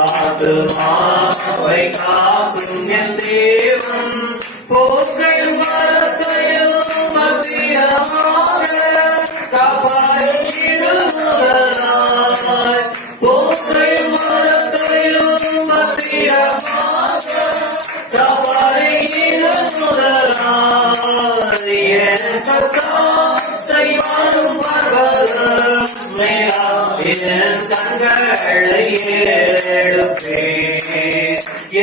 ஆத்துமாவை காக்கும் என் தேவன் போக்கையும் வரத்தையும் மத்தியமாக காப்பாற்றிடு முதலாய். போக்கையும் வரத்தையும் மத்தியமாக காப்பாற்றிடு முதலாய். எனக்கு செய்வாரும் பர்வதம் மேலா என் கண்களை ஏறெடுப்பேன்.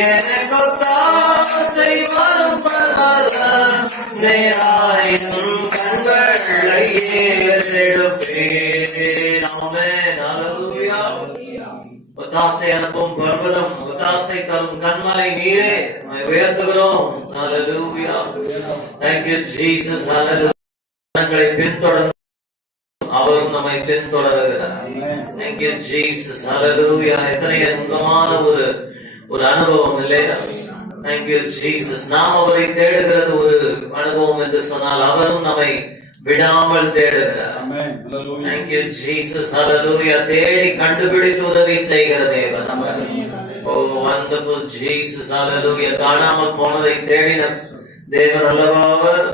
எனக்கு செய்வாரும் பர்வதம் நேராயும் கண்களை ஏறெடுப்பேன். ஆமென். ஹல்லேலூயா. ஒத்தாசை அனுப்பும் பர்வதம், ஒத்தாசை தரும் கண்மலை நீரே, உயர்த்துகிறோம். ஹல்லேலூயா. Thank you Jesus. ஹல்லேலூயா. பின்தொடர்ந்து அவரும் நம்மை பின்தொடர்கிறார். Thank you Jesus. Hallelujah. எத்தனை இன்பமான ஒரு அனுபவம் இல்லையா? Thank you Jesus. நாம் அவரை தேடுகிறது ஒரு அனுபவம் என்று சொன்னால் அவரும் நம்மை விடாமல் தேடுகிறார். Thank you Jesus. Hallelujah. தேடி கண்டுபிடித்து உதவி செய்கிற தேவன். Oh wonderful Jesus. Hallelujah. காணாமல் போனதை தேடின தேவன் அல்லவா அவர்?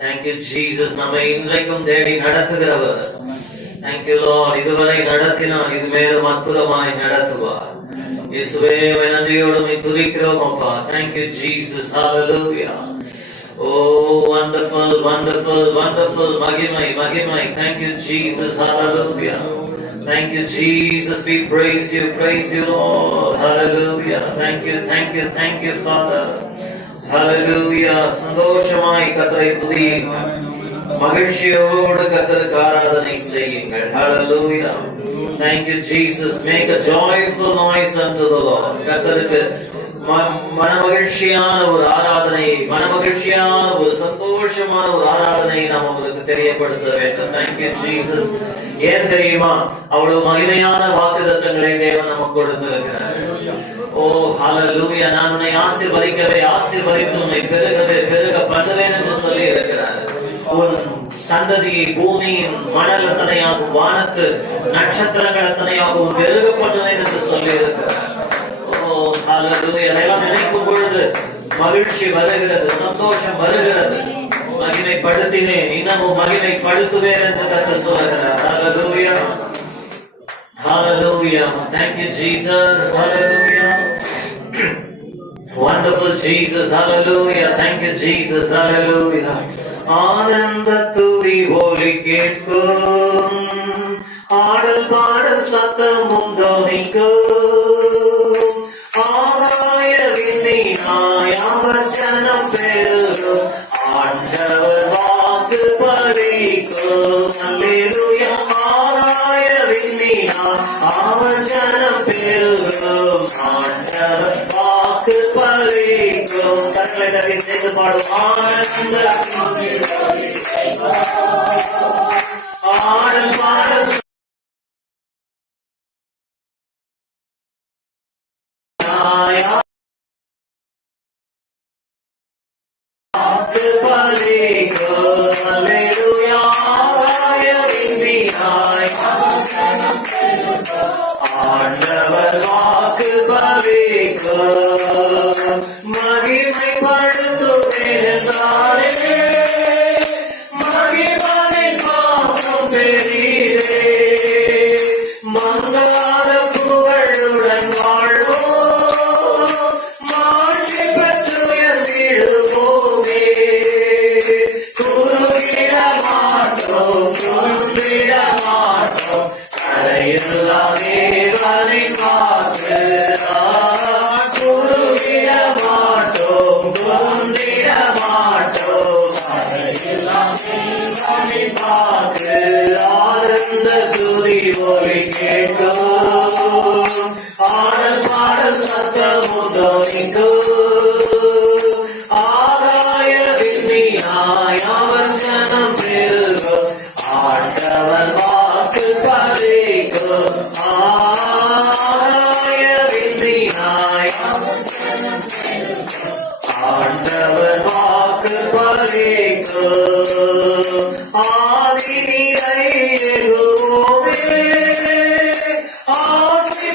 Thank you Jesus. நம்மை இன்றைக்கும் தேடி நடத்துகிறவர். Thank you Lord. இதுவரை நடத்தினார், இது மேலும் அற்புதமாய் நடத்துவார். இயேசுவே நன்றியோடு துதிக்கிறோம் அப்பா. Thank you Jesus. Hallelujah. Oh wonderful, wonderful, wonderful. மகிமை, மகிமை. Thank you Jesus. Hallelujah. Thank you Jesus. We praise you Lord. Hallelujah. Thank you, thank you, thank you Father. Hallelujah. சந்தோஷமாய் கர்த்தரை துதியுங்கள். மகிழ்ச்சியோடு கர்த்தருக்கு ஆராதனை செய்யுங்கள். Hallelujah. Thank you Jesus. Make a joyful noise unto the Lord. கர்த்தருக்கு மனமகிழ்ச்சியான ஒரு ஆராதனை, மனமகிழ்ச்சியான ஒரு சந்தோஷமான ஒரு ஆராதனை நாம் அவருக்கு தெரியப்படுத்த வேண்டும். Thank you Jesus. ஏன் தெரியுமா? அவ்வளவு மகிமையான வாக்குத்தத்தங்களை தேவன் நமக்கு கொடுத்திருக்கிறார். ஓ ஹல்லேலூயா. நான் உன்னை ஆசீர்வதிக்கவே ஆசீர்வதித்து உன்னை பெருகவே பெருக பண்ணுவேன் என்று சொல்லி இருக்கிறார். உன் சந்ததியை பூமியின் மணல் அத்தனையாகும், வானத்து நட்சத்திரங்கள் அத்தனையாகவும் பெருக பண்ணுவேன் என்று சொல்லி இருக்கிறார். ஓ ஹல்லேலூயா. அதெல்லாம் நினைக்கும் பொழுது மகிழ்ச்சி வருகிறது, சந்தோஷம் வருகிறது. மகிமைப்படுத்தினேன், இன்னமும் மகிமைப்படுத்துவேன் என்று கர்த்தர் சொல்கிறார். ஹல்லேலூயா. Hallelujah. Thank you Jesus. Hallelujah. Wonderful Jesus. Hallelujah. Thank you Jesus. Hallelujah. ஆனந்த துதி ஒலி கேட்கும், ஆடல் பாடல் சத்தமும் தொனிக்கும், ஆகாய விண்ணினாய் அவர் ஜனம் பெருகும், ஆண்டவர் வாக்கு பலிக்கும். அல்லேலூயா. ஆகாய விண்ணினாய் அவர் ஜனம் பெருகும், ஆண்டவர் வாக்கு பலிக்கும். கண்களை தட்டி செய்து பாடும். ஆனந்த ஆடல் பாடல் ஆண்டவர் வாக்கு பலிக்கும். மகிமைப்படுத்துவேன் மகிமனை பாசம் பெரியரே, மங்காத புகழுடன் வாழ்வோம், மாட்சி பெற்று உயர்ந்திடுவோமே. குறுகிட மாட்டோம், குன்றிட மாட்டோம், கரையெல்லாம் தேவனை பார்த்து. குறுகிட மாட்டோம், குன்றிட மாட்டோம், கரையெல்லாம் தேவனை பார்த்து. ஆனந்த துதி ஒலி கேட்கும், ஆடல் பாடல் சத்தமும் தொனிக்கும், ஆகாய விண்ணினாய் அவர் ஜனம் பெருகும், ஆண்டவர் வாக்கு பலிக்கும். ஆகாய விண்ணினாய் ஆண்டவர் வாக்கு பலிக்கும். ஆதி நீரை எகுவோமே, ஆசி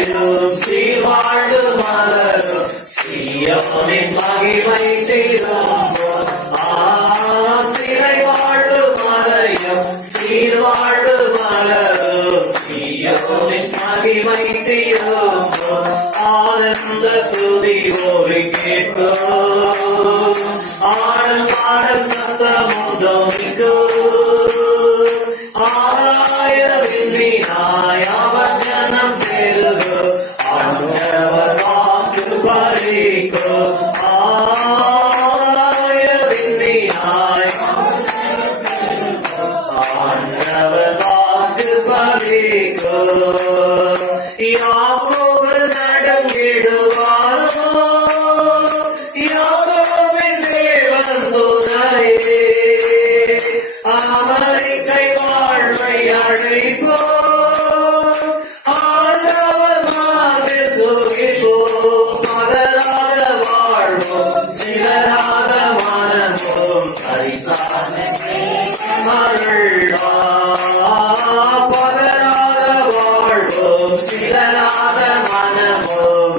மலையும் சீர்வாழ்வு மலரும் சீயோனின் மகிமை திரும்பும். சிறை வாழ்வு மலையும் சீர்வாழ்வு மலரும் சீயோனின் மகிமை திரும்பும். ஆனந்த துதி ஒலி கேட்கும், ஆடல் பாடல் சத்தமுண்டோமிக்கும். ஆகாய விண்மீனாய் அவர் ஜனம் பெருகும், ஆண்டவர் வாக்கு பலிக்கும். ஆகாய விண்மீனாய் ஆண்டவர் வாக்கு பலிக்கும். யாக்கோபு நடங்கிடுவாரோ, யாக்கோபின் தேவன் துணையே, அமெரிக்கை வாழ்வை அழைப்போம். ஆண்டவர் மார்பில் சுகிப்போம், பதறாத வாழ்வோம், சிதறாத மனமும் பரிசான பதறாத வாழ்வோம், சிதறாத மனமும்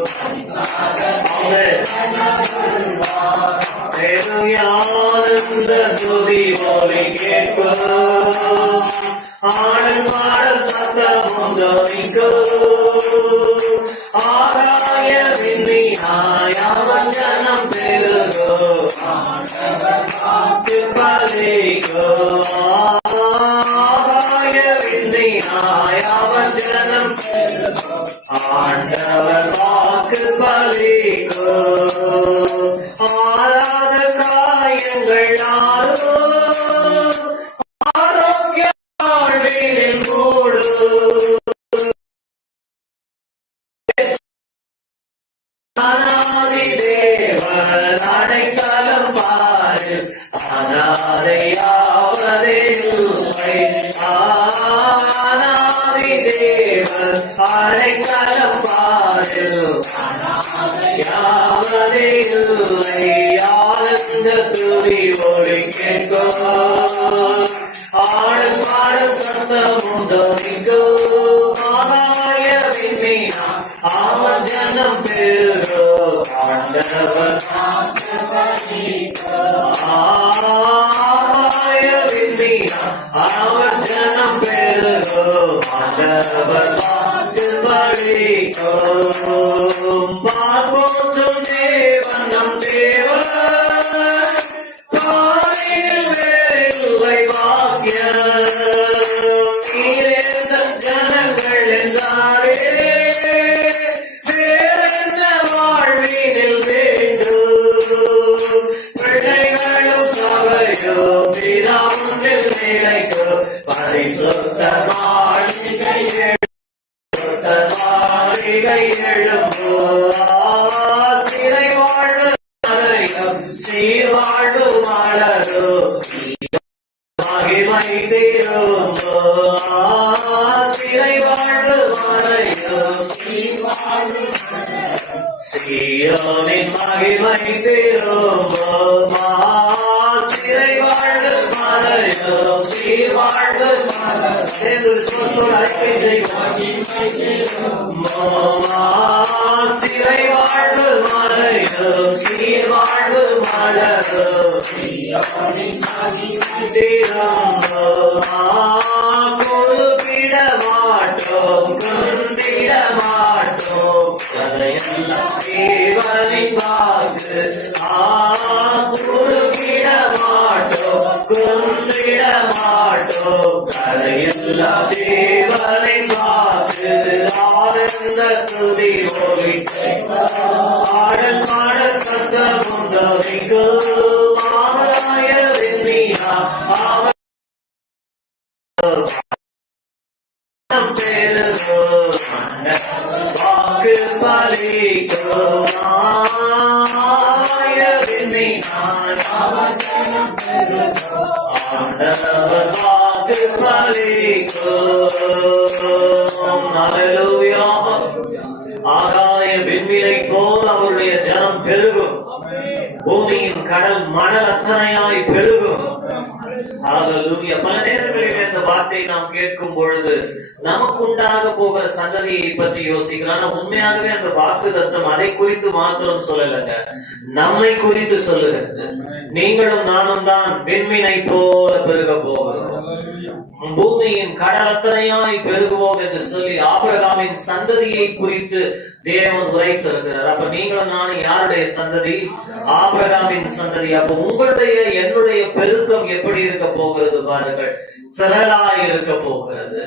ஆனந்த துதி ஒலி கேட்கும், ஆடல் பாடல் சத்தமுண்டோமிக்கும். ஆகாய விண்மீனாய் அவர் ஜனம் பெருகும், வாக்கு பலிக்கும். ஆகாய விண்மீனாய் அவர் ஜனம் ஆண்டவர் வாக்கு பலிக்கும். ஆராத காயங்கள் ஆரோ, ஆரோக்கிய வாழ்வினில் கூடும். அநாதி தேவன் அடைக்கலம் பாரு, அநாதையாவதே இல்லை. அநாதி தேவன் அடைக்கலம் பாரு, யாவதே இல்லை. ஆனந்த துதி ஒலி கேட்கும், ஆடல் பாடல் சத்தமுண்டோமிக்கும். ஆகாய விண்மீனா அவர் ஜனம் பெருகும், ஆண்டவர் ஆகாய விண்மீனா அவர் ஜனம் பெருகும், ஆண்டவர் வாக்கு பலிக்கும். பார்ப்போம் தேவன் நம் தேவன், காரில் வேறில்லை வாக்கியம். நீரே தன் ஜனங்கள் என்றாரே, வேறென்ன வாழ்வினில் வேண்டும். பிள்ளைகளும் சபையும் பிதாவுண்டில் நிலைக்கும், பரிசுத்த மாளிகை எழும்பும். சிறை வாழ்வு மலையும் சீர்வாழ்வு மலரும் மகிமை திரும்பும். சிறை வாழ்வு மலையும் சீயோனின் மகிமை திரும்பும். சிறை வாழ்வு மலையும் சீர்வாழ்வு அறிக்கை செய்வோம். சிறை வாழ்வு மலையும் சீர்வாழ்வு மலரும் குறுகிட மாட்டோம், குந்திட மாட்டோம், தேவனின் வாக்கு. குறுகிட மாட்டோம், குந்திட மாட்டோம், கரையெல்லாம் தேவனின் வாக்கு. ஆனந்த துதி ஒலி ஆடல் பாடல் சத்தமுண்டோமிக்கும். ஆகாய விண்மீனா அவர் பெருகும், வாக்கு பலிக்கும். ஆகாய விண்மீனா ஆண்டவர் வாக்கு பலிக்கும். ஹல்லேலூயா. ஆகாய விண்மீனை போல் அவருடைய ஜனம் பெருகும், பூமியின் கடல் மணல் அத்தனையாய் பெருகும். ஹல்லேலூயா. பல நேரங்களில் இந்த வார்த்தையை நாம் கேட்கும் பொழுது நமக்கு உண்டாக போகிற சந்ததியை பற்றி யோசிக்கிறோம். ஆனா உண்மையாகவே அந்த வாக்கு தத்தம் அதை குறித்து மாத்திரம் சொல்லலங்க, நம்மை குறித்து சொல்லுகிறது. நீங்களும் நானும் தான் விண்மீனை போல பெருக போகிறோம், பூமியின் கடல் அத்தனையாய் பெருகுவோம் என்று சொல்லி ஆபிரகாமின் சந்ததியை குறித்து தேவன் உரைத்திருக்கிறார். அப்ப நீங்களும் நானும் யாருடைய சந்ததி? ஆபிரகாமின் சந்ததி. அப்ப உங்களுடைய என்னுடைய பெருக்கம் எப்படி இருக்க போகிறது பாருங்கள். திரளாய் இருக்க போகிறது,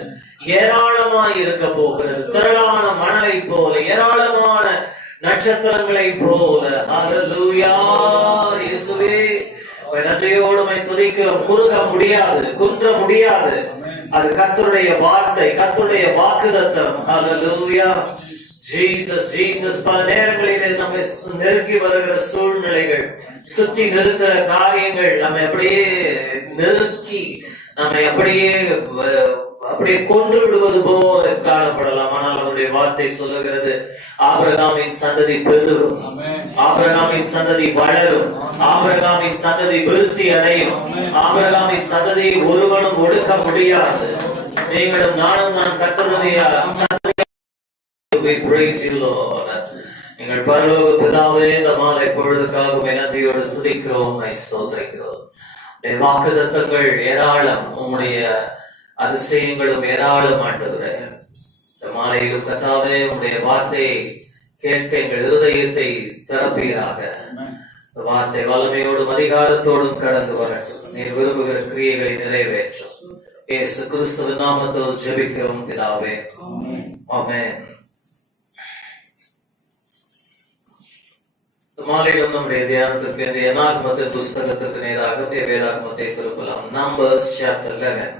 ஏராளமாய் இருக்க போகிறது. திரளான மணலை போல, ஏராளமான நட்சத்திரங்களை போல. ஹல்லேலூயா இயேசுவே, நன்றியோடு துதிக்கிறோம். குறுக முடியாது, குன்ற முடியாது. அது கர்த்தருடைய வார்த்தை, கர்த்தருடைய வாக்குத்தத்தம். ஹல்லேலூயா ஜீசஸ் ஜீசஸ். பல நேரங்களிலே நம்ம நெருங்கி வருகிற சூழ்நிலைகள், சுற்றி நிறுத்துற காரியங்கள் நம்ம அப்படியே நெருக்கி நம்ம அப்படியே கொன்று விடுவது போல காணப்படலாம். ஆனால் அவருடைய வார்த்தை சொல்லுகிறது, ஆபிரகாமின் சந்ததி பெருகும், ஆபிரகாமின் சந்ததி வளரும், ஆபிரகாமின் சந்ததி விருத்தி அடையும், ஆபிரகாமின் சந்ததியை ஒருவனும் ஒடுக்க முடியாது. நீங்களும் நானும் நான் கர்த்தருடைய சந்ததி. We praise you, Lord. எங்கள் பரலோக பிதாவே, இந்த மாலை பொழுதுக்காக நன்றியோடு துதிக்கிறோம், ஸ்தோத்திரிக்கிறோம். வாக்குத்தத்தங்கள் ஏராளம், உம்முடைய அதிசயங்களும் ஏராளம் ஆண்டவரே. இந்த மாலையிலும் கர்த்தாவே, உம்முடைய வார்த்தையை கேட்க எங்கள் இருதயத்தை திறப்பீராக. இந்த வார்த்தை வல்லமையோடும் அதிகாரத்தோடும் கடந்து வரட்டும். நீர் விரும்புகிற கிரியைகளை நிறைவேற்றும். இயேசு கிறிஸ்துவின் நாமத்தில் ஜெபிக்கிறோம் பிதாவே, ஆமென். மாலையிலும் நம்முடைய தியானத்திற்கு இந்த என்னாகமத்தின் புஸ்தகத்திற்கு நேராக வேதாகமத்தை திருப்பலாம். Numbers chapter 11.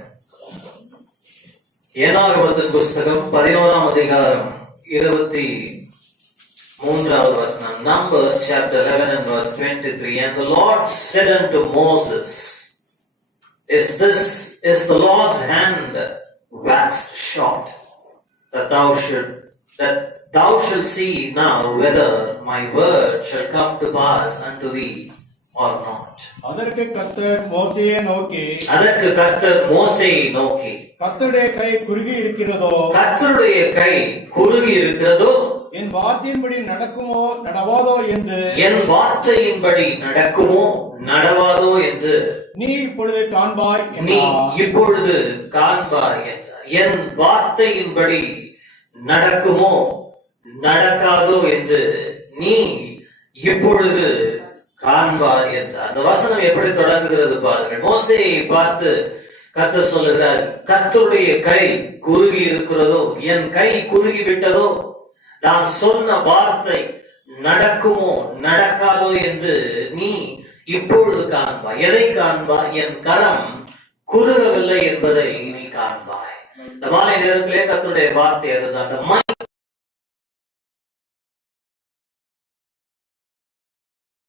என்னாகமத்தின் புஸ்தகம் 11ஆம் அதிகாரம் 23வது வசனம். Numbers chapter 11 and verse 23. And the Lord said unto Moses, Is the Lord's hand waxed short, that thou shalt see now whether my word shall come to pass unto thee or not. அதற்கு கர்த்தர் மோசேயை நோக்கி, கர்த்தருடைய கை குறுகி இருக்கிறதோ, என் வார்த்தையின்படி நடக்குமோ நடவாதோ என்று நீ இப்பொழுது காண்பாய் என்றார். என் வார்த்தையின்படி நடக்குமோ நடக்காதோ என்று நீ இப்பொழுது காண்பாய் என்றார். அந்த வசனம் எப்படி தொடங்குகிறது பாருங்கள். மோசேயை பார்த்து கர்த்தர் சொல்லுகிறார், கர்த்தருடைய கை குறுகி இருக்கிறதோ, என் கை குறுகி விட்டதோ, நான் சொன்ன வார்த்தை நடக்குமோ நடக்காதோ என்று நீ இப்பொழுது காண்பாய். எதை காண்பாய்? என் கரம் குறுகவில்லை என்பதை நீ காண்பாய். இந்த மாலை நேரத்திலே கர்த்தருடைய வார்த்தை அதுதான்.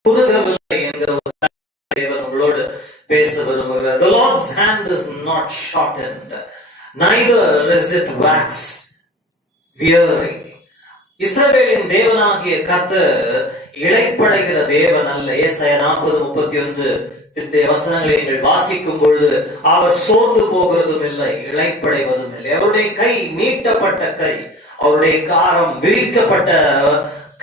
குறுகவில்லை என்கிற ஒரு தேவன் உங்களோடு பேச விரும்புகிறார். The Lord's hand is not shortened, neither is it waxed weary. இஸ்ரவேலின் தேவனாகிய கர்த்தர் இளைப்படைகிற தேவன் அல்ல. ஏசாயா 40:31 இந்த வசனங்களை நீங்கள் வாசிக்கும் பொழுது அவர் சோர்ந்து போகிறதும் இல்லை, இளைப்படைவதும் இல்லை. அவருடைய கை நீட்டப்பட்ட கை, அவருடைய காரம் விரிக்கப்பட்ட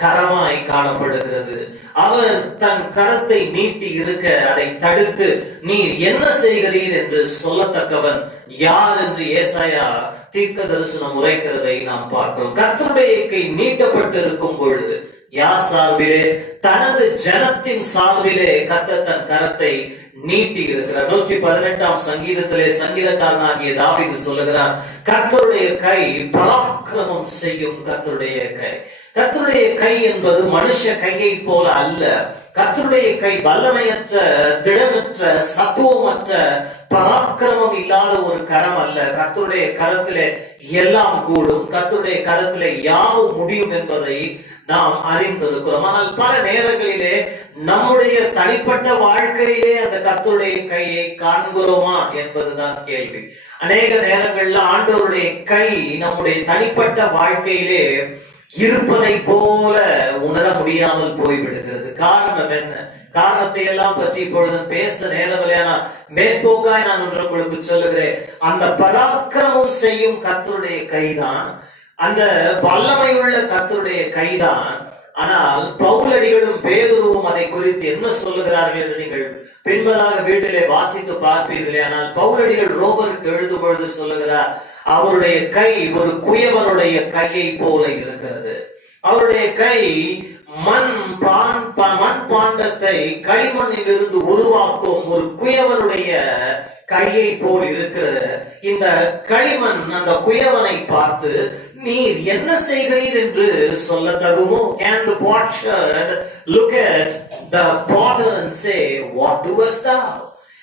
கரமாய் காணப்படுகிறது. அவர் தன் கரத்தை நீட்டி இருக்க அதை தடுத்து நீர் என்ன செய்கிறீர் என்று சொல்லத்தக்கவன் யார் என்று ஏசாயா தீர்க்க தரிசனம் உரைக்கிறதை நாம் பார்க்கிறோம். கர்த்தருடைய கை நீட்டப்பட்டு இருக்கும் பொழுது யார் சார்பிலே? தனது ஜனத்தின் சார்பிலே கர்த்தர் தன் கரத்தை நீட்டி இருக்கிறார். 118ஆம் சங்கீதத்திலே சங்கீதக்காரனாகிய தாவீது சொல்லுகிறார், கர்த்தருடைய கை பராக்கிரமம் செய்யும். கர்த்தருடைய கை, கர்த்தருடைய கை என்பது மனுஷ கையை போல அல்ல. கர்த்தருடைய கை வல்லமையற்ற, திடமற்ற, சத்துவமற்ற, பராக்கிரமம் இல்லாத ஒரு கரம் அல்ல. கர்த்தருடைய கரத்திலே எல்லாம் கூடும், கர்த்தருடைய கரத்திலே யாவும் முடியும் என்பதை நாம் அறிந்திருக்கிறோம். ஆனால் பல நேரங்களிலே நம்முடைய தனிப்பட்ட வாழ்க்கையிலே அந்த கர்த்தருடைய கையை காண்கிறோமா என்பதுதான் கேள்வி. அநேக நேரங்கள்ல ஆண்டவருடைய கை நம்முடைய தனிப்பட்ட வாழ்க்கையிலே இருப்பதை போல உணர முடியாமல் போய்விடுகிறது. காரணம் என்ன? காரணத்தை எல்லாம் பற்றி இப்பொழுது பேச நேரமில்லையானா மேற்போக்காய் நான் ஒன்று உங்களுக்கு சொல்லுகிறேன். அந்த பராக்கிரமம் செய்யும் கர்த்தருடைய கைதான், அந்த வல்லமை உள்ள கர்த்தருடைய கைதான். ஆனால் பவுலடிகளும் பேதுருவும் அதை குறித்து என்ன சொல்லுகிறார்கள் என்று நீங்கள் பின்பதாக வீட்டிலே வாசித்து பார்ப்பீர்களே. ஆனால் பவுலடிகள் ரோமருக்கு எழுதும் பொழுது சொல்லுகிறார், அவருடைய கை ஒரு குயவனுடைய கையை போல இருக்கிறது. அவருடைய கை மண் பாண்டத்தை களிமண்ணில் இருந்து உருவாக்கும் ஒரு குயவனுடைய கையை போல் இருக்கிறது. இந்த களிமண் அந்த குயவனை பார்த்து நீர் என்ன செய்கிறீர் என்று சொல்ல தகுமோ? Can the potsherd look at the potter and say, what doest thou?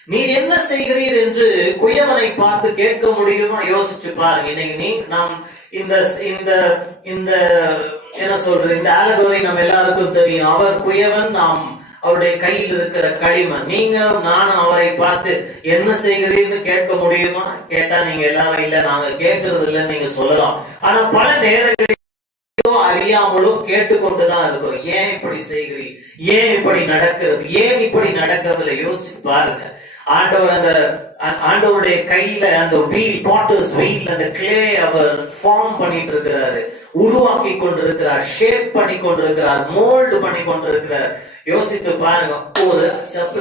நீர் என்ன செய்கிறீர் என்று குயவனை பார்த்து கேட்க முடியுமா? யோசிச்சு பாருங்க. இன்னைக்கு நாம் இந்த இந்த இந்த என்ன சொல்றது, இந்த ஆலகோரி நம்ம எல்லாருக்கும் தெரியும். அவர் குயவன், நாம் அவருடைய கையில் இருக்கிற களிமண். நீங்க நானும் அவரை பார்த்து என்ன செய்கிறீர்னு கேட்க முடியுமா? கேட்டா நீங்க எல்லாரும் இல்ல நாங்க கேட்கறது இல்லைன்னு நீங்க சொல்லலாம். ஆனா பல நேரங்களில் அறியாமலோ கேட்டுக்கொண்டுதான் இருக்கும். ஏன் இப்படி செய்கிறீர்? ஏன் இப்படி நடக்கிறது? ஏன் இப்படி நடக்கவில்லை? யோசிச்சு பாருங்க. ஆண்டவருடைய கையில அந்த வீல், பாட்டர்ஸ் வீல், அந்த கிளே அவர் ஃபார்ம் பண்ணிட்டு இருக்கிறாரு, உருவாக்கி கொண்டிருக்கிறார், ஷேப் பண்ணி கொண்டிருக்கிறார், மோல்டு பண்ணி கொண்டிருக்கிறார். யோசித்து பாருங்க. ஒரு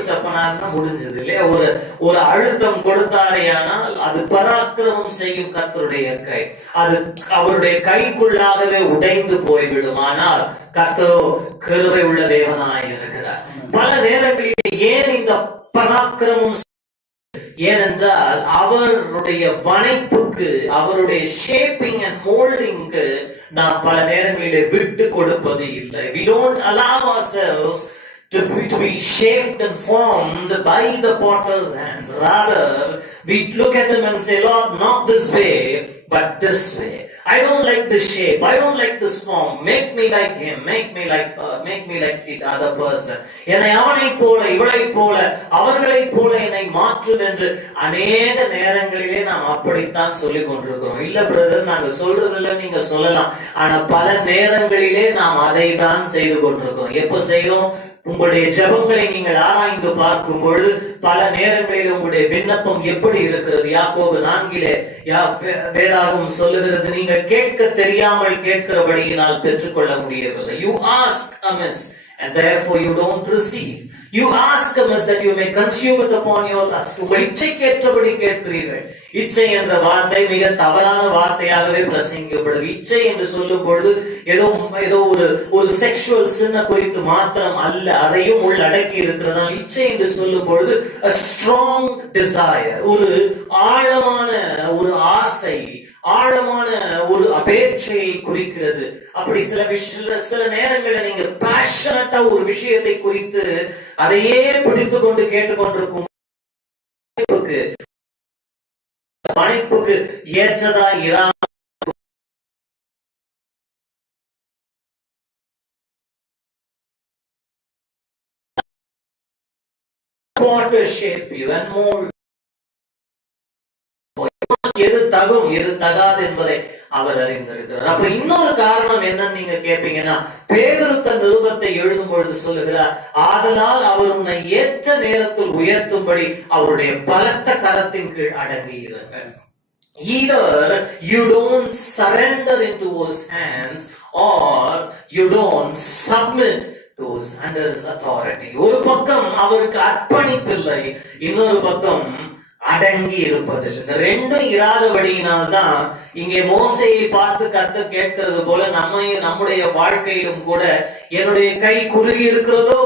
சப்பனா முடிஞ்சது இல்லையா? ஒரு அழுத்தம் கொடுத்தாரேயானால் அது பராக்கிரமம் செய்யும் கர்த்தருடைய கை. அது அவருடைய கைக்குள்ளாகவே உடைந்து போய்விடும். ஆனால் கர்த்தரோ கிருபை உள்ள தேவனாய் இருக்கிறார். பல நேரங்களில் ஏன் இந்த பராக்கிரமம்? ஏனென்றால் அவருடைய வனைப்புக்கு, அவருடைய ஷேப்பிங் அண்ட் மோல்டிங்க்கு நாம் பல நேரங்களிலே விட்டு கொடுப்பது இல்லை. We don't allow ourselves to be shaped and formed by the potter's hands. Rather, we look at him and say, Lord, not this way, but this way. I don't like this shape. I don't like this form. Make me like him. Make me like her. Make me like the other person. என்னை அவனை போல, இவளை போல, அவர்களை போல என்னை மாற்றும் என்று அநேக நேரங்களிலே நாம் அப்படித்தான் சொல்லிக் கொண்டிருக்கிறோம். இல்ல பிரதர், நாங்க சொல்றதில்ல, நீங்க சொல்லலாம். ஆனா பல நேரங்களிலே நாம் அதை தான் செய்து கொண்டிருக்கிறோம். எப்ப செய்யறோம்? உங்களுடைய ஜெபங்களை நீங்கள் ஆராய்ந்து பார்க்கும் பொழுது பல நேரங்களில் உங்களுடைய விண்ணப்பம் எப்படி இருக்கிறது? யாக்கோபு 4 வேதாகம் சொல்லுகிறது, நீங்கள் கேட்க தெரியாமல் கேட்கிறபடியினால் பெற்றுக்கொள்ள முடியவில்லை. You ask amiss and therefore you don't receive. You ask amiss that you may consume it upon your lust. உங்கள் இச்சைக்கு ஏற்றபடி கேட்கிறீர்கள். இச்சை என்ற வார்த்தை மிக தவறான வார்த்தையாகவே பிரசங்கிக்கப்படுது. இச்சை என்று சொல்லும் பொழுது ஏதோ ஒரு செக்ஷுவல் சின்ன குறித்து மாத்திரம் அல்ல, அதையும் உள்ளடக்கி இருக்கிறதால் இச்சை என்று சொல்லும் பொழுது a strong desire, ஒரு ஆழமான ஒரு ஆசை, ஆழமான ஒரு அபேட்சையை குறிக்கிறது. அப்படி சில நேரங்களில் நீங்க பேஷனட்டா ஒரு விஷயத்தை குறித்து அதையே பிடித்து கொண்டு கேட்டுக்கொண்டிருக்கும் படைப்புக்கு ஏற்றதா Rama shape you and mold. எது தகும் எது தகாது என்பதை அவர் அறிந்திருக்கிறார். அப்ப இன்னொரு காரணம் என்னன்னு நீங்க கேட்பீங்கன்னா, பேதுரு தன் நிருபத்தை எழுதும் பொழுது சொல்லுகிறார், ஆதலால் அவர் உன்னை ஏற்ற நேரத்தில் உயர்த்தும்படி அவருடைய பலத்த கரத்தின் கீழ் அடங்கி இருங்கள். Either you don't surrender into his hands or you don't submit to his under his authority. ஒரு பக்கம் அவருக்கு அர்ப்பணிப்பில்லை, இன்னொரு பக்கம் அடங்கி இருப்பதில். இந்த ரெண்டும் இராதபடியினால் தான் இங்கே மோசையை பார்த்து கர்த்தர் கேட்கிறது போல நம்முடைய வாழ்க்கையிலும் கூட என்னுடைய கை குறுகி இருக்கிறதோ?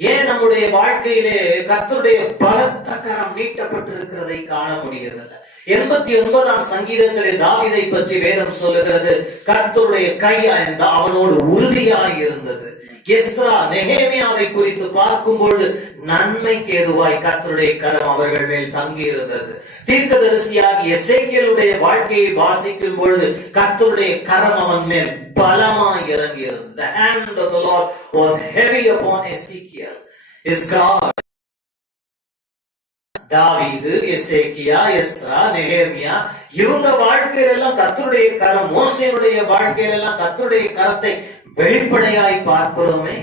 ஏன் நம்முடைய வாழ்க்கையிலே கர்த்தருடைய பலத்த கரம் நீட்டப்பட்டிருக்கிறதை காண முடிகிறது? 89ஆம் சங்கீதத்திலே தாவீதை பற்றி வேதம் சொல்லுகிறது, கர்த்தருடைய கை அவனோடு உறுதியாய் இருந்தது. எஸ்ரா நெகேமியாவை குறித்து பார்க்கும் பொழுது நன்மைக்கு ஏதுவாய் கர்த்தருடைய கரம் அவர்கள் மேல் தங்கி இருந்தது. தீர்க்கதரிசியாகி எசேக்கியேலுடைய வாழ்க்கையை வாசிக்கும் பொழுது கர்த்தருடைய கரம் அவன் மேல் பலமாய் இறங்கி இருந்தது. The hand of the Lord was heavy upon Ezekiel. His God, தாவீது, எசேக்கியா, எஸ்ரா, நெகேமியா, இவங்க வாழ்க்கையில எல்லாம் கர்த்தருடைய கரம், மோசேயுடைய வாழ்க்கையில எல்லாம் கர்த்தருடைய கரத்தை வெளிப்படையாய் பார்க்கிறோமே.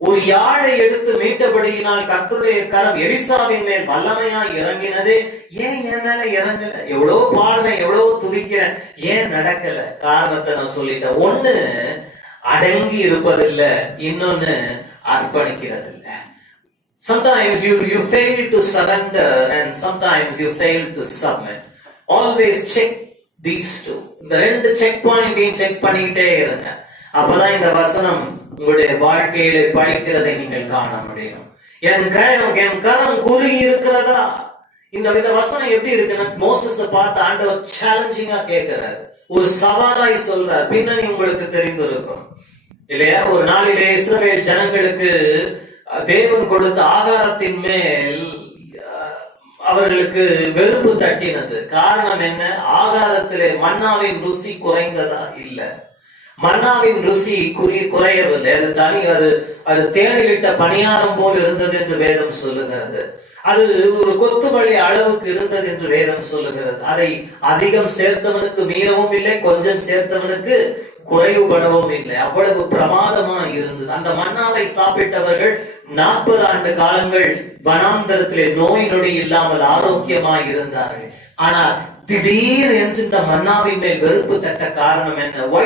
ஒரு யாழை எடுத்து மீட்டபடியினால் கர்த்தருடைய கரம் எலிசாவின் மேல் வல்லமையாய் இறங்கினதே. ஏன் என் மேல இறங்கல? எவ்வளவு பாடுறேன், எவ்வளவு துதிக்கிறேன், ஏன் நடக்கல? காரணத்தை நான் சொல்லிட்டேன். ஒண்ணு அடங்கி இருப்பதில்லை, இன்னொன்னு அர்ப்பணிக்கிறது இல்லை. Sometimes you fail to surrender and sometimes you fail to submit. Always check these two. இந்த ரெண்டு செக் பாயிண்டையும் செக் பண்ணிட்டே இருங்க. அப்பதான் இந்த வசனம் உங்களுடைய வாழ்க்கையில படிக்கிறதை நீங்கள் காண முடியும். என் கரம் குறுகி இருக்கிறதா? இந்த வசனம் எப்படி இருக்குன்னா, மோசஸை பார்த்து ஆண்டவர் சேலஞ்சிங்கா கேட்கிறார், ஒரு சவாலாய் சொல்றார். பின்னணி உங்களுக்கு தெரிந்திருக்கும் இல்லையா? ஒரு நாளிலே இஸ்ரவேல் ஜனங்களுக்கு தேவன் கொடுத்த ஆகாரத்தின் மேல் அவர்களுக்கு வெறுப்பு தட்டினது. காரணம் என்ன? ஆகாரத்திலே மன்னாவின் ருசி குறைந்ததா? இல்ல, மன்னாவின் ருசி குறையவில்லை. அது தனி, அது தேனிலிட்ட பணியாரம் போல் இருந்தது என்று வேதம் சொல்லுகிறது. அது ஒரு கொத்துமல்லி அளவுக்கு இருந்தது என்று வேதம் சொல்லுகிறது. அதை அதிகம் சேர்த்தவனுக்கு மீறவும் இல்லை, கொஞ்சம் சேர்த்தவனுக்கு குறைவுபடவும் இல்லை. அவ்வளவு பிரமாதமா இருந்தது. அந்த மன்னாவை சாப்பிட்டவர்கள் 40 ஆண்டு காலங்கள் வனாந்தரத்திலே நோய் நொடி இல்லாமல் ஆரோக்கியமாய் இருந்தார்கள். ஆனால் திடீர் என்று இந்த மன்னாவின் மேல் வெறுப்பு தட்ட காரணம் என்ன? Why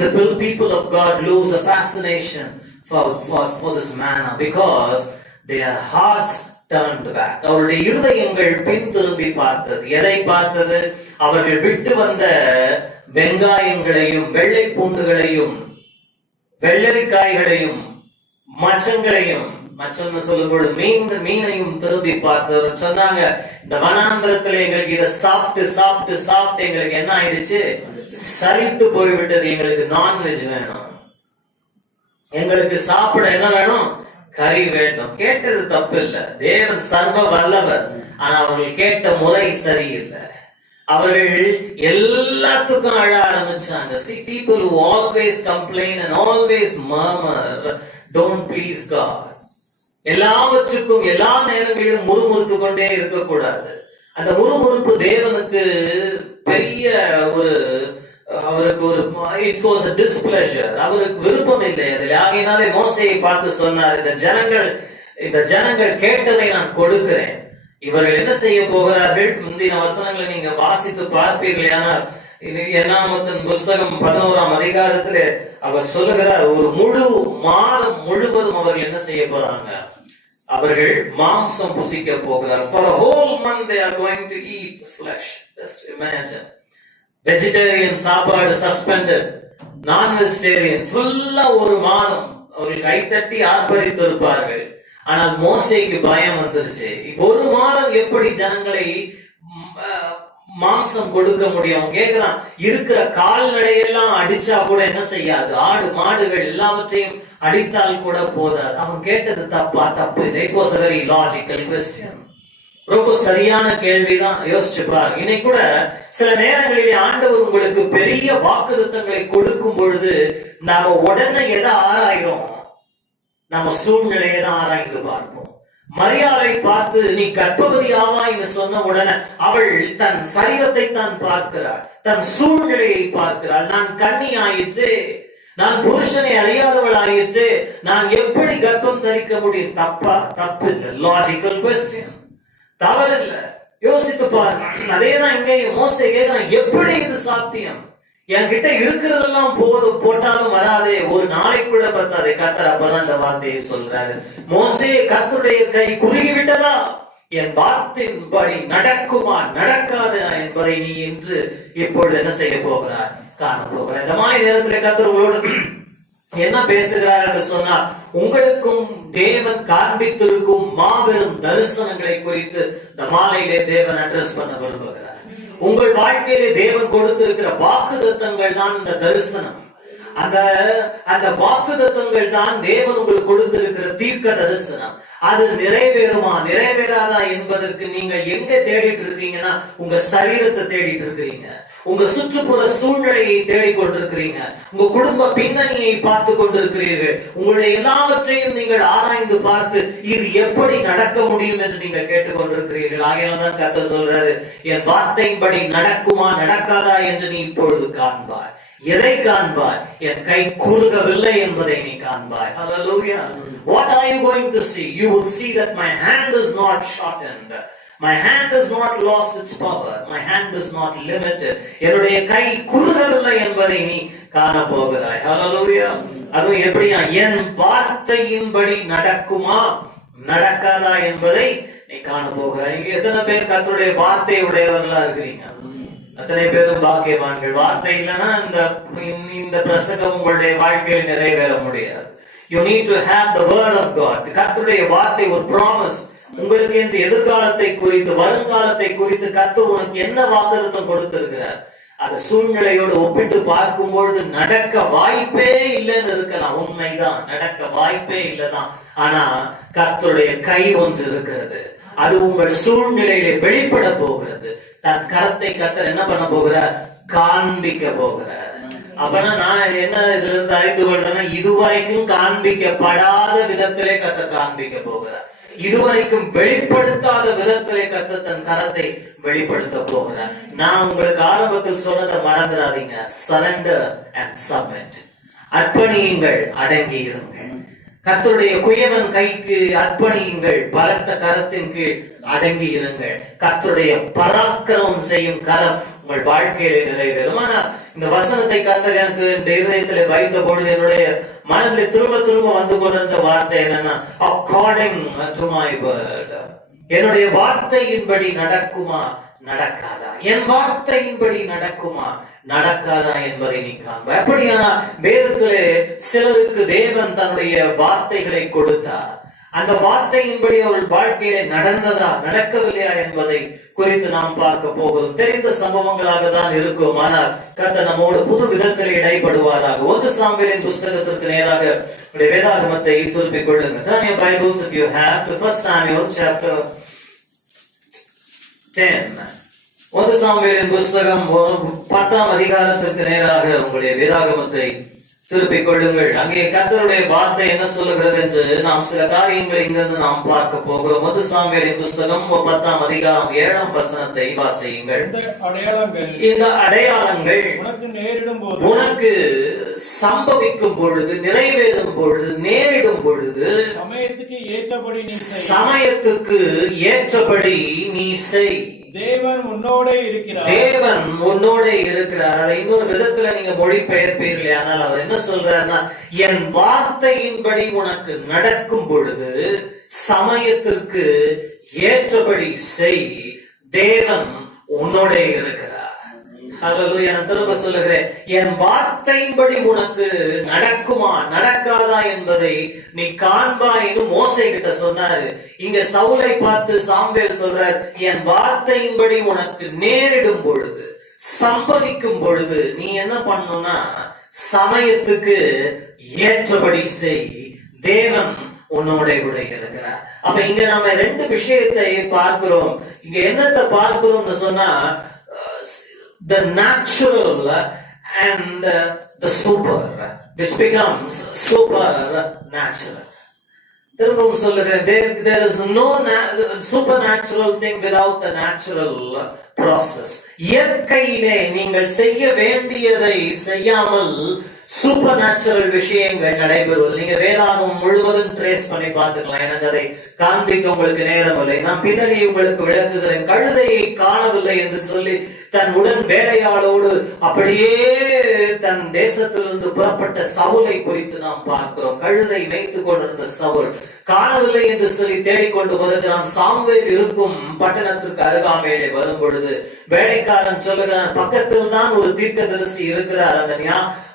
did the people of God lose a fascination for this manna? Because their hearts turned back. அவருடைய இருதயங்கள் பின் திரும்பி பார்த்தது. எதை பார்த்தது? அவர்கள் விட்டு வந்த வெங்காயங்களையும் வெள்ளை பூண்டுகளையும் வெள்ளரிக்காய்களையும் மச்சங்களையும், மச்சம்னு சொல்லும் பொழுது மீனையும் திரும்பி பார்த்தவர். சொன்னாங்க, இந்த வனாந்திரத்துல எங்களுக்கு இதை சாப்பிட்டு சாப்பிட்டு சாப்பிட்டு எங்களுக்கு என்ன ஆயிடுச்சு? சலித்து போய்விட்டது. எங்களுக்கு நான்வெஜ் வேணும், எங்களுக்கு சாப்பிட என்ன வேணும்? கறி வேண்டும். கேட்டது தப்பு இல்ல, தேவன் சர்வ வல்லவர். ஆனா அவர்கள் கேட்ட முறை சரியில்லை. அவர்கள் எல்லாத்துக்கும் அழ ஆரம்பிச்சாங்க. See, people who always complain and always murmur don't please God. எல்லாவற்றுக்கும் எல்லா நேரங்களிலும் முறுமுறுத்து கொண்டே இருக்கக்கூடாது. அந்த முறுமுறுப்பு தேவனுக்கு பெரிய அவருக்கு ஒரு it was a displeasure. அவருக்கு விருப்பம் இல்லை அதில். ஆகையினாலே மோசேயை பார்த்து சொன்னார், இந்த ஜனங்கள் கேட்டதை நான் கொடுக்கிறேன். இவர்கள் என்ன செய்ய போகிறார்கள்? முந்தின வசனங்களை நீங்க வாசித்து பார்ப்பீர்கள். ஆனால் என்னாமத்தின் புஸ்தகம் 11ஆம் அதிகாரத்துல அவர் சொல்லுகிறார், ஒரு முழு மாதம் முழுவதும் அவர்கள் என்ன செய்ய போறாங்க? அவர்கள் மாம்சம் புசிக்க போகிறார். For a whole month they are going to eat flesh. Just imagine. Vegetarian சாப்பாடு சஸ்பெண்டட், நான் வெஜிடேரியன் ஃபுல்லா ஒரு மாதம் அவர்கள் கைத்தட்டி ஆர்ப்பரித்து இருப்பார்கள். ஆனால் மோசேக்கு பயம் வந்துருச்சு. ஒரு மாதம் எப்படி ஜனங்களை மாம்சம் கொடுக்க முடியும்? கேட்கிறான், இருக்கிற கால்நடையெல்லாம் அடிச்சா கூட என்ன செய்யாது? ஆடு மாடுகள் எல்லாவற்றையும் அடித்தால் கூட போதாது. அவன் கேட்டது தப்பா? தப்பு. It was a very logical question. ரொம்ப சரியான கேள்விதான். யோசிச்சு பாரு. இன்னைக்கு கூட சில நேரங்களிலே ஆண்டவர் உங்களுக்கு பெரிய வாக்குத்தத்தங்களை கொடுக்கும் பொழுது நாம உடனே எதை ஆராயிரும்? நம்ம சூழ்நிலையை தான் ஆராய்ந்து பார்ப்போம். மரியாதை பார்த்து நீ கர்ப்பவதி ஆவாய்னு சொன்ன உடனே அவள் தன் சரீரத்தை தான் பார்க்கிறாள், தன் சூழ்நிலையை பார்க்கிறாள். நான் கன்னி ஆயிற்று, நான் புருஷனை அறியாதவள் ஆயிற்று, நான் எப்படி கர்ப்பம் தரிக்க முடியும்? தப்பா? தப்பு இல்லை. லாஜிக்கல் கொஸ்டின், தவறில்லை. யோசித்து பாருங்க. அதேதான் இங்கே மோசே கேட்கிறான், எப்படி இது சாத்தியம்? என்கிட்ட இருக்கிறதெல்லாம் போட்டாலும் வராதே, ஒரு நாளை கூட பார்த்தாதே. கர்த்தர் அப்பதான் இந்த வார்த்தையை சொல்றாரு, மோசே கர்த்தருடைய கை குறுகி விட்டதா? என் வார்த்தையின்படி நடக்குமா நடக்காது என்பதை நீ என்று இப்பொழுது என்ன செய்ய போகிறார்? காண போகிறார். இந்த மாதிரி நேரத்தில் கர்த்தர் உங்களோடு என்ன பேசுகிறார் என்று சொன்னா, உங்களுக்கும் தேவன் காண்பித்திருக்கும் மாபெரும் தரிசனங்களை குறித்து இந்த மாலையிலே தேவன் அட்ரஸ் பண்ண விரும்புகிறார். உங்கள் வாழ்க்கையிலே தேவன் கொடுத்திருக்கிற வாக்குத்தத்தங்கள் தான் இந்த தரிசனம். அந்த அந்த வாக்குத்தத்தங்கள் தான் தேவன் உங்களுக்கு கொடுத்திருக்கிற தீர்க்க தரிசனம். அது நிறைவேறுமா நிறைவேறாதா என்பதற்கு நீங்க எங்க தேடிட்டு இருக்கீங்கன்னா, உங்க சரீரத்தை தேடிட்டு இருக்கிறீங்க, உங்க சுற்றுப்புற சூழ்நிலையை தேடிக்கொண்டிருக்கிறீங்க, உங்க குடும்ப பின்னணியை பார்த்து கொண்டிருக்கிறீர்கள். உங்களுடைய எல்லாவற்றையும் நீங்கள் ஆராய்ந்து பார்த்து இது எப்படி நடக்க முடியும் என்று நீங்கள் கேட்டுக்கொண்டிருக்கிறீர்கள். ஆகையால்தான் கர்த்தர் சொல்றாரு, என் வார்த்தையின்படி நடக்குமா நடக்காதா என்று நீ இப்பொழுது காண்பாய். எதை காண்பாய்? என் கை கூறுகவில்லை என்பதை நீ காண்பாய். Hallelujah. What are you going to see? You will see that my hand is not shortened. My hand has not lost its power. My hand is not limited. என்னுடைய கை குறுகவில்லை என்பதை நீ காண போகிறாய். Hallelujah. அதுவும் எப்படியா? என் வார்த்தையின்படி நடக்குமா நடக்காதா என்பதை நீ காண போகிறாய். இங்க எத்தனை பேர் கர்த்தருடைய வார்த்தை உடையவர்களா இருக்கிறீங்க? அத்தனை பேரும் பாக்கியவான்கள். வார்த்தை இல்லைன்னா இந்த பிரசங்கம் உங்களுடைய வாழ்க்கையில் நிறைவேற முடியாது. You need to have the word of God. கர்த்தருடைய வார்த்தை ஒரு promise. உங்களுக்கு இந்த எதிர்காலத்தை குறித்து வருங்காலத்தை குறித்து கர்த்தர் உனக்கு என்ன வாக்குத்தத்தம் கொடுத்திருக்கிறார், அது சூழ்நிலையோடு ஒப்பிட்டு பார்க்கும் பொழுது நடக்க வாய்ப்பே இல்லைன்னு இருக்கலாம். உண்மைதான், நடக்க வாய்ப்பே இல்லைதான். ஆனா கர்த்தருடைய கை ஒன்று இருக்கிறது, அது உங்கள் சூழ்நிலையிலே வெளிப்பட போகிறது. தன் கரத்தை கர்த்தர் என்ன பண்ண போகிறார்? காண்பிக்க போகிறார். அப்பனா நான் என்ன இதுல இருந்து அறிந்து கொள்றேன்னா, இதுவரைக்கும் காண்பிக்கப்படாத விதத்திலே கர்த்தர் காண்பிக்க போகிறார். இதுவரைக்கும் வெளிப்படுத்தாத விதத்திலே கர்த்தர் தன் கரத்தை வெளிப்படுத்த போகிறார். நான் உங்களுக்கு ஆரம்பத்தில் சொன்னதை மறந்துடாதீங்க. Surrender and submit. அர்ப்பணியுங்கள், அடங்கி இருங்கள். கர்த்தருடைய குயவன் கைக்கு அர்ப்பணியுங்கள், பலத்த கரத்தின் கீழ் அடங்கி இருங்கள். கர்த்தருடைய பராக்கிரமம் செய்யும் கரம் உங்கள் வாழ்க்கையிலே நிறைவேறும். ஆனா இந்த வசனத்தை கர்த்தர் எனக்கு இந்த இதயத்திலே வைத்த பொழுது என்னுடைய மனதில் திரும்ப திரும்ப வந்து கொண்டிருந்த வார்த்தை என்னன்னா, அக்கார்டிங் டு மை வேர்ட். என்னுடைய வார்த்தையின்படி நடக்குமா நடக்காதா, என் வார்த்தையின்படி நடக்குமா நடக்காதா என்பதை நீ காண்பாய். அப்படியானா வேதத்திலே சிலருக்கு தேவன் தன்னுடைய வார்த்தைகளை கொடுத்தார். அந்த வார்த்தையின்படி அவர்கள் வாழ்க்கையிலே நடந்ததா நடக்கவில்லையா என்பதை குறித்து நாம் பார்க்க போகிறோம். தெரிந்த சம்பவங்களாக தான் இருக்கும். ஆனால் கர்த்தர் நம்மோடு புது விதத்தில் இடைப்படுவாராக. 1 சாமுவேலின் புஸ்தகத்திற்கு நேராக வேதாகமத்தை திருப்பிக் கொள்ளுங்கள். Turn your Bibles if you have to 1 Samuel chapter 10. 1 சாமுவேலின் புஸ்தகம் 10ஆம் அதிகாரத்திற்கு நேராக உங்களுடைய வேதாகமத்தை திருப்பிக் கொள்ளுங்கள். அங்கே கர்த்தருடைய வார்த்தை என்ன சொல்லுகிறது என்று நாம் சில காரியங்களை இங்கிருந்து நாம் பார்க்க போகிறோம். 1 சாமுவேலின் புஸ்தகம் 10ஆம் அதிகாரம் 7ஆம் வசனத்தை வாசியுங்கள். இந்த அடையாளங்கள் உனக்கு நேரிடும் போது, உனக்கு சம்பவிக்கும் பொழுது, நிறைவேறும் பொழுது, நேரிடும் பொழுது சமயத்துக்கு ஏற்றபடி நீ செய். சமயத்துக்கு ஏற்றபடி நீ செய். தேவன் உன்னோட இருக்கிறார். தேவன் உன்னோட இருக்கிறார். அதை இன்னொரு விதத்துல நீங்க மொழிபெயர்ப்பீர்களே, ஆனால் அவர் என்ன சொல்றாருன்னா, என் வார்த்தையின்படி உனக்கு நடக்கும் பொழுது சமயத்திற்கு ஏற்றபடி செய், தேவன் உன்னோட இருக்கிறார். ஹல்லேலூயா. நான் திரும்ப சொல்லுகிறேன், என் வார்த்தையின்படி உனக்கு நடக்குமா நடக்காதா என்பதை நீ காண்பாயின்னு மோசே கிட்ட சொன்னாரு. இங்க சவுலை பார்த்து சாமுவேல் சொல்றார், என் வார்த்தையின்படி உனக்கு நேரிடும் பொழுது, சம்பவிக்கும் பொழுது நீ என்ன பண்ணணும்னா சமயத்துக்கு ஏற்றபடி செய், தேவன் உன்னோட கூட இருக்கிறார். அப்ப இங்க நாம 2 விஷயத்தை பார்க்கிறோம். இங்க என்னத்தை பார்க்கிறோம்னு சொன்னா, the natural and the super, which becomes supernatural. திரும்பவும் சொல்லுகிறேன், there is no supernatural thing without the natural process. இயற்கையிலே நீங்கள் செய்ய வேண்டியதை செய்யாமல் சூப்பர் நேச்சுரல் விஷயங்கள் நடைபெறுவது. நீங்க வேதாகம் முழுவதும் ட்ரேஸ் பண்ணி பார்த்துக்கலாம். எனக்கு அதை காண்பிக்க உங்களுக்கு நேரம் இல்லை. நான் பின்னணி உங்களுக்கு விளக்குகிறேன். கழுதையை காணவில்லை என்று சொல்லி தன் உடன் வேலையாளோடு அப்படியே தன் தேசத்திலிருந்து புறப்பட்ட சவுலை குறித்து நாம் பார்க்கிறோம். கழுதை மேய்த்துக் கொண்டிருந்த சவுல் காணவில்லை என்று சொல்லி தேடிக்கொண்டு வருகிறான். சாமுவேல் இருக்கும் பட்டணத்திற்கு அருகாமையிலே வரும் பொழுது வேலைக்காரன் சொல்லுகிறான், பக்கத்தில் தான் ஒரு தீர்க்கதரிசி இருக்கிறார்,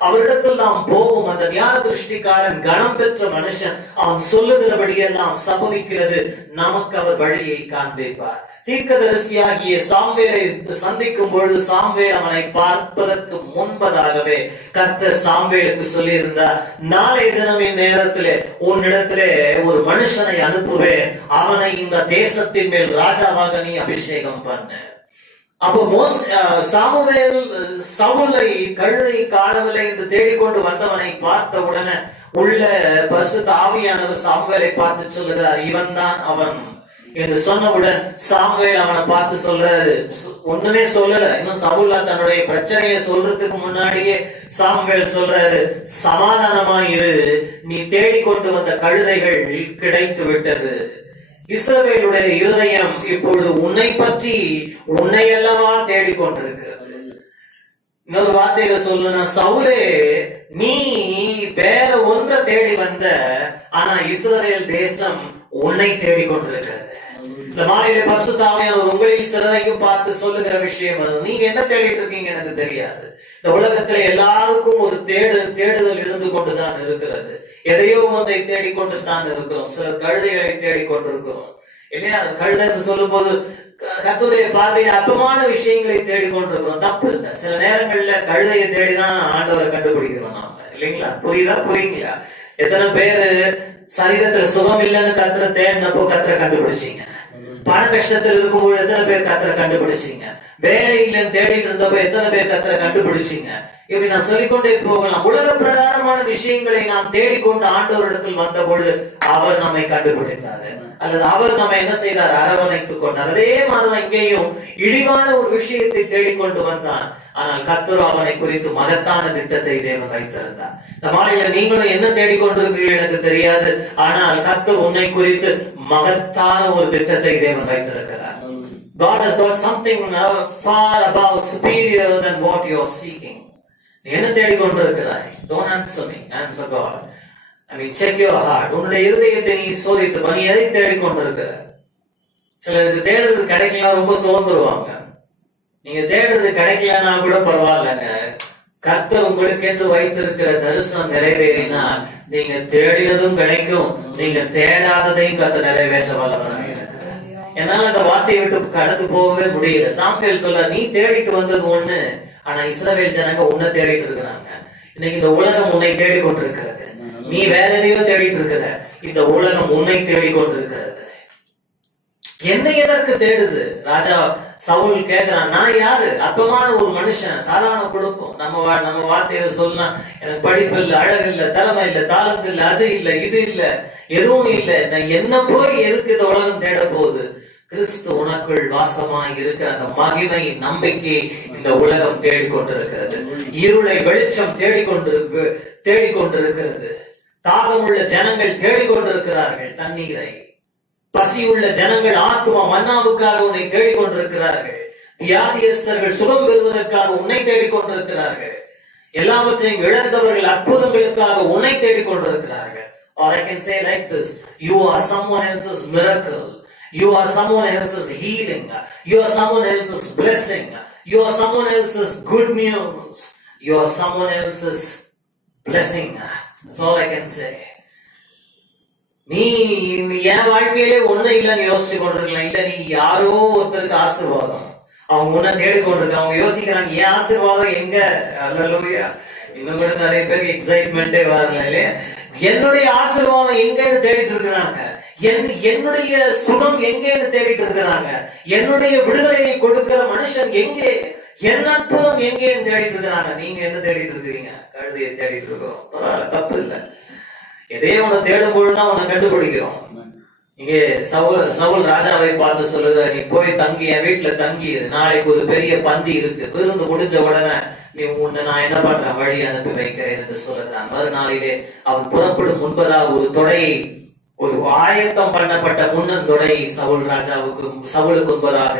அவரிடத்தில் நாம் போவோம். அந்த ஞான திருஷ்டிக்காரன் கனம் பெற்ற மனுஷன், அவன் சொல்லுகிறபடியெல்லாம் சம்பவிக்கிறது. நமக்கு அவர் வழியை காண்பிப்பார். தீர்க்கதரிசியாகிய சாமுவேலை சந்திக்கும் பொழுது சாமுவேல் அவனை பார்ப்பதற்கு முன்பதாகவே கர்த்தர் சாமுவேலுக்கு சொல்லி இருந்தார், நாளை தினம் நேரத்திலே உன்னிடத்திலே ஒரு மனுஷனை அனுப்புவேன், அவனை இந்த தேசத்தின் மேல் ராஜாவாக நீ அபிஷேகம் பண்ண. அப்போ சாமுவேல் சவுலை கழுதை காணவில்லை என்று தேடிக்கொண்டு வந்தவனை பார்த்த உடனே உள்ள பரிசுத்த ஆவியானவர் சாமுவேலை பார்த்து சொல்லுகிறார், இவன் தான் அவன் என்று சொன்னவுடன் சாமுவேல் அவனை பார்த்து சொல்றாரு, ஒண்ணுமே சொல்லல. இன்னும் சவுலா தன்னுடைய பிரச்சனையை சொல்றதுக்கு முன்னாடியே சாமுவேல் சொல்றாரு, சமாதானமாயிரு, நீ தேடிக்கொண்டு வந்த கழுதைகள் கிடைத்து விட்டது. இஸ்ரவேலுடைய இருதயம் இப்பொழுது உன்னை பற்றி உன்னை அல்லவா தேடிக்கொண்டிருக்கிறது. இன்னொரு வார்த்தையில சொல்லணும்னா, சவுலே நீ வேற ஒன்றை தேடி வந்த, ஆனா இஸ்ரவேல் தேசம் உன்னை தேடிக்கொண்டிருக்கிறது. இந்த மாலையில பரிசுத்த ஆவியானவர் உங்களில் சிலரையும் பார்த்து சொல்லுகிற விஷயம் அது. நீங்க என்ன தேடிட்டு இருக்கீங்க எனக்கு தெரியாது. இந்த உலகத்துல எல்லாருக்கும் ஒரு தேடுதல் இருந்து கொண்டுதான் இருக்கிறது. எதையோ ஒன்றை தேடிக்கொண்டு தான் இருக்கிறோம். சில கழுதைகளை தேடிக்கொண்டிருக்கிறோம் இல்லையா? கழுதைன்னு சொல்லும் போது கர்த்தருடைய பார்வையில் அற்பமான விஷயங்களை தேடிக்கொண்டிருக்கிறோம். தப்பு இல்லை. சில நேரங்கள்ல கழுதையை தேடிதான் ஆண்டவரை கண்டுபிடிக்கிறோம் நாம, இல்லைங்களா? புரியுங்களா? எத்தனை பேரு சரீரத்துல சுகம் இல்லைன்னு கர்த்தரை தேடினப்போ கர்த்தரை கண்டுபிடிச்சீங்க? பண கஷ்டத்தில் இருக்கும்போது எத்தனை பேர் கர்த்தரை கண்டுபிடிச்சீங்க? வேலை இல்லைன்னு தேடிட்டு இருந்தப்போ எத்தனை பேர் கர்த்தரை கண்டுபிடிச்சீங்க? இப்படி நான் சொல்லிக்கொண்டே போகலாம். உலக பிரகாரமான விஷயங்களை நாம் தேடிக்கொண்டு ஆண்டவரிடத்தில் வந்த பொழுது அவர் நம்மை கண்டுபிடித்தாரு, அல்லது அவர் நம்ம என்ன செய்தார்? அரவணைத்துக் கொண்டார். அதே மாதிரிதான் இங்கேயும் இழிவான ஒரு விஷயத்தை தேடிக்கொண்டு வந்தான். ஆனால் கர்த்தர் அவனை குறித்து மகத்தான திட்டத்தை தேவன் வைத்திருந்தார். இந்த மாலையில நீங்களும் என்ன தேடிக்கொண்டிருக்கிறீர்கள் எனக்கு தெரியாது, ஆனால் கர்த்தர் உன்னை குறித்து மகத்தான ஒரு திட்டத்தை தேவன் வைத்திருக்கிறார். God has got something far above, superior than what you are seeking. என்ன தேடிக்கொண்டிருக்கிறாய்? Don't answer me, answer God. I mean, check your heart. உன்னுடைய இருதயத்தை நீ சோதித்து நீ எதை தேடிக்கொண்டிருக்கிற? சிலருக்கு தேடுறது கிடைக்கலாம், ரொம்ப சோர்ந்துருவாங்க. நீங்க தேடுறது கிடைக்கலன்னா கூட பரவாயில்லங்க. கர்த்தர் உங்களுக்கு என்று வைத்திருக்கிற தரிசனம் நிறைவேறினா நீங்க தேடினதும் கிடைக்கும், நீங்க தேடாததையும் கர்த்தர் நிறைவேற்ற வல்லவராக இருக்கிறார். என்னால அந்த வார்த்தையை விட்டு கடந்து போகவே முடியல. சாமுவேல் சொல்ல, நீ தேடிட்டு வந்தது ஒண்ணு, ஆனா இஸ்ரவேல் ஜனங்க உன்னை தேடிட்டு இருக்கிறாங்க. இன்னைக்கு இந்த உலகம் உன்னை தேடிக்கொண்டிருக்கிறது. நீ வேற எதையோ தேடிட்டு இருக்கிற, இந்த உலகம் உன்னை தேடிக்கொண்டிருக்கிறது. என்ன எதற்கு தேடுது? ராஜா சவுல் கேட்கிறான், நான் யாரு? அற்பமான ஒரு மனுஷன், சாதாரண குடும்பம். நம்ம வார்த்தையில சொல்லலாம், எனக்கு படிப்பு இல்ல, அழகு இல்ல, திறமை இல்ல, தாளந்து இல்ல, அது இல்ல, இது இல்ல, எதுவும் இல்ல, நான் என்ன போய் எதுக்கு இந்த உலகம் தேட போகுது? கிறிஸ்து உனக்குள் வாசமாய் இருக்கிற அந்த மகிமை நம்பிக்கை இந்த உலகம் தேடிக்கொண்டிருக்கிறது. இருளை வெளிச்சம் தேடிக்கொண்டிருக்கிறது. தாகமுள்ள ஜனங்கள் தேடிக்கொண்டிருக்கிறார்கள் தண்ணீரை. பசியுள்ள ஜனங்கள் ஆத்துமா மன்னாவுக்காக உன்னை தேடிக்கொண்டிருக்கிறார்கள். வியாதியஸ்தர்கள் சுகம் பெறுவதற்காக உன்னை தேடிக்கொண்டிருக்கிறார்கள். எல்லாவற்றையும் இழந்தவர்கள் அற்புதங்களுக்காக உன்னை தேடிக்கொண்டிருக்கிறார்கள். Or I can say like this, you are someone else's miracle. You are someone else's healing. You are someone else's blessing. You are someone else's good news. You are someone else's blessing. That's all I can say. நீ என் வாழ்க்கையிலே ஒண்ணு இல்லைன்னு யோசிச்சு கொண்டிருக்கலாம். இல்ல, நீ யாரோ ஒருத்தருக்கு ஆசீர்வாதம், அவங்க உன்னை தேடிக்கொண்டிருக்க. அவங்க யோசிக்கிறாங்க, என் ஆசீர்வாதம் எங்க? அல்லேலூயா. இன்னும் கூட நிறைய பேருக்கு எக்ஸைட்மெண்டே வரல இல்லையா? என்னுடைய ஆசீர்வாதம் எங்கன்னு தேடிட்டு இருக்கிறாங்க. என்னுடைய சுகம் எங்கேன்னு தேடிட்டு இருக்கிறாங்க. என்னுடைய விடுதலையை கொடுக்கிற மனுஷன் எங்கே? என் அற்புதம் எங்கேன்னு தேடிட்டு இருக்கிறாங்க. நீங்க என்ன தேடிட்டு இருக்கிறீங்க? கழுதையை தேடிட்டு இருக்கிறோம். பரவாயில்ல, தப்பு இல்லை. எதே உன்னை தேடும் பொழுதுதான் உன்னை கண்டுபிடிக்கிறோம். இங்கே சவுல் ராஜாவை பார்த்து சொல்லுற, நீ போய் தங்கி என் வீட்டுல தங்கி, நாளைக்கு ஒரு பெரிய பந்தி இருக்கு, விருந்து முடிஞ்ச உடனே நீ உன்னை நான் என்ன பண்றேன், வழி அனுப்பி வைக்கிறேன் என்று சொல்லுகிறான். மறுநாளிலே அவன் புறப்படும் முன்பதாக ஒரு தொடையை, ஒரு ஆயத்தம் பண்ணப்பட்ட முன்னந்தொடை சவுலுக்கு முன்பதாக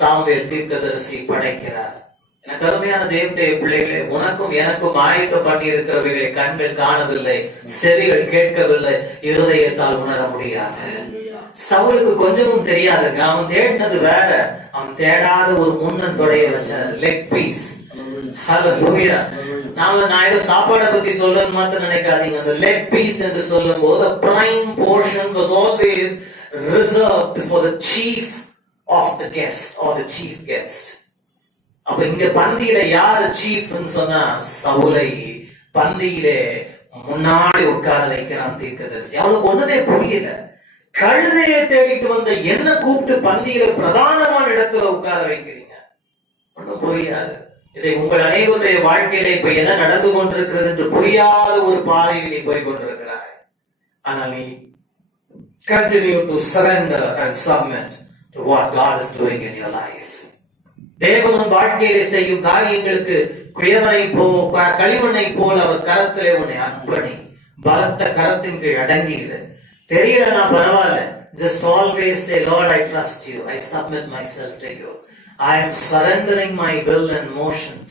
சாமுவேல் தீர்க்கதரிசி படைக்கிறார். எனக்கு அருமையான தேவனுடைய பிள்ளைகளே, உனக்கும் எனக்கும் ஆயத்தம் பண்ணி இருக்கிறவைகளை கண்கள் காணவில்லை, செவிகள் கேட்கவில்லை, இருதயத்தால் உணர முடியாது. சவுலுக்கு கொஞ்சமும் தெரியாதுங்க. அவன் தேடினது வேற. அவன் தேடாத ஒரு முன்னந்தொடைய வச்ச லெக் பீஸ். ஹல்லேலூயா. நான் ஏதோ சாப்பாடை பத்தி சொல்றேன்னு மாத்திரம் நினைக்காதீங்க. அந்த லெக் பீஸ் என்று சொல்லும் போது prime portion was always reserved for the chief of the guest or the chief guest. அப்ப இங்க பந்தியில யாரு சீஃப்னு சொன்னா சவுலை பந்தியிலே முன்னாடி உட்கார வைக்கிறான் தீர்க்கதரிசி. அவனுக்கு ஒண்ணுமே புரியல. கழுதையை தேடிட்டு வந்த என்ன கூப்பிட்டு பந்தியில பிரதானமான இடத்துல உட்கார வைக்கிறீங்க, ஒண்ணும் புரியாது. இதை உங்கள் அனைவருடைய வாழ்க்கையில இப்ப என்ன நடந்து கொண்டிருக்கிறது என்று புரியாத ஒரு பாதையில் நீ போய் கொண்டிருக்கிறாய். ஆனால் நீ continue to surrender and submit to what God is doing in your life. தேவன் வாழ்க்கையிலே செய்யும் காரியங்களுக்கு களிமண்ணை போல அவர் கரத்திலே உன்னை அர்ப்பணி. பலத்த கரத்தின் கீழ் அடங்கிடு. தெரியலனா பரவாயில்ல. Just always say, Lord, I trust you. I submit myself to you. I am surrendering my will and motions.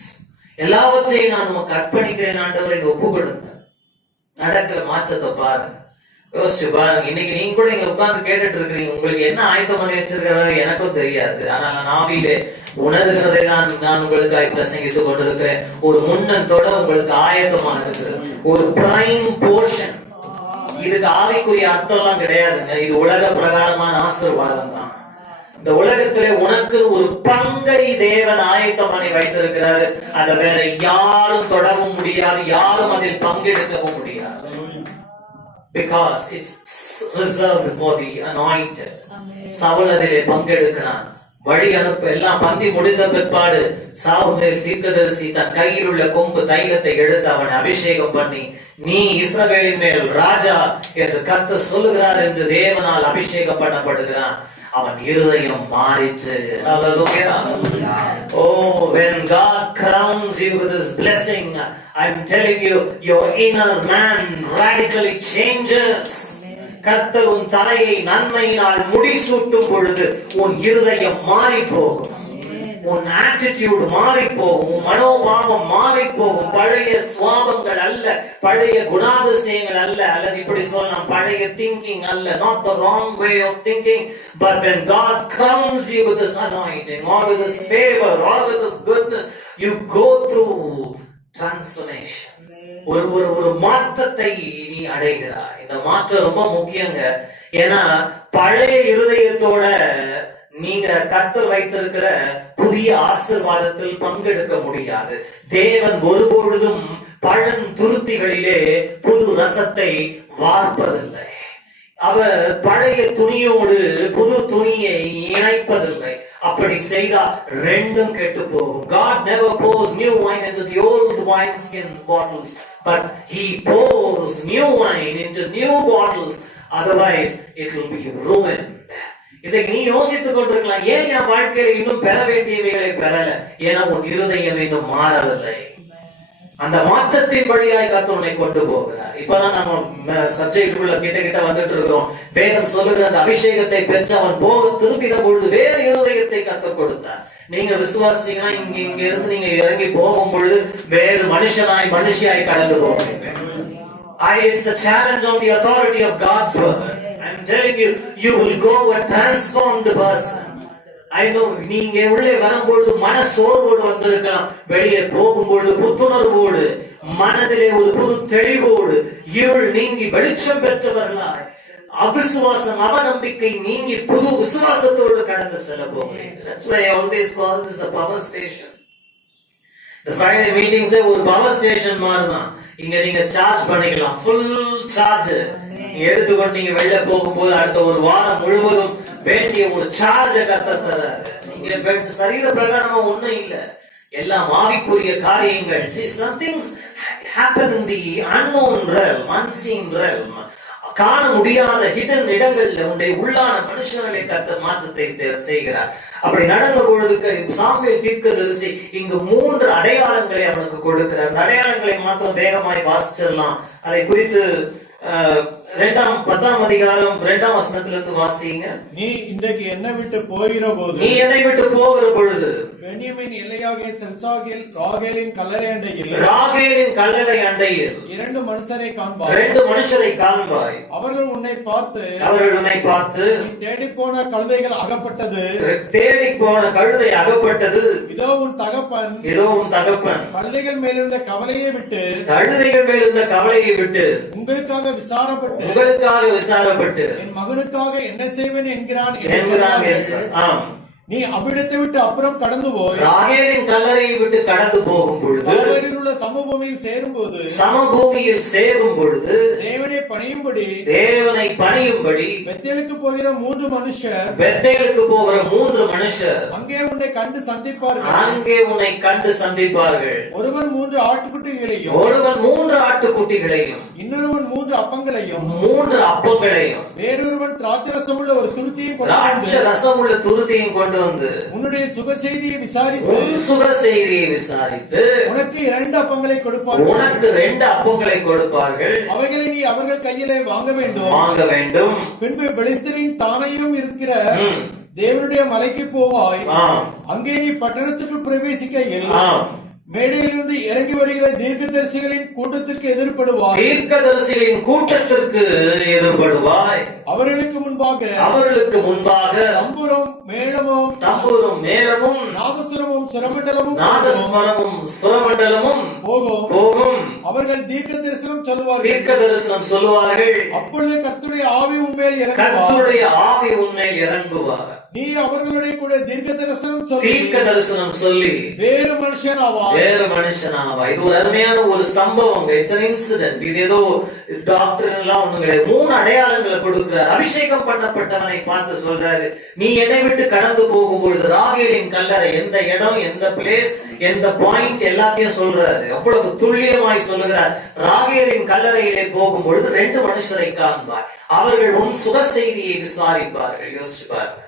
எல்லாவற்றையும் நான் உமக்கு அர்ப்பணிக்கிறேன் ஆண்டவரே, ஒப்பு கொடுங்க. நடக்கிற மாற்றத்தை பாருங்க, யோசிச்சு பாருங்க. இன்னைக்கு நீங்க கூட இங்க உட்கார்ந்து கேட்டுட்டு இருக்கிறீங்க. உங்களுக்கு என்ன ஆயத்தம் பண்ணி வச்சிருக்கிறது எனக்கும் தெரியாது. ஆனால் நான் ஆவியிலே உணர்கிறதை நான் உங்களுக்கு பிரசங்கித்துக் கொண்டிருக்கிறேன். ஒரு முன்னத்தோட உங்களுக்கு ஆயத்தமான இருக்கிறது ஒரு பிரைம் போர்ஷன். இதுக்கு ஆவிக்குரிய அர்த்தம் எல்லாம் கிடையாதுங்க. இது உலக பிரகாரமான ஆசீர்வாதம் தான். இந்த உலகத்திலே உனக்கு ஒரு பங்கை தேவன் ஆயத்தம் பண்ணி வைத்திருக்கிறாரு. அதை வேற யாரும் தொடவும் முடியாது, யாரும் அதில் பங்கெடுக்கவும் முடியாது. Because it's reserved for the anointed. Saul அதிலே பங்கெடுக்கிறான். வழி அனுப்பு எல்லாம் பந்தி முடிந்த பிற்பாடு சாமுவேல் தீர்க்கதரிசி தன் கையில் உள்ள கொம்பு தைலத்தை எடுத்து அவனை அபிஷேகம் பண்ணி, நீ இஸ்ரவேலின் மேல் ராஜா என்று கர்த்தர் சொல்லுகிறார் என்று தேவனால் அபிஷேகம் பண்ணப்படுகிறான். அவன் இருதயம் மாறிற்று. Oh, when God crowns you with his blessing, I'm telling you, your inner man radically changes. கர்த்தர் உன் தலையை நன்மையினால் முடிசூட்டும் பொழுது உன் இருதயம் மாறி போகும், உன் ஆட்டிடியூட் மாறி போகும், உன் மனோபாவம் மாறி போகும். பழைய சுவாபங்கள் அல்ல, பழைய குணாதிசயங்கள் அல்ல, அல்லது இப்படி சொல்லலாம் பழைய திங்கிங் அல்ல, not the wrong way of thinking, but when God crowns you with his anointing or with his favor or with his goodness, you go through transformation. ஒரு மாற்றத்தை நீ அடைகிறாய். இந்த மாற்றம் ரொம்ப முக்கியங்க. ஏன்னா பழைய இருதயத்தோட நீங்க கர்த்தர் வைத்திருக்கிற புதிய ஆசீர்வாதத்தில் பங்கெடுக்க முடியாது. தேவன் ஒருபொழுதும் பழந்துருத்திகளிலே புது ரசத்தை வார்ப்பதில்லை. அவர் பழைய துணியோடு புது துணியை இணைப்பதில்லை. அப்படி செய்தால் ரெண்டும் கெட்டு போகும். God never pours new wine into the old wineskin bottles, but he pours new wine into new bottles, otherwise it will be ruined. இதை நீ யோசித்துக் கொண்டிருக்கலாம், ஏன் என் வாழ்க்கையில இன்னும் பெற வேண்டியவைகளை பெறல? ஏன்னா உன் இருதயம் இன்னும் மாறவில்லை. அந்த மாற்றத்தின் வழியாய் கர்த்தர் உன்னை கொண்டு போகிறார். இப்பதான் நம்ம சர்ச்சைக்குள்ள கிட்ட வந்துட்டு இருக்கிறோம். வேதம் சொல்லுகிற அந்த அபிஷேகத்தை பெற்று அவன் போக திரும்பின பொழுது வேறு இருதயத்தை கர்த்தர் கொடுத்தார். நீங்க விசுவாசிச்சீங்கன்னா இங்க இருந்து நீங்க இறங்கி போகும் பொழுது வேறு மனுஷியாய் கடந்து போவீங்க. It's a challenge on the authority of God's word. I'm telling you, you will go a transformed person. I know நீங்க உள்ளே வரும்பொழுது மன சோர்வோடு வந்திருக்கலாம், வெளியே போகும்பொழுது புத்துணர்வோடு, மனதிலே ஒரு புது தெளிவோடு, இருள் நீங்கி வெளிச்சம் பெற்றவர்களாய், அவிசுவாசம் அவநம்பிக்கை நீங்கி புது விசுவாசத்தோடு கடந்து செல்ல போகிறீர்கள். That's why I always call this a power station. The Friday meetings ஒரு பவர் ஸ்டேஷன் மாதிரிதான். இங்க நீங்க சார்ஜ் பண்ணிக்கலாம், ஃபுல் சார்ஜ் எடுத்துக்கொண்டு நீங்க வெளில போகும்போது அடுத்த ஒரு வாரம் முழுவதும் வேண்டிய ஒரு சார்ஜ கர்த்தர் தராரு. நீங்க சரீர பிரகாரமா ஒண்ணும் இல்ல, எல்லாம் ஆவிக்குரிய காரியங்கள். See, some things happen in the unknown realm, unseen realm. காண முடியாத ஹிடன் இடங்கள்ல உன்னுடைய உள்ளான மனுஷர்களை கர்த்தர் மாற்றத்தை செய்கிறார். அப்படி நடந்த பொழுது சாமுவேல் தீர்க்கதரிசி இங்கு 3 அடையாளங்களை அவனுக்கு கொடுக்கிறார். அந்த அடையாளங்களை மாத்திரம் வேகமாய் வாசிச்சிடலாம். அதை குறித்து 10ஆம் அதிகாரம் 2ஆம் வசனத்திலிருந்து வாசிங்க. நீ இன்றைக்கு என்னை விட்டு போகிற போது, நீ என்னை விட்டு போகிற பொழுது பென்யமீன் எல்லையாகிய செல்சாகில் ராகேலின் கல்லறை அண்டையில் ராகேலின் கல்லறை அண்டையில் 2 மனுஷரை காண்பாய். 2 மனுஷரை காண்பாய். அவர்கள் உன்னை பார்த்து நீ தேடிப்போன கழுதைகள் அகப்பட்டது, தேடிப்போன கழுதை அகப்பட்டது, இதோ உன் தகப்பன் கழுதைகள் மேலிருந்த கவலையை விட்டு உங்களுக்காக விசாரப்பட்டு என் மகனுக்காக என்ன செய்வேன் என்கிறான். நீ அவ்விடத்தை விட்டு அப்புறம் கடந்து போய் ராகேலின் கல்லறையை விட்டு கடந்து போகும் பொழுது உள்ள சமபூமியில் சேரும் பொழுது தேவனை பணியும்படி பெத்தேலுக்கு போகிற 3 மனுஷர் அங்கே உன்னை கண்டு சந்திப்பார்கள். ஒருவன் 3 ஆட்டுக்குட்டிகளையும் இன்னொருவன் 3 அப்பங்களையும் வேறொருவன் திராட்சரசமுள்ள ஒரு துருத்தியும் கொண்டு வந்து உன்னுடைய சுக செய்தியை விசாரித்து உனக்கு 2 அப்பங்களை கொடுப்பார்கள். அவைகளை நீ அவர்கள் கையிலே வாங்க வேண்டும். பின்பு பெலிஸ்தரின் தானையும் இருக்கிற தேவனுடைய மலைக்கு போவாய். அங்கே நீ பட்டணத்துக்குள் பிரவேசிக்கையில் மேடையிலிருந்து இறங்கி வருகிற தீர்க்கதரிசிகளின் கூட்டத்திற்கு எதிர்படுவாய். அவர்களுக்கு முன்பாக தம்புரும் மேளமும் நாதஸ்வரமும் சுரமண்டலமும் போகும். அவர்கள் தீர்க்க தரிசனம் சொல்லுவார்கள். அப்பொழுது கர்த்தருடைய ஆவி உன்மேல் இறங்குவார். நீ அவர்களுடைய கூட தீர்க்க தரிசனம் சொல்லி வேறு மனுஷனாவாய். இது ஒரு அருமையான ஒரு சம்பவம். It's an incident. இது ஏதோ டாக்டர் எல்லாம் ஒண்ணும் கிடையாது. 3 அடையாளங்களை கொடுக்கிறார். அபிஷேகம் பண்ணப்பட்டவனை பார்த்து சொல்றாரு, நீ என்னை விட்டு கடந்து போகும்பொழுது ராகேலின் கல்லறை எந்த இடம், எந்த பிளேஸ், எந்த பாயிண்ட் எல்லாத்தையும் சொல்றாரு. அவ்வளவு துல்லியமாய் சொல்லுகிறார். ராகேலின் கல்லறையிலே போகும்பொழுது 2 மனுஷரை காண்பார். அவர்கள் உன் சுக செய்தியை விசாரிப்பார்கள். யோசிச்சு பாருங்க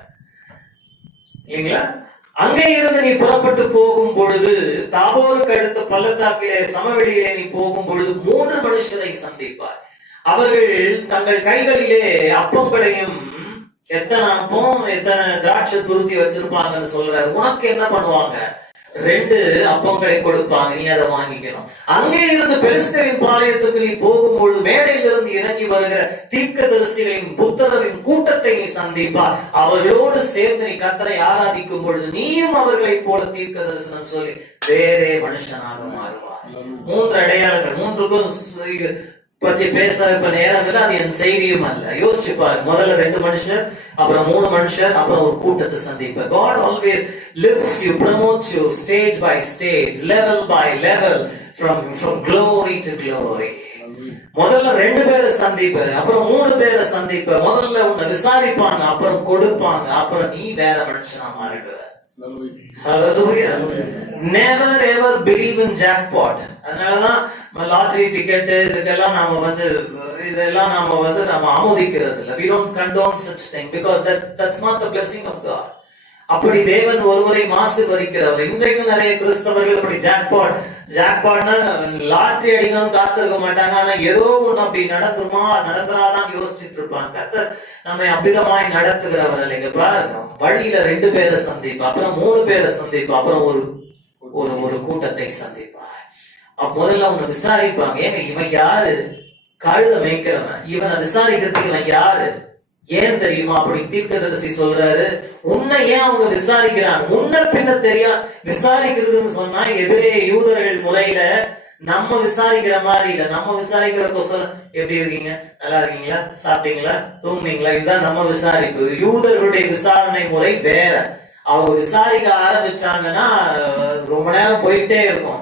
இல்லைங்களா? அங்கே இருந்து நீ புறப்பட்டு போகும் பொழுது தாபோருக்கு அடுத்த பள்ளத்தாக்கிலே சமவெளியிலே நீ போகும் பொழுது 3 மனுஷரை சந்திப்பார். அவர்கள் தங்கள் கைகளிலே அப்பங்களையும் எத்தனை அப்பம் எத்தனை திராட்சை துருத்தி வச்சிருப்பாங்கன்னு சொல்றாரு. உனக்கு என்ன பண்ணுவாங்க? 2 அப்பங்களை கொடுப்பாங்க. நீ அதை வாங்கிக்கணும். அங்கே இருந்து பெலிஸ்தரின் பாளையத்துக்கு நீ போகும்பொழுது மேடையிலிருந்து இறங்கி வருகிற தீர்க்கதரிசிகளின் புத்தரின் கூட்டத்தை நீ சந்திப்பார். அவர்களோடு சேர்ந்து நீ கர்த்தரை ஆராதிக்கும் பொழுது நீயும் அவர்களை போல தீர்க்க தரிசனம் சொல்லி வேறே மனுஷனாக மாறுவார். 3 அடையாளங்கள். 3க்கும் பத்தி பேச இப்ப நேரம் இல்லை. அது என் செய்தியும் அல்ல. யோசிச்சு பாரு. முதல்ல 2 மனுஷர், அப்புறம் 3 மனுஷர், அப்புறம் ஒரு கூட்டத்தை சந்திப்ப. God always lifts you, promotes you stage by stage, level by level, from glory to glory. முதல்ல 2 பேரை சந்திப்ப, அப்புறம் 3 பேரை சந்திப்ப. முதல்ல உன்னை விசாரிப்பாங்க, அப்புறம் கொடுப்பாங்க, அப்புறம் நீ வேற மனுஷனா மாறிடுவ. Hallelujah. Never ever believe in jackpot. அதனாலதான் லாட்டரி டிக்கெட் இதுக்கெல்லாம் நாம ஆமோதிக்கிறது இல்லை. We don't condone such thing because that's not the blessing of God. அப்படி தேவன் ஒருவரை ஆசீர்வதிக்கிறவர். இன்றைக்கும் நிறைய கிறிஸ்தவர்கள் அப்படி ஜாக்பாட்னா லாட்டரி அடிக்கணும்னு காத்திருக்க மாட்டாங்க. ஆனா ஏதோ ஒண்ணு அப்படி நடந்துராதான் யோசிச்சுட்டு இருப்பாங்க. கர்த்தர் நம்மை அபிதமாய் நடத்துகிறவர் இல்லைங்க. பாருங்க, வழியில 2 பேரை சந்திப்பா, அப்புறம் 3 பேரை சந்திப்பா, அப்புறம் ஒரு கூட்டத்தை சந்திப்பார். முதல்ல அவனை விசாரிப்பாங்க. ஏங்க இவன் யாரு? கழுத மேய்க்கிறவன். இவனை விசாரிக்கிறதுக்கு இவன் யாரு? ஏன் தெரியுமா? அப்படி தீர்க்கதரிசி சொல்றாரு, உன்னை ஏன் அவங்க விசாரிக்கிறாங்க? முன்ன பின்ன தெரியா விசாரிக்கிறதுன்னு சொன்னா எதிரே யூதர்கள் முறையில நம்ம விசாரிக்கிற மாதிரி இல்ல. நம்ம விசாரிக்கிற கொஸ்டின் எப்படி இருக்கீங்க, நல்லா இருக்கீங்களா, சாப்பிட்டீங்களா, தூங்குனீங்களா, இதுதான் நம்ம விசாரிப்பு. யூதர்களுடைய விசாரணை முறை வேற. அவங்க விசாரிக்க ஆரம்பிச்சாங்கன்னா ரொம்ப நேரம் போயிட்டே இருக்கும்.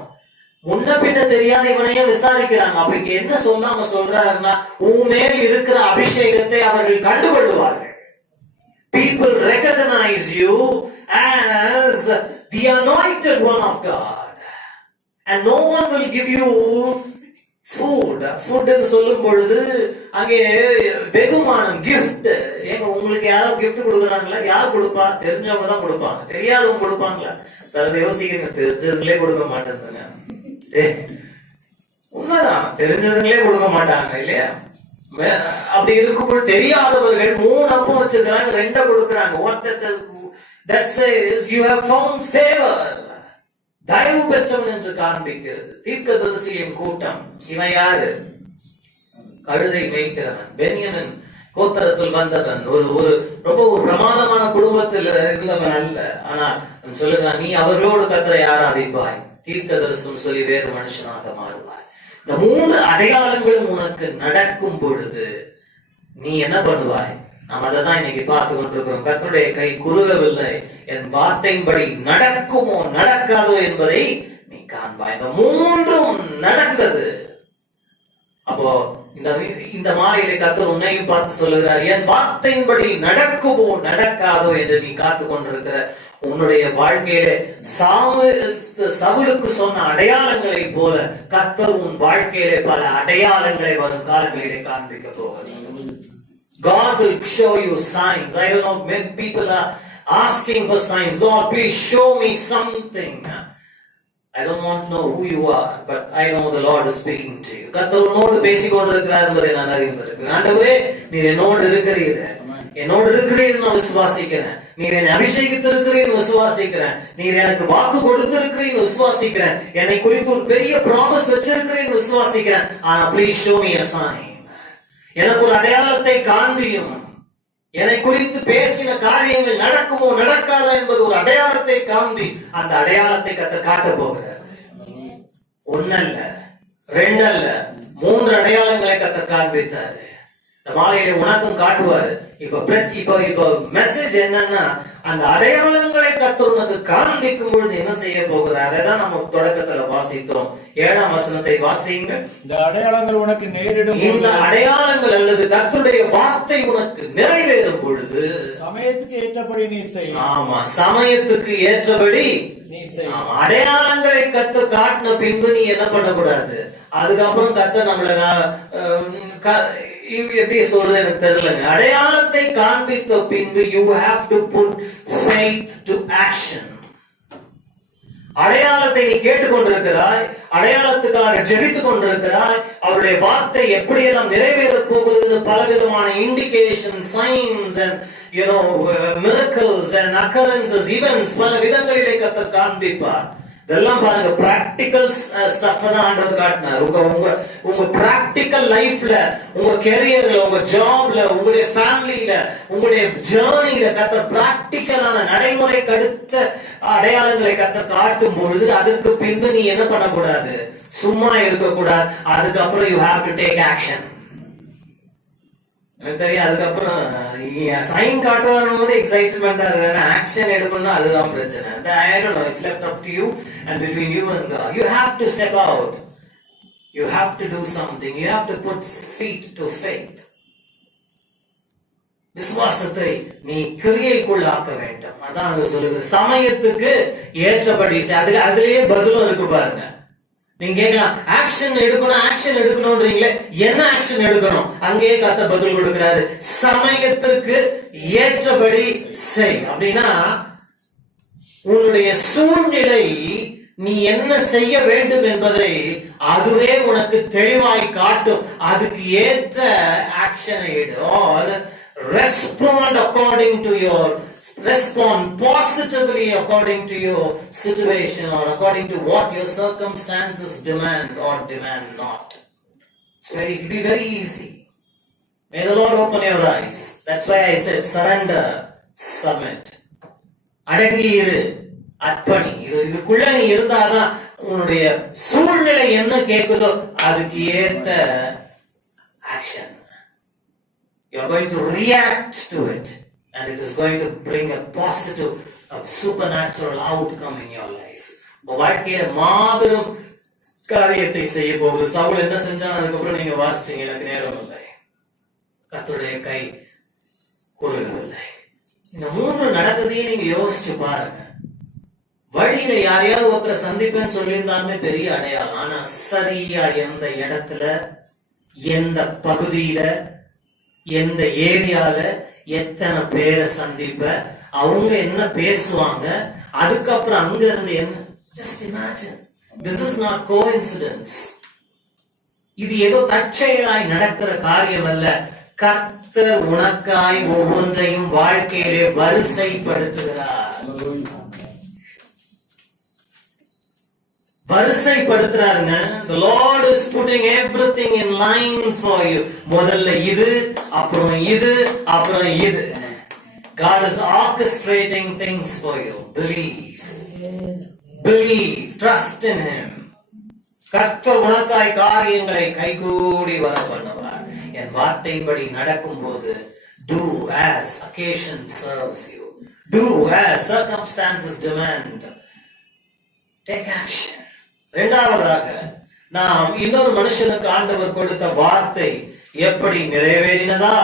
முன்ன பின்ன தெரியாத இவனையும் விசாரிக்கிறாங்க. அப்ப இங்க என்ன சொல்லாம சொல்றாருன்னா, உன் மேல் இருக்கிற அபிஷேகத்தை அவர்கள் கண்டுகொள்வார்கள். People recognize you as the anointed one of God, and no one will give you food. சொல்லும் பொழுது அங்கே வெகுமானம், கிஃப்ட். ஏங்க உங்களுக்கு யாராவது கிஃப்ட் கொடுக்குறாங்களா? யார் கொடுப்பா? தெரிஞ்சவங்க தான் கொடுப்பாங்க. தெரியாதவங்க கொடுப்பாங்களா? சில யோசிக்கிறீங்க, தெரிஞ்சதுங்களே கொடுக்க மாட்டேங்க. உண்மைதான், தெரிஞ்சதுங்களே கொடுக்க மாட்டாங்க இல்லையா? அப்படி இருக்கும்போது தெரியாதவர்கள் 3 அப்பம் வச்சிருக்கிறாங்க, 2 கொடுக்குறாங்க. that says you have found favor. தயவு பெற்றவன் என்று காண்பிக்கிறது. தீர்க்கதரிசியின் கூட்டம். இவன் யாரு? கழுதை மேய்க்கிறவன், பென்யமின் கோத்திரத்தில் வந்தவன், ஒரு ரொம்ப ஒரு பிரமாதமான குடும்பத்தில் இருந்தவன் அல்ல. ஆனா சொல்லுகிறான், நீ அவர்களோடு கர்த்தரை ஆராதிப்பாய், தீர்க்க தரிசனம் சொல்லி வேறு மனுஷனாக மாறுவாய். இந்த 3 அடையாளங்களும் உனக்கு நடக்கும் பொழுது நீ என்ன பண்ணுவாய்? நாம் அதை தான் இன்னைக்கு பார்த்து கொண்டிருக்கிறோம். கர்த்தருடைய கை குறுகவில்லை, என் வார்த்தையின்படி நடக்குமோ நடக்காதோ என்பதை நீ காண்பாய். இந்த 3ம் நடந்தது. அப்போ இந்த மாலையிலே கர்த்தர் உன்னையும் பார்த்து சொல்லுகிறார், என் வார்த்தையின்படி நடக்குமோ நடக்காதோ என்று நீ காத்து கொண்டிருக்கிற உன்னுடைய வாழ்க்கையிலே சவுலுக்கு சொன்ன அடையாளங்களை போல கர்த்தர் உன் வாழ்க்கையிலே பல அடையாளங்களை வரும் காலங்களிலே காண்பிக்க போகிறார். God will show you signs. I don't know, many people are asking for signs. Lord, please show me something. I don't want to know who you are, but I know the Lord is speaking to you. கர்த்தர் உன்னோடு பேசிக் கொண்டிருக்கிறார் என்பதை நான் அறிந்திருக்கிறேன். ஆண்டவரே, நீர் என்னோடு இருக்கிறீர், என்னோடு இருக்கிறீர் நான் விசுவாசிக்கிறேன். நீர் என்னை அபிஷேகித்திருக்கிறீர் விசுவாசிக்கிறேன். நீர் எனக்கு வாக்கு கொடுத்திருக்கிறீர் விசுவாசிக்கிறேன். என்னை குறித்து ஒரு பெரிய ப்ராமிஸ் வச்சிருக்கிறீர் விசுவாசிக்கிறேன். ஆனா please show me a sign. எனக்கு ஒரு அடையாளத்தை காண்பியும். என்னை குறித்து பேசின காரியங்கள் நடக்குமோ நடக்காதா என்பது ஒரு அடையாளத்தை காண்பி. அந்த அடையாளத்தை கர்த்தர் காட்ட போகிறார். 1 அல்ல, 2 அல்ல, 3 அடையாளங்களை கர்த்தர் காண்பித்தாரு. இந்த மாலையிலே உனக்கும் காட்டுவாரு. இப்ப மெசேஜ் என்னன்னா, அந்த அடையாளங்களை கர்த்தர் உனக்கு காண்பிக்கும் பொழுது என்ன செய்ய போகிறார்? அதைதான் நம்ம தொடக்கத்துல வாசித்தோம். 7ஆம் வசனத்தை வாசிங்க. இந்த அடையாளங்கள் உனக்கு நேரிடும், இந்த அடையாளங்கள் அல்லது கர்த்தருடைய வார்த்தை உனக்கு நிறைவேறும் பொழுது சமயத்துக்கு ஏற்றபடி நீ செய். ஆமா, சமயத்துக்கு ஏற்றபடி நீ செய். அடையாளங்களை கர்த்தர் காட்டின பின்பு நீ என்ன பண்ணக்கூடாது? அதுக்கப்புறம் கர்த்தர் நம்மள எப்படி சொல்றது எனக்கு தெரியலங்க. அடையாளத்தை காண்பித்த பின்பு you have to put faith to action. அடையாளத்தை நீ கேட்டுக்கொண்டிருக்கிறாய், அடையாளத்துக்காக ஜெபித்துக் கொண்டிருக்கிறாய். அவருடைய வார்த்தை எப்படியெல்லாம் நிறைவேற போகிறது, பலவிதமான indication, science and miracles and occurrences, events பல விதங்களிலே கர்த்தர் காண்பிப்பார். இதெல்லாம் பாருங்க, பிராக்டிகல் ஸ்டஃப் தான் ஆண்டவர் காட்டினார். உங்க பிராக்டிக்கல் லைஃப்ல, உங்க கெரியர்ல, உங்க ஜாப்ல, உங்களுடைய ஃபேமிலியில, உங்களுடைய ஜர்னில கர்த்தர் பிராக்டிக்கலான நடைமுறைக்கு அடுத்த அடையாளங்களை கர்த்தர் காட்டும் பொழுது அதற்கு பின்பு நீ என்ன பண்ணக்கூடாது? சும்மா இருக்கக்கூடாது. அதுக்கப்புறம் you have to take action. எனக்கு தெரியும், அதுக்கப்புறம் சைன் காட்டுவாரும் போது எக்ஸைட்மெண்டா இருக்கு, ஆக்ஷன் எடுக்கணும், அதுதான் பிரச்சனை. I don't know, it's left up to you and between you and God. You have to step out. You have to do something. You have to put feet to faith. விசுவாசத்தை நீ கிரியைக்குள்ளாக்க வேண்டும். அதான் அங்க சொல்லுது, சமயத்துக்கு ஏற்றபடி. அதுலயே பதிலும் இருக்கு பாருங்க. நீங்க கேட்கலாம், ஆக்ஷன் எடுக்கணும்ன்றீங்களே, என்ன ஆக்ஷன் எடுக்கணும்? அங்கேயே கர்த்தர் பதில் கொடுக்கிறாரு, சமயத்திற்கு ஏற்றபடி செய். அப்படின்னா உன்னுடைய சூழ்நிலை நீ என்ன செய்ய வேண்டும் என்பதை அதுவே உனக்கு தெளிவாய் காட்டும். அதுக்கு ஏற்ற ஆக்ஷனை எடு. Respond according to your respond positively according to your situation or according to what your circumstances demand or demand not. It will be very easy. May the Lord open your eyes. That's why I said surrender, submit. அடங்கி இரு, அர்ப்பணி. இதுக்குள்ள நீ இருந்தாதான் உன்னுடைய சூழ்நிலை என்ன கேட்குதோ அதுக்கு ஏத்த action. You are going to react to it, and it is going to bring a positive, a supernatural outcome in your life. வாழ்க்கையில மாபெரும் காரியத்தை செய்ய போகுது. சவுல் என்ன செஞ்சான்? அதுக்கப்புறம் நீங்க வாசிச்சீங்க, எனக்கு நேரம் இல்லை, கர்த்தருடைய கை குறுகவில்லை. இந்த 3 நடந்ததையும் நீங்க யோசிச்சு பாருங்க. வழியில யாரையாவது ஒருத்தரை சந்திப்பேன்னு சொல்லியிருந்தாலுமே பெரிய அடையாளம். ஆனா சரியா எந்த இடத்துல, எந்த பகுதியில, எந்த ஏரியால எத்தனை பேரை சந்திப்ப, அவங்க என்ன பேசுவாங்க, அதுக்கப்புறம் அங்க இருந்து என்ன. Just imagine. This is not coincidence. இது ஏதோ தற்செயலாய் நடக்கிற காரியம் அல்ல. கர்த்தர் உனக்காய் ஒவ்வொன்றையும் வாழ்க்கையிலே வரிசைப்படுத்துகிறார். வரிசைப்படுத்துறாருங்க. The Lord is putting everything in line for you. முதல்ல இது, அப்புறம் இது, அப்புறம் இது. God is orchestrating things for you. Believe, trust in Him. கர்த்தர் உனக்காய் காரியங்களை கைகூடி வர பண்ணுவார். என் வார்த்தைப்படி நடக்கும் போது do as occasion serves you. Do as circumstances demand. Take action. இரண்டாவதாக நாம் இன்னொரு மனுஷனுக்கு ஆண்டவர் கொடுத்த வார்த்தை எப்படி நிறைவேறினதா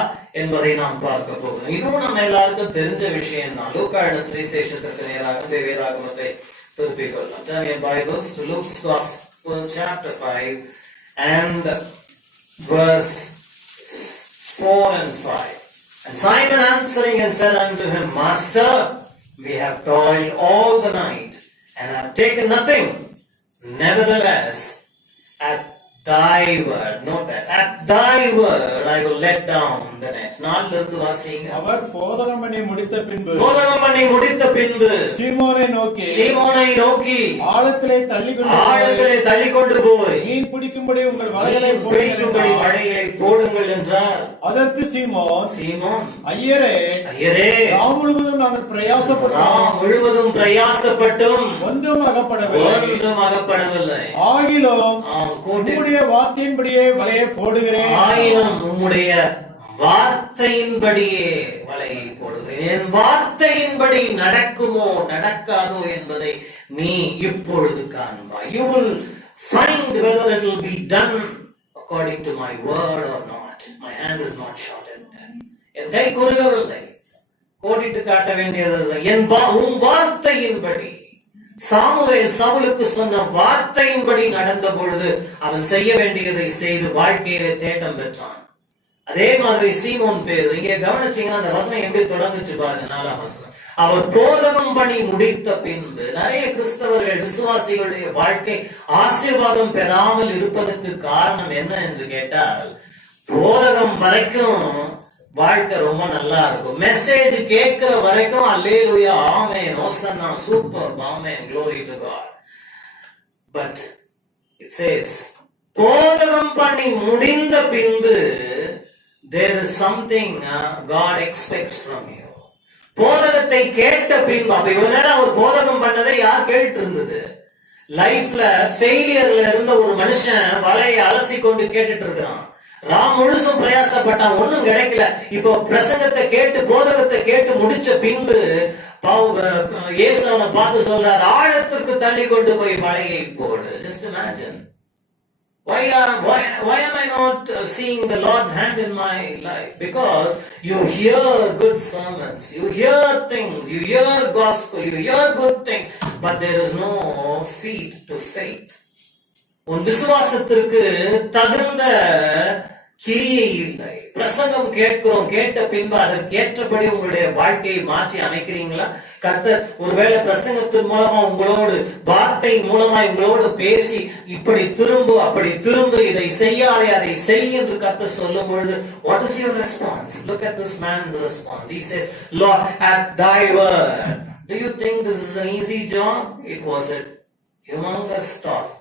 என்பதை நாம் பார்க்க போகிறோம். இதுவும் நம்ம எல்லாருக்கும் தெரிஞ்ச விஷயம் தான். லூக்கா எழுதின சுவிசேஷத்திற்கு நேராக வேதாகமத்தை திருப்பிக் கொள்ளலாம். Turn your Bibles to Luke's Gospel chapter 5 and verse 4 and 5. And Simon answering and said unto him, Master, we have toiled all the night and have taken nothing. Nevertheless, at thy word, note that, at thy word I will let down the net. நாலிலிருந்து வாசிங்க. அவர் போதகம் பண்ணி முடித்த பின்பு சீமோனை நோக்கி ஆழத்திலே தள்ளிக்கொண்டு போய் மீன் பிடிக்கும்படி உங்கள் வலைகளை போடுங்கள் என்றார். அதற்கு சீமோன் ஐயரே நாம் முழுவதும் நாங்கள் பிரயாசப்பட்டும் ஒன்றும் அகப்படவில்லை. ஆகிலும் உம்முடைய வார்த்தையின்படியே வலையை போடுகிறேன். உம்முடைய வார்த்தையின்படியே வலையை போடுகிறேன். என் வார்த்தையின்படி நடக்குமோ நடக்காதோ என்பதை நீ இப்பொழுது காண்பாய். You will find whether it will be done according to my word or not. My hand is not shortened. என் கை குறுகவில்லை. கோடிட்டு காட்ட வேண்டியது என் வார்த்தையின்படி. சாமுவேல் சவுலுக்கு சொன்ன வார்த்தையின்படி நடந்த பொழுது அவன் செய்ய வேண்டியதை செய்து வாழ்க்கையிலே தேட்டம் பெற்றான். அதே மாதிரி சீமோன் பேதுரு, இங்கே கவனிச்சீங்கன்னா அந்த வசனம் எப்படி தொடங்குச்சு பாருங்க. 4ஆம் வசனம். அவர் போதகம் பண்ணி முடித்த பின்பு, நிறைய கிறிஸ்தவர்கள் விசுவாசிகளுடைய வாழ்க்கை ஆசீர்வாதம் பெறாமல் இருப்பதற்கு காரணம் என்ன என்று கேட்டால், போதகம் வரைக்கும் வாழ்க்கை ரொம்ப நல்லா இருக்கும். மெசேஜ் கேட்கிற வரைக்கும் hallelujah, amen, hosanna, super, amen, glory to God. But it says, போதகம் பண்ணி முடிந்த பின்பு there is something God expects from you. போதகத்தை கேட்ட பின்பு, அப்ப இவ்வளவு நேரம் அவர் போதகம் பண்ணதை யார் கேட்டு இருந்தது? லைஃப்ல ஃபெயிலியர்ல இருந்த ஒரு மனுஷன் வலையை அலசி கொண்டு கேட்டுட்டு இருக்கிறான். ராம் முழுசும் பிரயாசப்பட்டான், ஒண்ணும் கிடைக்கல. இப்போ பிரசங்கத்தை கேட்டு போதகத்தை கேட்டு முடிச்ச பின்பு இயேசு அவனை பார்த்து சொல்றார், ஆழத்திற்கு தள்ளி கொண்டு போய் வலையை போடு. Just imagine. Why am I not seeing the Lord's hand in my life? Because you hear good sermons, you hear things, you hear gospel, you hear good things, but there is no feet to faith. உன் விசுவாசத்திற்கு தகுந்த கிரியை இல்லை. பிரசங்கம் கேட்கிறோம், கேட்ட பின்பு அதற்கு ஏற்றபடி உங்களுடைய வாழ்க்கையை மாற்றி அமைக்கிறீங்களா? கர்த்தர் ஒருவேளை பிரசங்கத்தின் மூலமா உங்களோடு, வார்த்தை மூலமா உங்களோடு பேசி இப்படி திரும்பு அப்படி திரும்பு, இதை செய்யாதே அதை செய் என்று கர்த்தர் சொல்லும் பொழுது what is your response? Look at this man's response. He says, Lord, at thy word. Do you think this is an easy job? It was a humongous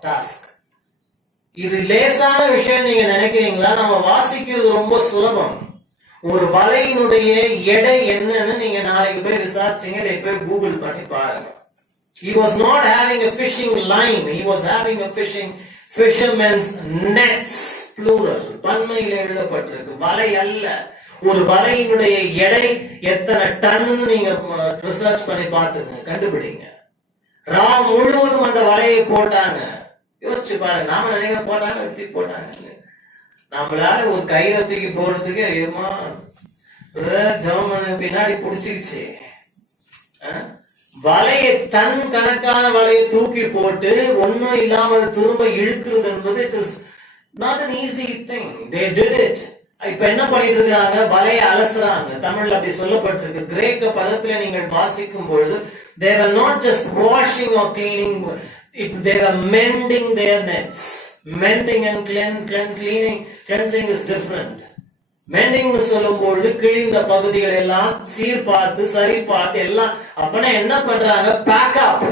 task. இது லேசான விஷயம் நீங்க நினைக்கிறீங்களா? நம்ம வாசிக்கிறது ரொம்ப சுலபம். ஒரு வலையினுடைய எடை என்னன்னு நீங்க நாளைக்கு போய் விசாரிச்சீங்க, போய் கூகுள் பண்ணி பாருங்க. He was not having a fishing line, he was having a fisherman's nets, plural, பன்மையில எழுதப்பட்டிருக்கு, வலை அல்ல. ஒரு வலையினுடைய எடை எத்தனை டன் நீங்க ரிசர்ச் பண்ணி பார்த்துங்க, கண்டுபிடிங்க. ராம் முழுவதும் அந்த வலையை போட்டாங்க. யோசிச்சு பாருங்க, நாம நினைக்க போட்டாங்க, தூக்கி போட்டாங்க. நம்மளால ஒரு கையில தூக்கி போறதுக்கு ஐயோமா ஜவம் பின்னாடி புடிச்சிருச்சு. வலையை டன் கணக்கான வலையை தூக்கி போட்டு ஒன்னும் இல்லாம திரும்ப இழுக்கிறது என்பது it is not an easy thing. They did it. இப்ப என்ன பண்ணிட்டு இருக்காங்க? வலையை அலசுறாங்க. தமிழ்ல அப்படி சொல்லப்பட்டிருக்கு. கிரேக்க பதத்துல நீங்கள் வாசிக்கும் பொழுது they were not just washing or cleaning, they were mending their nets. Mending and cleansing is different. மெண்டிங்னு சொல்லும் பொழுது கிழிந்த பகுதிகள் எல்லாம் சீர் பார்த்து சரி பார்த்து எல்லாம் அப்பனா என்ன பண்றாங்க? Backup.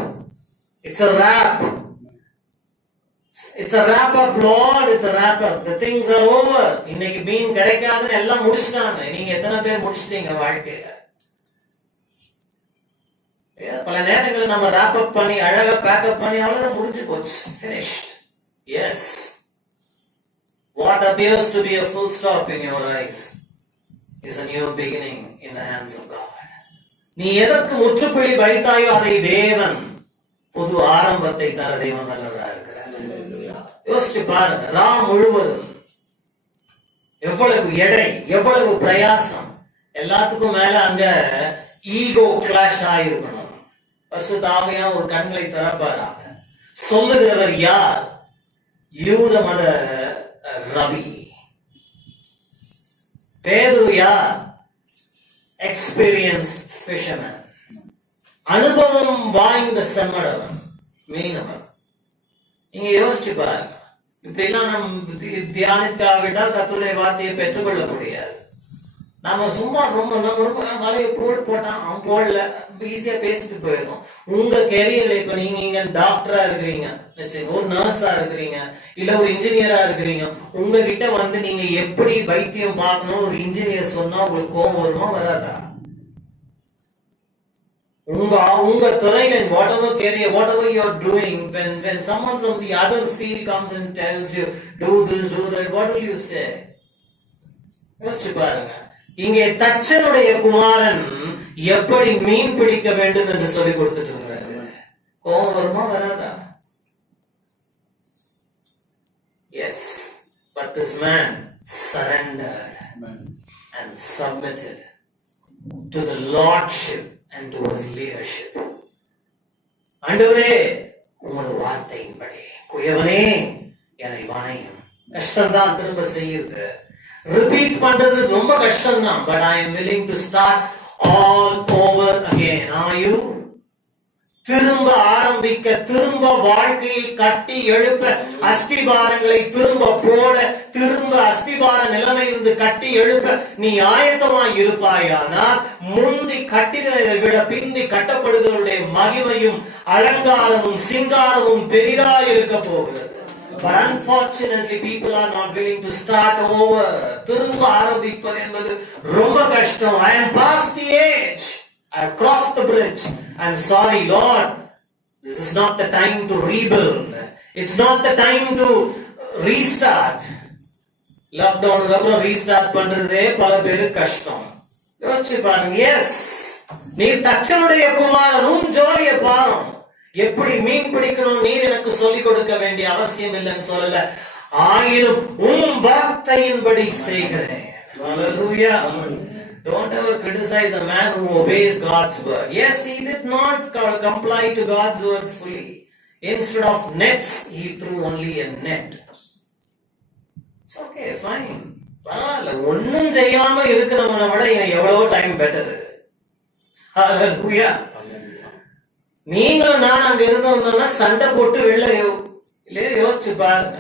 It's a wrap. It's a wrap up, Lord. It's a wrap up. The things are over. இன்னைக்கு மீன் கிடைக்காதுன்னு எல்லாம் முடிச்சிட்டாங்க. நீங்க எத்தனை பேர் முடிச்சிட்டீங்க வாழ்க்கையில? பல நேரங்களில் நம்ம wrap up பண்ணி அழகா பேக்கப் பண்ணி அவ்வளவுதான் முடிஞ்சு போச்சு. Finished. Yes. What appears to be a full stop in your eyes is a new beginning in the hands of God. நீ எதற்கு முற்றுப்புள்ளி வைத்தாயோ அதை தேவன் புது ஆரம்பத்தை தர தேவன் நல்லவரா இருக்கிறார். யோசிச்சு பாருங்க, ராம் முழுவதும் எவ்வளவு எடை, எவ்வளவு பிரயாசம், எல்லாத்துக்கும் மேல அங்க ஈகோ கிளாஷ் ஆயிருக்கணும். பரிசுத்த ஆவியானவர் ஒரு கண்களை திறப்பாராக. சொல்லுகிறவர் யார்? யூத மத ரவி. பேதுரு யார்? எக்ஸ்பீரியன்ஸ்ட் ஃபிஷர்மேன், அனுபவம் வாய்ந்த செம்மடவன், மீனவன். நீங்க யோசிச்சு பாருங்க, இப்படிலாம் நம்ம தியானிக்காவிட்டால் கர்த்தருடைய வார்த்தையை பெற்றுக்கொள்ள முடியாது. நம்ம சும்மா ரொம்ப மலையை போட்டான், அவன் போடல, ஈஸியா பேசிட்டு போயிடும். உங்க கெரியர்ல இப்ப நீங்க டாக்டரா இருக்கிறீங்க, ஒரு நர்ஸா இருக்கிறீங்க, இல்ல ஒரு இன்ஜினியரா இருக்கிறீங்க. உங்ககிட்ட வந்து நீங்க எப்படி வைத்தியம் பார்க்கணும் ஒரு இன்ஜினியர் சொன்னா உங்களுக்கு கோபம் வருமா வராதா? உங்க துறையில whatever career, whatever you're doing, when someone from the other field comes and tells you do this, do that, what will you say? யோசிச்சு பாருங்க. இங்கே தச்சனுடைய குமாரன் எப்படி மீன் பிடிக்க வேண்டும் என்று சொல்லி கொடுத்துட்டு இருக்கிறாரு. கோபம் வருமா வராதா? Yes, but this man surrendered and submitted to the lordship and to his leadership. ஆண்டவரே உமது வார்த்தையின்படி குயவனே என்னை வணையும். கஷ்டம்தான் திரும்ப செய்யுது, ரிப்பீட் பண்றது ரொம்ப கஷ்டம் தான். But I am willing to start all over again. Are you? திரும்ப ஆரம்பிக்க, திரும்ப வாழ்க்கையை கட்டி எழுப்ப, அஸ்திபாரங்களை திரும்ப போட, திரும்ப அஸ்திபார நிலைமையிலிருந்து கட்டி எழுப்ப நீ ஆயத்தமாய் இருப்பாயானால் முந்தி கட்டினதை விட பிந்தி கட்டப்படுவதனுடைய மகிமையும் அலங்காரமும் சிங்காரமும் பெரிதாய் இருக்க போகிறது. But unfortunately people are not willing to start over. திரும்ப ஆரம்பிப்பது என்பது ரொம்ப கஷ்டம். I am past the age. I have crossed the bridge. I am sorry, Lord. This is not the time to rebuild. It's not the time to restart. லாக்டவுனுக்கு அப்புறம் restart பண்றதே பல பேருக்கு கஷ்டம். யோசிச்சு பாருங்க. எஸ், நீ தச்சனுடைய குமாரனும் ஜோலிய பாரும். எப்படி மீன் பிடிக்கணும் நீர் எனக்கு சொல்லிக் கொடுக்க வேண்டிய அவசியம் இல்லைன்னு சொல்லல. ஆயினும் உம் வார்த்தையின்படி செய்கிறேன். Hallelujah. Don't ever criticize a man who obeys God's word. Yes, he did not comply to God's word fully. Instead of nets, he threw only a net. It's okay, fine. பரவாயில்ல, ஒன்னும் செய்யாம இருக்கிறவனை விட இவன் எவ்வளவோ டைம் பெட்டர். Hallelujah. நீங்களும் நான் அங்க இருந்தோம்னா சண்டை போட்டு வெளில இல்லையே யோசிச்சு பாருங்க.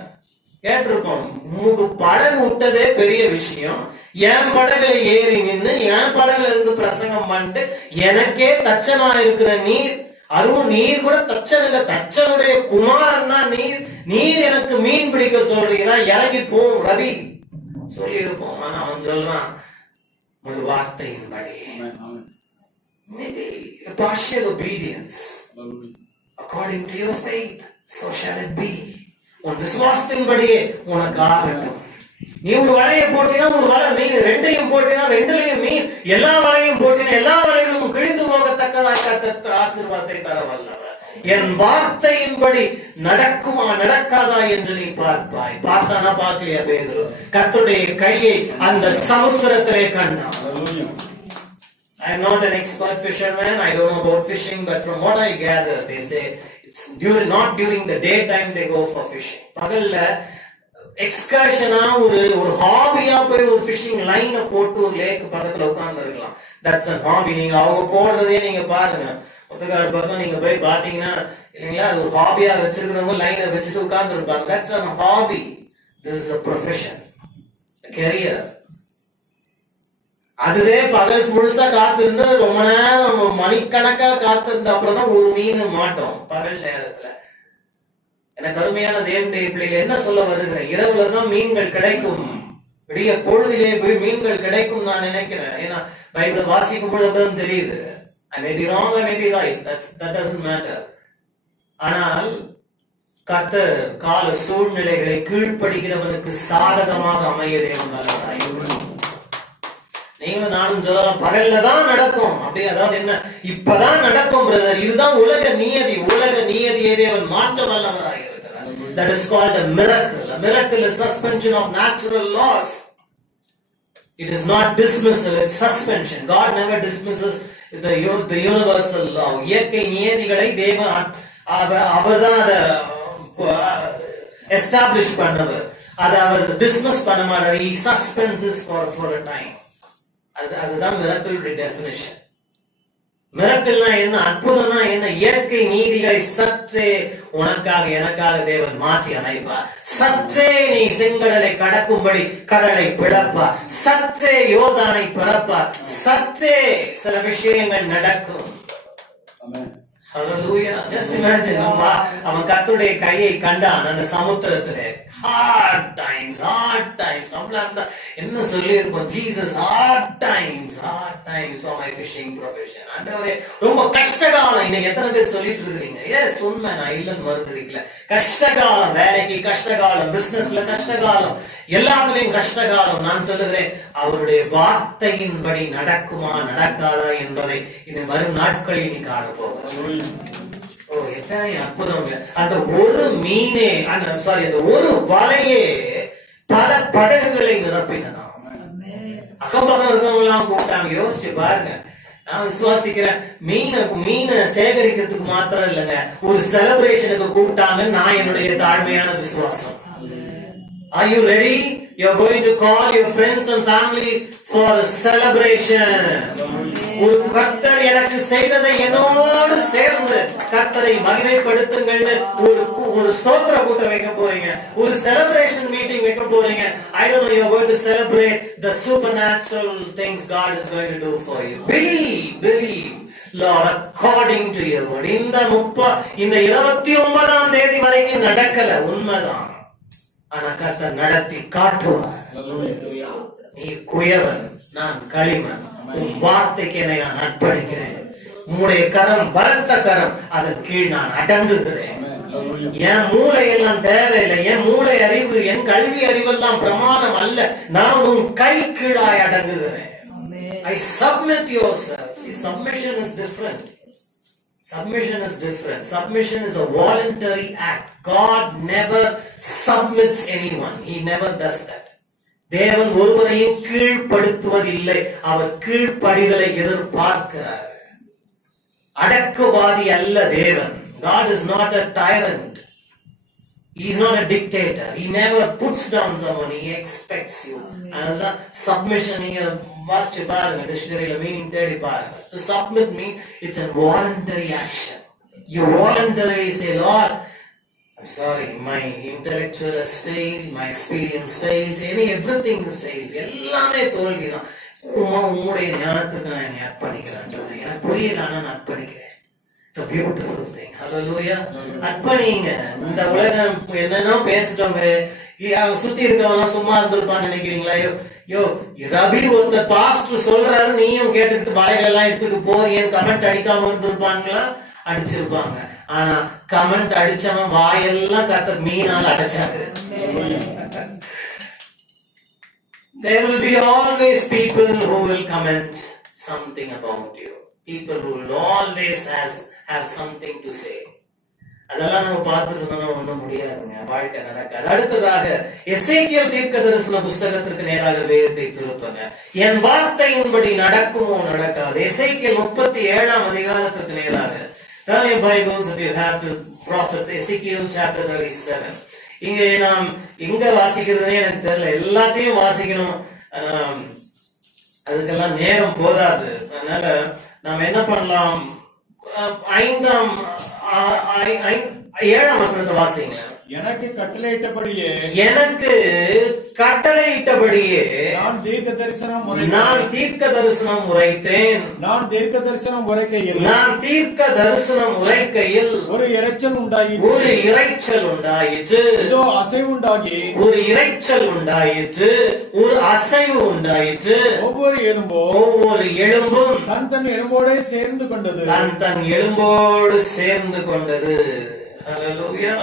கேட்டிருப்போம், உங்களுக்கு படகு விட்டதே பெரிய விஷயம், என் படகுல ஏறி நின்று என் படகுல இருந்து பிரசங்கம் பண்ணிட்டு எனக்கே தச்சனா இருக்கிற நீர், அதுவும் நீர் கூட தச்சன் இல்ல, தச்சனுடைய குமாரன் தான் நீர் எனக்கு மீன் பிடிக்க சொல்றீங்கன்னா இறங்கி போம் ரவி சொல்லி இருப்போம். ஆனா அவன் சொல்றான் ஒரு வார்த்தையின்படி. Maybe a partial obedience according to your faith, so shall it be. உன் விசுவாசத்தின்படியே உனக்கு ஆகட்டும். நீ ஒரு வலையை போட்டினா ஒரு வலை மீன், ரெண்டையும் போட்டினா ரெண்டுலையும் மீன், எல்லா வலையும் போட்டினா எல்லா வலையிலும் கிழிந்து போகத்தக்கதாக ஆசீர்வாதத்தை தர வல்லவர். என் வார்த்தையின்படி நடக்குமா நடக்காதா என்று நீ பார்ப்பாய். பார்த்தானா பார்க்கலையா பேதுரு? கர்த்தருடைய கையை அந்த சமுத்திரத்திலே கண்டான். I am not an expert fisherman. I don't know about fishing, but from what I gather, they say it's not during the daytime they go for fishing. பகல்ல எக்ஸ்கர்ஷனா ஒரு ஹாபியா போய் ஒரு ஃபிஷிங் லைனை போட்டு ஒரு லேக் பக்கத்துல உட்கார்ந்து இருக்கலாம். That's a hobby. நீங்க அவங்க போடுறதே நீங்க பாருங்க, ஒத்துக்கார பக்கம் நீங்க போய் பாத்தீங்கன்னா இல்லைங்களா, அது ஒரு ஹாபியா வச்சிருக்கிறவங்க லைனை வச்சுட்டு உட்கார்ந்து இருப்பாங்க. That's a hobby. This is a profession, a career. அதுவே பகல் முழுசா காத்திருந்து ரொம்ப நேரம் மணிக்கணக்கா காத்திருந்த அப்புறம் தான் ஒரு மீன் மாட்டோம் பகல் நேரத்துல. எனக்கு அருமையான தேவனுடைய பிள்ளைகள் என்ன சொல்ல வருகிறேன், இரவுலதான் மீன்கள் கிடைக்கும், விடிய பொழுதிலே மீன்கள் கிடைக்கும் நான் நினைக்கிறேன். ஏன்னா பைபிளை வாசிக்கும் பொழுது தெரியுது. I may be wrong, I may be right. That doesn't matter. ஆனால் கர்த்தர் கால சூழ்நிலைகளை கீழ்ப்படுகிறவனுக்கு சாதகமாக அமைய தேவன் நல்லவராய். நீங்களும் நானும் சொல்லலாம் பகல்ல தான் நடக்கும் அப்படி, அதாவது என்ன இப்பதான் நடக்கும் பிரதர், இதுதான் உலக நியதி. உலக நியதியை தேவன் மாற்ற வல்லவராய் இருக்கிறார். That is called a miracle. A miracle is suspension of natural laws. It is not dismissal, it's suspension. God never dismisses the universal law. இயற்கை நியதிகளை தேவன் அவர்தான் அதை எஸ்டாப்ளிஷ் பண்ணவர். அதை அவர் டிஸ்மிஸ் பண்ண மாட்டார். He suspends for a time. அதுதான் மிரக்கிளுடைய definition. மிரக்கிள்னா என்ன, அற்புதம்னா என்ன? இயற்கை நீதிகளை சற்றே உனக்காக எனக்காக தேவன் மாற்றி அமைப்பார். சற்றே நீ செங்கடலை கடக்கும்படி கடலை பிளப்பார். சற்றே யோர்தானை பிளப்பார். சற்றே சில விஷயங்கள் நடக்கும். Hallelujah. Just imagine, அவன் கர்த்தருடைய கையை கண்டான் அந்த சமுத்திரத்திலே. Hard times. நம்மள அந்த என்ன சொல்லி இருப்போம், Jesus hard times for my fishing profession. ஆண்டவரே ரொம்ப கஷ்டகாலம். இன்னைக்கு எத்தனை பேர் சொல்லிட்டு இருக்கீங்க? எஸ், உண்மை, நான் இல்லைன்னு மறுக்கிறீங்களா? கஷ்டகாலம், வேலைக்கு கஷ்டகாலம், பிசினஸ்ல கஷ்டகாலம், எல்லாத்துலயும் கஷ்டகாலம். நான் சொல்லுகிறேன், அவருடைய வார்த்தையின்படி நடக்குமா நடக்காதா என்பதை இந்த வரும் நாட்களில் நீ காண போகிறோம். எத்தனை அற்புதம்! அந்த ஒரு மீனே, அந்த ஒரு வலையே பல படகுகளை நிரப்பினதாம். அக்கம்பக்கம் இருக்கவங்க எல்லாம் கூப்பிட்டாங்க. யோசிச்சு பாருங்க. நான் விசுவாசிக்கிறேன், மீனை சேகரிக்கிறதுக்கு மாத்திரம் இல்லைங்க, ஒரு செலிப்ரேஷனுக்கு கூப்பிட்டாங்கன்னு நான் என்னுடைய தாழ்மையான விசுவாசம். Are you ready? You're going to call your friends and family for a celebration. ஒரு கர்த்தர் எனக்கு செய்ததை என்னோடு சேர்ந்து கர்த்தரை மகிமைப்படுத்துங்கள்னு ஒரு ஸ்தோத்திர கூட்டம் வைக்க போறீங்க. ஒரு celebration meeting வைக்க போறீங்க. I don't know, you're going to celebrate the supernatural things God is going to do for you. Believe Lord, according to your word. இந்த 29ஆம் தேதி வரைக்கும் நடக்கல, உண்மைதான். ஆனா கர்த்தர் நடத்தி காட்டுவார். நீ குயவன், நான் களிமண். உன் வார்த்தைக்கு என்னை நான் அர்ப்பணிக்கிறேன். உன்னுடைய கரம் பலத்த கரம், அதன் கீழ் நான் அடங்குகிறேன். என் மூளை எல்லாம் தேவையில்லை, என் மூளை அறிவு, என் கல்வி அறிவெல்லாம் பிரமாதம் அல்ல. நான் உன் கை கீழாய் அடங்குகிறேன். I submit yourself. Submission is different. Submission is a voluntary act. God never submits anyone. He never does that. தேவன் ஒருவரையும் கீழ்ப்படுத்துவதில்லை, அவர் கீழ்ப்படிதலை எதிர்பார்க்கிறார். அடக்குவாதி அல்ல தேவன். God is not a tyrant. He is not a dictator. He never puts down someone. He expects you. அதுதான் submission. நீங்க வாசிச்சு பாருங்க, டிக்ஷனரியில meaning தேடி பாருங்க. To submit means it's a voluntary action. You voluntarily say, Lord, I'm sorry, my intellectual has failed, my experience fails, everything is failed. எல்லாமே தோல்விதான். உங்களுடைய ஞானத்துக்கு நான் என்னை அர்ப்பணிக்கிறேன். எனக்கு புரியல, நான் அர்ப்பணிக்கிறேன். It's a beautiful thing. Hallelujah. அர்ப்பணிங்க. இந்த உலகம் என்னன்னா பேசிட்டோங்க, சுத்தி இருக்கவங்க சும்மா இருந்திருப்பான்னு நினைக்கிறீங்களா? ரபி ஒருத்தர் பாஸ்டர் சொல்றாரு, நீயும் கேட்டுட்டு வலைகள் எல்லாம் எடுத்துட்டு போறீங்கன்னு கமெண்ட் அடிக்காம இருந்திருப்பாங்களா? அடிச்சிருப்பாங்க. ஆனா கமெண்ட் அடிச்சவன் வாயெல்லாம் கர்த்தர் மீனால் அடைச்சாரு. There will be always people who will comment something about you. People who will always have something to say. அதெல்லாம் நம்ம பார்த்துருந்தோம்னா ஒண்ணும் முடியாதுங்க, வாழ்க்கை நடக்காது. அடுத்ததாக எசேக்கியேல் தீர்க்கதரிசன புஸ்தகத்திற்கு நேராக வேதத்தை திருப்புங்க. என் வார்த்தையின்படி நடக்குமோ நடக்காது. எசேக்கியேல் 37ஆம் அதிகாரத்துக்கு நேராக. Turn your Bibles if you have to prophet Ezekiel chapter 37. இங்கே நாம் எங்க வாசிக்கிறதுனே எனக்கு தெரியல, எல்லாத்தையும் வாசிக்கணும், அதுக்கெல்லாம் நேரம் போதாது. அதனால நாம் என்ன பண்ணலாம், 7ஆம் வசனத்தை வாசிங்க. எனக்கு கட்டளையிட்டபடியே, எனக்கு கட்டளையிட்டபடியே நான் தீர்க்க தரிசனம் உரைத்தேன். நான் தீர்க்க தரிசனம் உரைக்கையில் ஒரு இரைச்சல் உண்டாயிற்று. இதோ அசைவு உண்டாகி ஒரு இரைச்சல் உண்டாயிற்று, ஒரு அசைவு உண்டாயிற்று. ஒவ்வொரு எலும்பும் தன் எலும்போடு சேர்ந்து கொண்டது. ஹல்லேலூயா.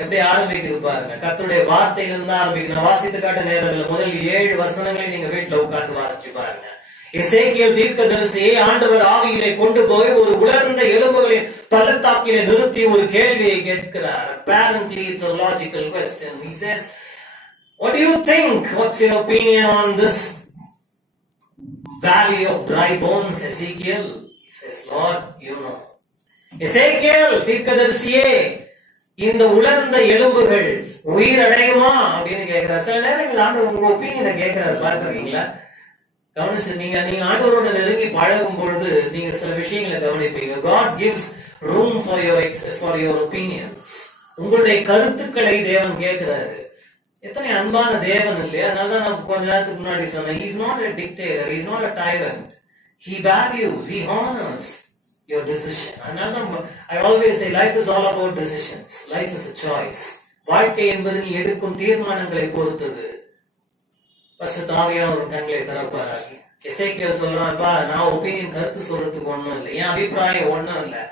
எப்படி ஆரம்பிக்குது பாருங்க. கர்த்தருடைய வார்த்தையிலிருந்து ஆரம்பிக்கணும். வாசித்து காட்ட நேரத்தில் முதல் 7 வசனங்களை நீங்க வீட்டுல உட்கார்ந்து வாசிச்சு பாருங்க. எசேக்கியேல் தீர்க்கதரிசியை ஆண்டவர் ஆவியிலே கொண்டு போய் ஒரு உலர்ந்த எலும்புகளின் பள்ளத்தாக்கிலே நிறுத்தி ஒரு கேள்வியை கேட்கிறார். Apparently it's a logical question. He says, what do you think? What's your opinion on this valley of dry bones, Ezekiel? He says, Lord, you know. எசேக்கியேல் தீர்க்கதரிசியே, இந்த உலர்ந்த எலும்புகள் உயிரடையுமா அப்படின்னு கேட்கிறார். சில நேரங்கள் ஆண்டவர் உங்க ஒப்பீனியனை கேட்கிறாரு. பார்த்திருக்கீங்களா? கவனிச்சு நீங்க ஆண்டவரோட நெருங்கி பழகும் பொழுது நீங்க சில விஷயங்களை கவனிப்பீங்க. God gives room for your opinions. உங்களுடைய கருத்துக்களை தேவன் கேட்கிறாரு. எத்தனை அன்பான தேவன் இல்லையா? அதனாலதான் நான் கொஞ்ச நேரத்துக்கு முன்னாடி சொன்னேன், he is not a dictator, he is not a tyrant. He values, he honors your decision. I always say life is all about decisions. Life is a choice. வாழ்க்கை என்பது நீ எடுக்கும் தீர்மானங்களை பொறுத்தது. பரிசுத்த ஆவியானவர் கண்களை திறப்பாராக. எசேக்கியேல் சொல்றாருப்பா, நான் ஒப்பீனியன் கருத்து சொல்றதுக்கு ஒண்ணும் இல்லை, என் அபிப்பிராயம் ஒண்ணும் இல்லை.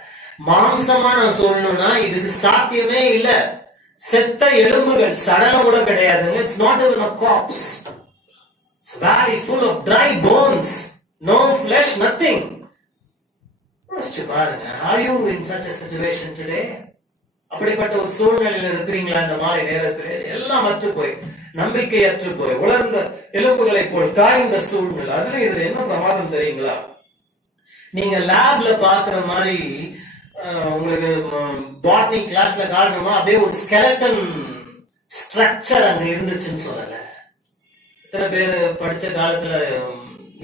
மாம்சமா நான் சொல்லணும்னா இதுக்கு சாத்தியமே இல்ல. செத்த எலும்புகள், சடலம் கூட கிடையாதுங்க. It's not even a corpse. It's a valley full of dry bones. No flesh, nothing. பாருங்க. Are you in such a situation today? அப்படிப்பட்ட ஒரு சூழ்நிலையில் இருக்கிறீங்களா? இந்த மாதிரி நேரத்தில் எல்லாம் அற்று போய், நம்பிக்கை அற்று போய், உலர்ந்த எலும்புகளை போல் காய்ந்த சூழ்நிலை. அதுல இதுல என்ன பிரமாதம் தெரியுங்களா? நீங்க லேப்ல பாக்குற மாதிரி உங்களுக்கு பாட்னி கிளாஸ்ல காட்டணுமா அப்படியே ஒரு ஸ்கெலட்டன் ஸ்ட்ரக்சர் அங்க இருந்துச்சுன்னு சொல்லல. இத்தனை பேர் படிச்ச காலத்துல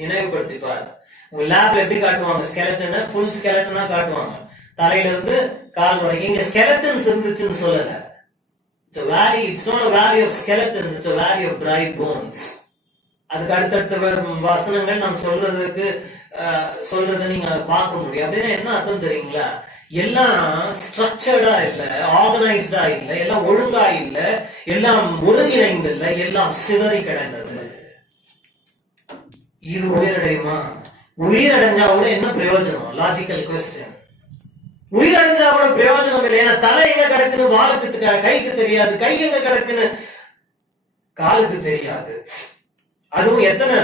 நினைவுபடுத்தி பாரு. உங்க லேப்ல எப்படி காட்டுவாங்க? ஸ்கெலட்டனை ஃபுல் ஸ்கெலட்டனா காட்டுவாங்க, தலையில இருந்து கால் வரைக்கும். இங்க ஸ்கெலட்டன்ஸ் இருந்துச்சுன்னு சொல்லல. It's a valley. It's not a valley of skeletons. It's a valley of dry bones. அதுக்கு அடுத்தடுத்த வசனங்கள் நாம் சொல்றதை நீங்க பார்க்க முடியும். அப்படின்னா என்ன அர்த்தம் தெரியுங்களா? எல்லாம் ஸ்ட்ரக்சர்டா இல்ல, ஆர்கனைஸ்டா இல்ல, எல்லாம் ஒழுங்கா இல்ல, எல்லாம் ஒருங்கிணைந்து இல்ல, எல்லாம் சிதறி கிடந்தது. இது உயிரடையுமா? உயிரடைஞ்சா கூட என்ன பிரயோஜனம்? Logical question. உயிரடைஞ்சா கூட பிரயோஜனம் இல்லை. ஏன்னா தலை எங்க கிடக்குன்னு வாளுக்கு கைக்கு தெரியாது, கை எங்க கிடக்குன்னு காலுக்கு தெரியாது. அதுவும் எத்தனை,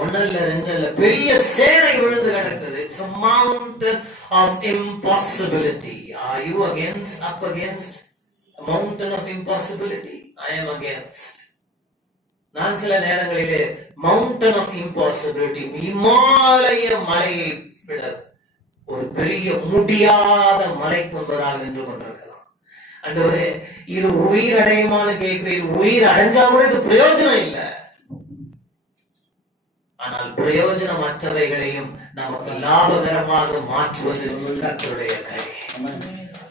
ஒன்னு இல்ல, ரெண்டு இல்ல, பெரிய சேனை விழுந்து கிடக்குது. It's a mountain of impossibility. Are you up against a mountain of impossibility? I am against. நான் சில நேரங்களிலே மவுண்டன் ஆஃப் இம்பாசிபிலிட்டி, இமாலய மலையை விட ஒரு பெரிய முடியாத மலைக்கு முன்பதாக நின்று கொண்டிருக்கலாம். ஆண்டவரே, இது உயிர் அடையுமான்னு கேட்கிறேன். உயிர் அடைஞ்சா கூட இது பிரயோஜனம் இல்லை. ஆனால் பிரயோஜனமற்றவைகளையும் நமக்கு லாபகரமாக மாற்றுவது கர்த்தருடைய கை.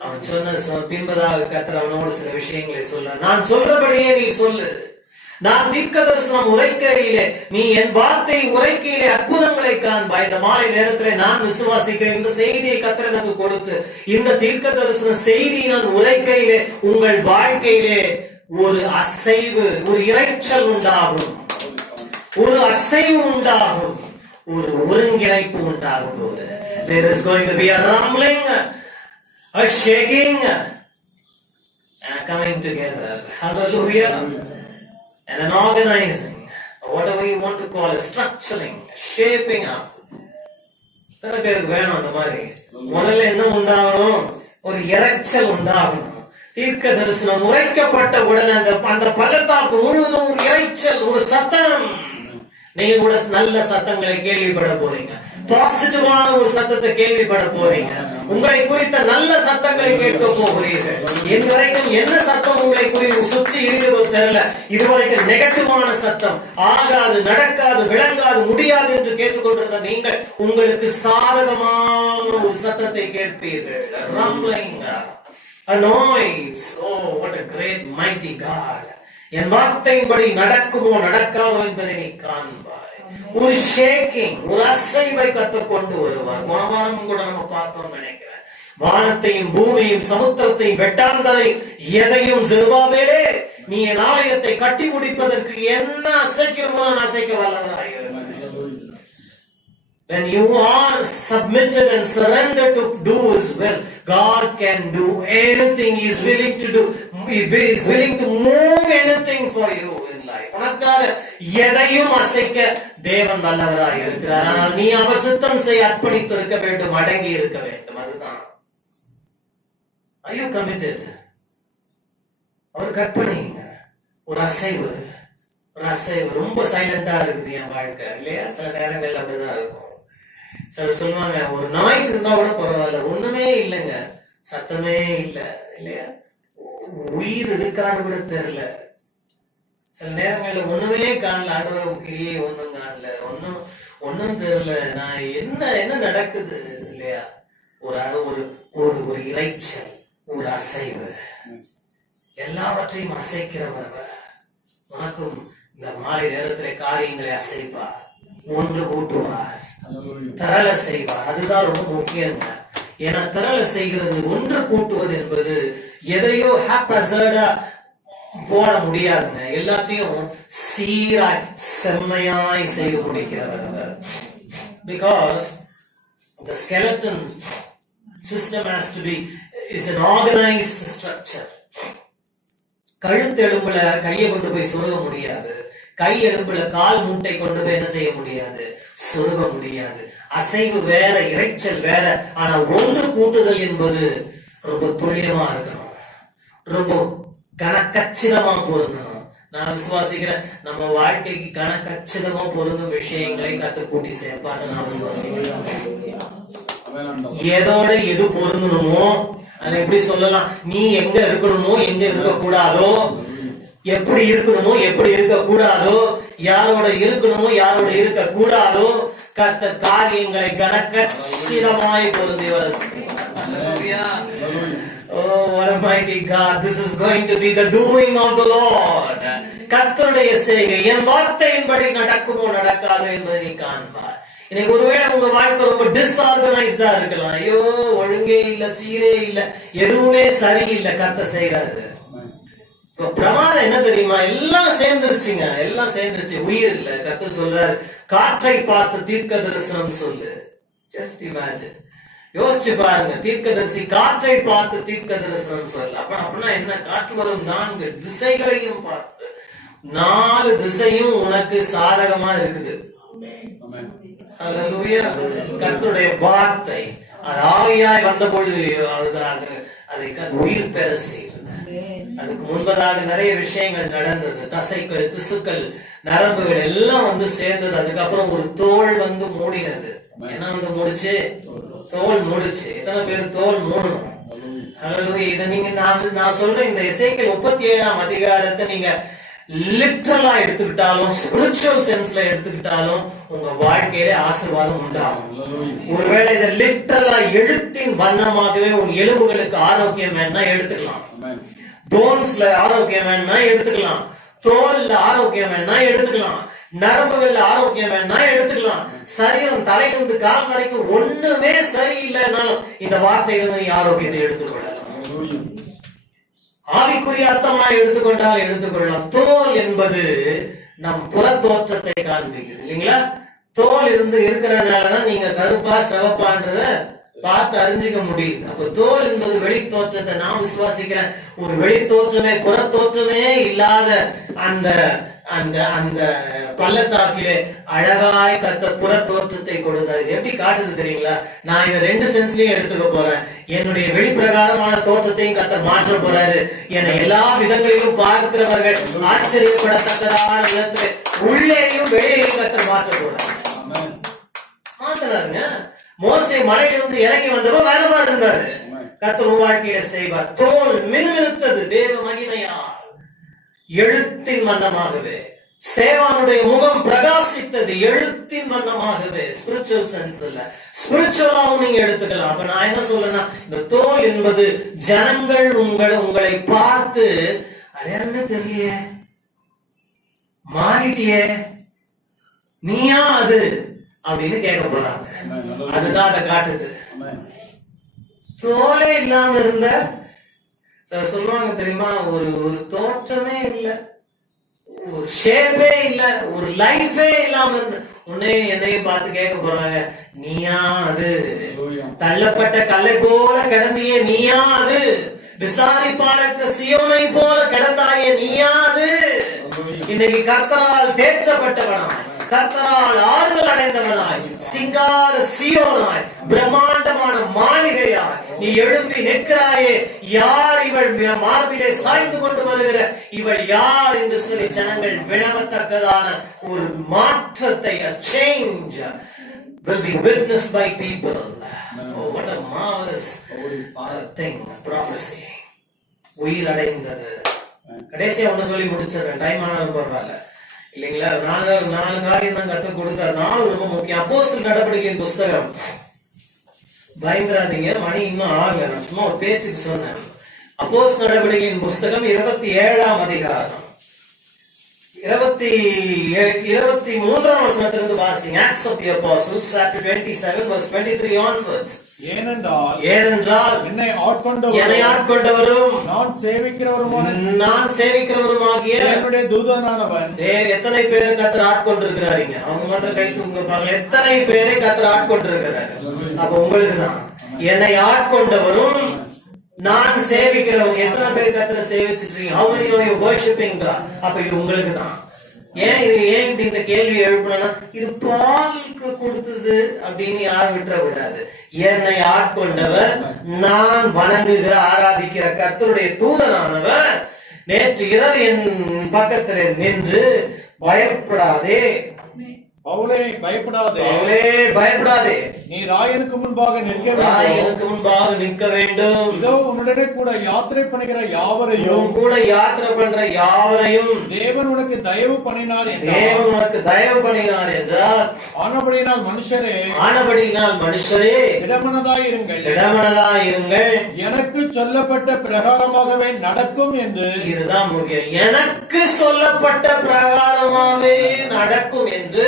அவன் சொன்ன பின்பதாக கர்த்தர் அவனோடு சில விஷயங்களை சொல்ல, நான் சொல்றபடியே நீ சொல்லு. நான் தீர்க்கதரிசனம் உரைக்கையிலே, நீ என் வார்த்தை உரைக்கையிலே அற்புதங்களை காண்பா. இந்த மாலை நேரத்திலே நான் விசுவாசிக்கிறேன். இந்த செய்தியை கர்த்தர் எனக்கு கொடுத்து, இந்த தீர்க்கதரிசன செய்தியை நான் உரைக்கையிலே உங்கள் வாழ்க்கையிலே ஒரு அசைவு, ஒரு இரைச்சல் உண்டாகும், ஒரு அசைவு உண்டாகும், ஒரு ஒருங்கிணைப்பு உண்டாகும் போது there is going to be a rumbling, a shaking, and coming together. Hallelujah. And an organizing, or whatever you want to call it, structuring, shaping up. எத்தனை பேருக்கு வேணும் அந்த மாதிரி? முதல்ல என்ன உண்டாகணும்? ஒரு இரைச்சல் உண்டாகணும். தீர்க்க தரிசனம் உரைக்கப்பட்ட உடனே அந்த பள்ளத்தாக்கு முழுவதும் ஒரு இரைச்சல், ஒரு சத்தம். நீங்க கூட நல்ல சத்தங்களை கேள்விப்பட போறீங்க. பாசிட்டிவான ஒரு சத்தத்தை கேள்விப்பட போறீங்க. உங்களை குறித்த நல்ல சத்தங்களை கேட்க போகிறீர்கள். இதுவரைக்கும் என்ன சத்தம் உங்களை குறித்து சுற்றி இருக்கிறதோ தெரியல. இதுவரைக்கும் நெகட்டிவான சத்தம், ஆகாது, நடக்காது, விளங்காது, முடியாது என்று கேட்டுக்கொண்டிருந்த நீங்கள் உங்களுக்கு சாதகமான ஒரு சத்தத்தை கேட்பீர்கள். Rumbling, a noise. Oh, what a great mighty God. என் வார்த்தையின்படி நடக்குமோ நடக்காதோ என்பதை நீ காண்பாய். ஒரு ஷேக்கிங், ஒரு அசைவை கத்தர் கொண்டு வருவார். போன வாரம் கூட நம்ம பார்த்தோம் நினைக்கிறேன். வானத்தையும் பூமியையும் சமுத்திரத்தையும் வெட்டாந்தரை எதையும் செருபாபேலே நீ என் ஆலயத்தை கட்டி முடிப்பதற்கு என்ன அசைக்கிறமோ நான் அசைக்க வல்லவராயிருக்கிறேன். When you are submitted and surrendered to do His will, God can do anything. He is willing to do. He is willing to move anything for you in life. உனக்காக எதையும் அசைக்க தேவன் வல்லவராய் இருக்கிறார். ஆனால் நீ அவர் சித்தம் செய்ய அர்ப்பணித்து இருக்க வேண்டும், அடங்கி இருக்க வேண்டும். அதுதான். Are you committed? அவர் கற்பனைங்க. ஒரு அசைவு ரொம்ப சைலண்டா இருக்குது என் வாழ்க்கை இல்லையா? சில நேரங்கள் அப்படிதான் இருக்கும். சிலர் சொல்லுவாங்க, ஒரு நாய்ஸ் இருந்தா கூட பரவாயில்ல, ஒண்ணுமே இல்லைங்க, சத்தமே இல்லை இல்லையா? உயிர் இருக்கான்னு கூட தெரியல. சில நேரங்கள்ல ஒண்ணுமே காணல, ஆண்டவரே ஒண்ணும் காணல, ஒண்ணும் தெரியல, நான் என்ன நடக்குது இல்லையா? ஒரு இறைச்சல், ஒரு அசைவு, எல்லாவற்றையும் அசைக்கிறவர் உனக்கும் இந்த மாலை நேரத்திலே காரியங்களை அசைப்பார், ஒன்று கூட்டுவார், திரள செய்வார். அதுதான் ரொம்ப முக்கியங்க. ஏன்னா திரள செய்கிறது, ஒன்று கூட்டுவது என்பது எதையோ ஹாப்பசர்டா போட முடியாதுங்க. எல்லாத்தையும் சீராய் செம்மையாய் செய்து முடிக்கிறவர். Because the skeleton system has to be is an organized structure. கழுத்து எலும்புல கையை கொண்டு போய் சொருக முடியாது, கை எலும்புல கால் மூட்டை கொண்டு போய் என்ன செய்ய முடியாது, சொருக முடியாது. அசைவு வேற, இறைச்சல் வேற. ஆனா ஒன்று கூட்டுதல் என்பது ரொம்ப துல்லியமா இருக்கணும், ரொம்ப கணக்கச்சிதமா பொருந்தணும். நான் விசுவாசிக்கிறேன், நம்ம வாழ்க்கைக்கு கணக்கச்சிதமா பொருந்தும் விஷயங்களை கத்து கூட்டி சேர்ப்பான்னு நான் விசுவாசிக்கிறேன். எதோட எது பொருந்தணுமோ, அதை எப்படி சொல்லலாம், நீ எங்க இருக்கணுமோ எங்க இருக்க கூடாதோ, எப்படி இருக்கணுமோ எப்படி இருக்க கூடாதோ, யாரோட இருக்கணுமோ யாரோட இருக்க கூடாதோ, கர்த்தர் காரியங்களை கணக்கச்சிதமாய் பொருந்தியவர். Oh, what a mighty God. This is going to be the doing of the Lord. கர்த்தருடைய செய்கை என் வார்த்தையின்படி நடக்குமோ நடக்காதோ என்பதை நீ காண்பார். இன்னைக்கு ஒருவேளை உங்க வாழ்க்கை ரொம்ப டிஸ்ஆர்கனைஸ்டா இருக்கலாம். ஐயோ, ஒழுங்கே இல்ல, சீரே இல்ல, எதுவுமே சரியில்லை. கர்த்தர் செய்கிறாரு. பிரமாதம் என்ன தெரியுமா? எல்லாம் சேர்ந்துருச்சுங்க, எல்லாம் சேர்ந்துருச்சு, உயிர் இல்ல. கர்த்தர் சொல்றாரு, காற்றை பார்த்து தீர்க்க தரிசனம் சொல்லு. ஜஸ்ட் இமேஜின், யோசிச்சு பாருங்க. தீர்க்கதரிசி காற்றை பார்த்து தீர்க்க தரிசனம் சொல்லு. அப்படின்னா என்ன? காற்று வரும் 4 திசைகளையும் பார்த்து 4 திசையும் உனக்கு சாதகமா இருக்குது. கர்த்தருடைய வார்த்தை அது ஆவியாய் வந்த பொழுது அதை உயிர் பெற செய்யுது. அதுக்கு முன்பதாக நிறைய விஷயங்கள் நடந்தது. தசைகள், திசுக்கள், நரம்புகள் எல்லாம் வந்து சேர்ந்தது. அதுக்கப்புறம் ஒரு தோல் வந்து மூடினது. என்ன வந்து மூடிச்சு? தோல் மூடிச்சு. எத்தனை பேர் தோல் மூடணும்? இத நீங்க நான் சொல்றேன், இந்த எசேக்கியேல் 37ஆம் அதிகாரத்தை நீங்க லிட்டரலா எடுத்துக்கிட்டாலும், ஸ்பிரிச்சுவல் சென்ஸ்ல எடுத்துக்கிட்டாலும் உங்க வாழ்க்கையில ஆசீர்வாதம் உண்டாகும். ஒருவேளை இதை லிட்டரலா எழுத்தின் வண்ணமாகவே உங்க எலும்புகளுக்கு ஆரோக்கியம் வேணா எடுத்துக்கலாம், போன்ஸ்ல ஆரோக்கியம் வேணா எடுத்துக்கலாம், தோல்ல ஆரோக்கியம் வேணா எடுத்துக்கலாம், நரம்புகள்ல ஆரோக்கியம் வேணா எடுத்துக்கலாம். சரீரம் தலையிலிருந்து கால் வரைக்கும் ஒண்ணுமே சரியில்லைனாலும் இந்த வார்த்தையில நீ ஆரோக்கியத்தை எடுத்துக்கொள்ளலாம். ஆவிக்குரிய அர்த்தமா எடுத்துக்கொண்டால் எடுத்துக்கொள்ளலாம். தோல் என்பது நம் புற தோற்றத்தை காண்பிக்குது இல்லைங்களா? தோல் இருக்கிறதுனாலதான் நீங்க கருப்பா சிவப்பான்றத பார்த்து அறிஞ்சிக்க முடியும். அப்ப தோல் என்பது வெளி தோற்றத்தை நான் விசுவாசிக்கிறேன். ஒரு வெளி தோற்றமே புற தோற்றமே இல்லாத அந்த அந்த அந்த பள்ளத்தாக்கிலே அழகாய் கத்த புற தோற்றத்தை கொடுத்தாரு. எப்படி காட்டுது தெரியுங்களா? நான் இதை 2 சென்ஸ்லயும் எடுத்துக்க போறேன். என்னுடைய வெளிப்பிரகாரமான தோற்றத்தையும் கத்த மாற்ற போறாரு. என எல்லா விதங்களிலும் பார்க்கிறவர்கள் ஆச்சரியப்படத்தக்கதான விதத்துல உள்ளேயும் வெளியேயும் கத்த மாற்ற போறாரு. மாத்துறாருங்க. மோசே மலையிலிருந்து இறங்கி வந்தப்போ வேற மாதிரி இருந்தாரு. கர்த்தர் வாழ்க்கையை செய்வார். தோல் மினுமினுத்தது தேவ மகிமையா, எழுத்தின் வண்ணமாகவே. ஸ்தேவானுடைய முகம் பிரகாசித்தது எழுத்தின் வண்ணமாகவே. ஸ்பிரிச்சுவல் சென்ஸ் இல்ல, ஸ்பிரிச்சுவலாவும் நீங்க எடுத்துக்கலாம். அப்ப நான் என்ன சொல்றேன்னா, இந்த தோல் என்பது ஜனங்கள் உங்களை பார்த்து அது என்ன தெரியலையே, மாறிட்டியே, நீயா அது அப்படின்னு கேட்க போறாங்க. அதுதான் அதை காட்டுது. தோலே இல்லாம இருந்த சொல்லுவாங்க தெரியுமா, ஒரு தோற்றமே இல்ல, ஒரு ஷேப்பே இல்ல, ஒரு லைஃபே இல்லாம இருந்த உன்னையும் என்னையும் பார்த்து கேட்க போறாங்க, நீயா அது? தள்ளப்பட்ட கல்லை போல கிடந்தியே, நீயா அது? விசாரிப்பாளற்ற சியோனை போல கிடந்தாயே, நீயா அது? இன்னைக்கு கர்த்தரால் தேற்றப்பட்டவனாய், கர்த்தரால் ஆறுதல் அடைந்தவனாய், சிங்கார சியோனாய், பிரம்மாண்டமான மாளிகையாய் நீ எழும்பி நிற்கிறாயே. யார் இவள்? மார்பிலே சாய்ந்து கொண்டு வருகிற இவள் யார் என்று சொல்லி ஜனங்கள் வினவத்தக்கதான ஒரு மாற்றத்தை, a change will be witnessed by people. Oh, what a marvelous thing, prophecy. உயிர் அடைந்தது. கடைசியா ஒண்ணு சொல்லி முடிச்சிருக்கேன், டைம் ஆனாலும் பரவாயில்ல இல்லைங்களா. நாலு காரியம் தான் கத்து கொடுத்தார். 4 ரொம்ப முக்கியம். அப்போஸ்தலர் நடவடிக்கையின் புஸ்தகம், பயந்துராதீங்க, மணி இன்னும் ஆகல, நான் சும்மா ஒரு பேச்சுக்கு சொன்னேன். அப்போஸ்தலர் நடவடிக்கையின் புஸ்தகம் 27ஆம் அதிகாரம் 23ஆம் வசனத்திலிருந்து வாசிங்க. Acts of the Apostles chapter 27 verse 23 onwards. ஏனென்றால் என்னை ஆட்கொண்டவரும் நான் சேவிக்கிறவருமாகிய என்னுடைய தூதனானவன். எத்தனை பேரை கர்த்தர் ஆட்கொண்டிருக்கிறாருங்க? அவங்க மட்டும் கை தூங்குவாங்க. எத்தனை பேரை கர்த்தர் ஆட்கொண்டிருக்கிறாரு? அப்ப உங்களுக்கு தான். என்னை ஆட்கொண்டவரும் நான் சேவிக்கிறவங்க. எத்தனை பேர் கர்த்தரை சேவிச்சிட்டு இருக்கீங்க? How many are you worshiping God? அப்ப இது உங்களுக்கு தான். ஏன் இப்படி இந்த கேள்வி எழுப்பினா, இது பாலுக்கு கொடுத்தது அப்படின்னு யாரும் விட்டுற விடாது. என்னை ஆட்கொண்டவர், நான் வணங்குகிற ஆராதிக்கிற கர்த்தருடைய தூதனானவர் நேற்று இரவு என் பக்கத்தில் நின்று, பயப்படாதே பவுலே, பயப்படாதே, நீ ராயனுக்கு முன்பாக நிற்க வேண்டும். இதோ உன்னுடனே கூட யாத்திரை பண்ணுகிற யாவரையும் தேவன் உனக்கு தயவு பண்ணினார் என்றார். ஆனபடியினால் மனுஷரே திடமனதாயிருங்கள், எனக்கு சொல்லப்பட்ட பிரகாரமாகவே நடக்கும் என்று. இதுதான் முக்கியம். எனக்கு சொல்லப்பட்ட பிரகாரமாகவே நடக்கும் என்று.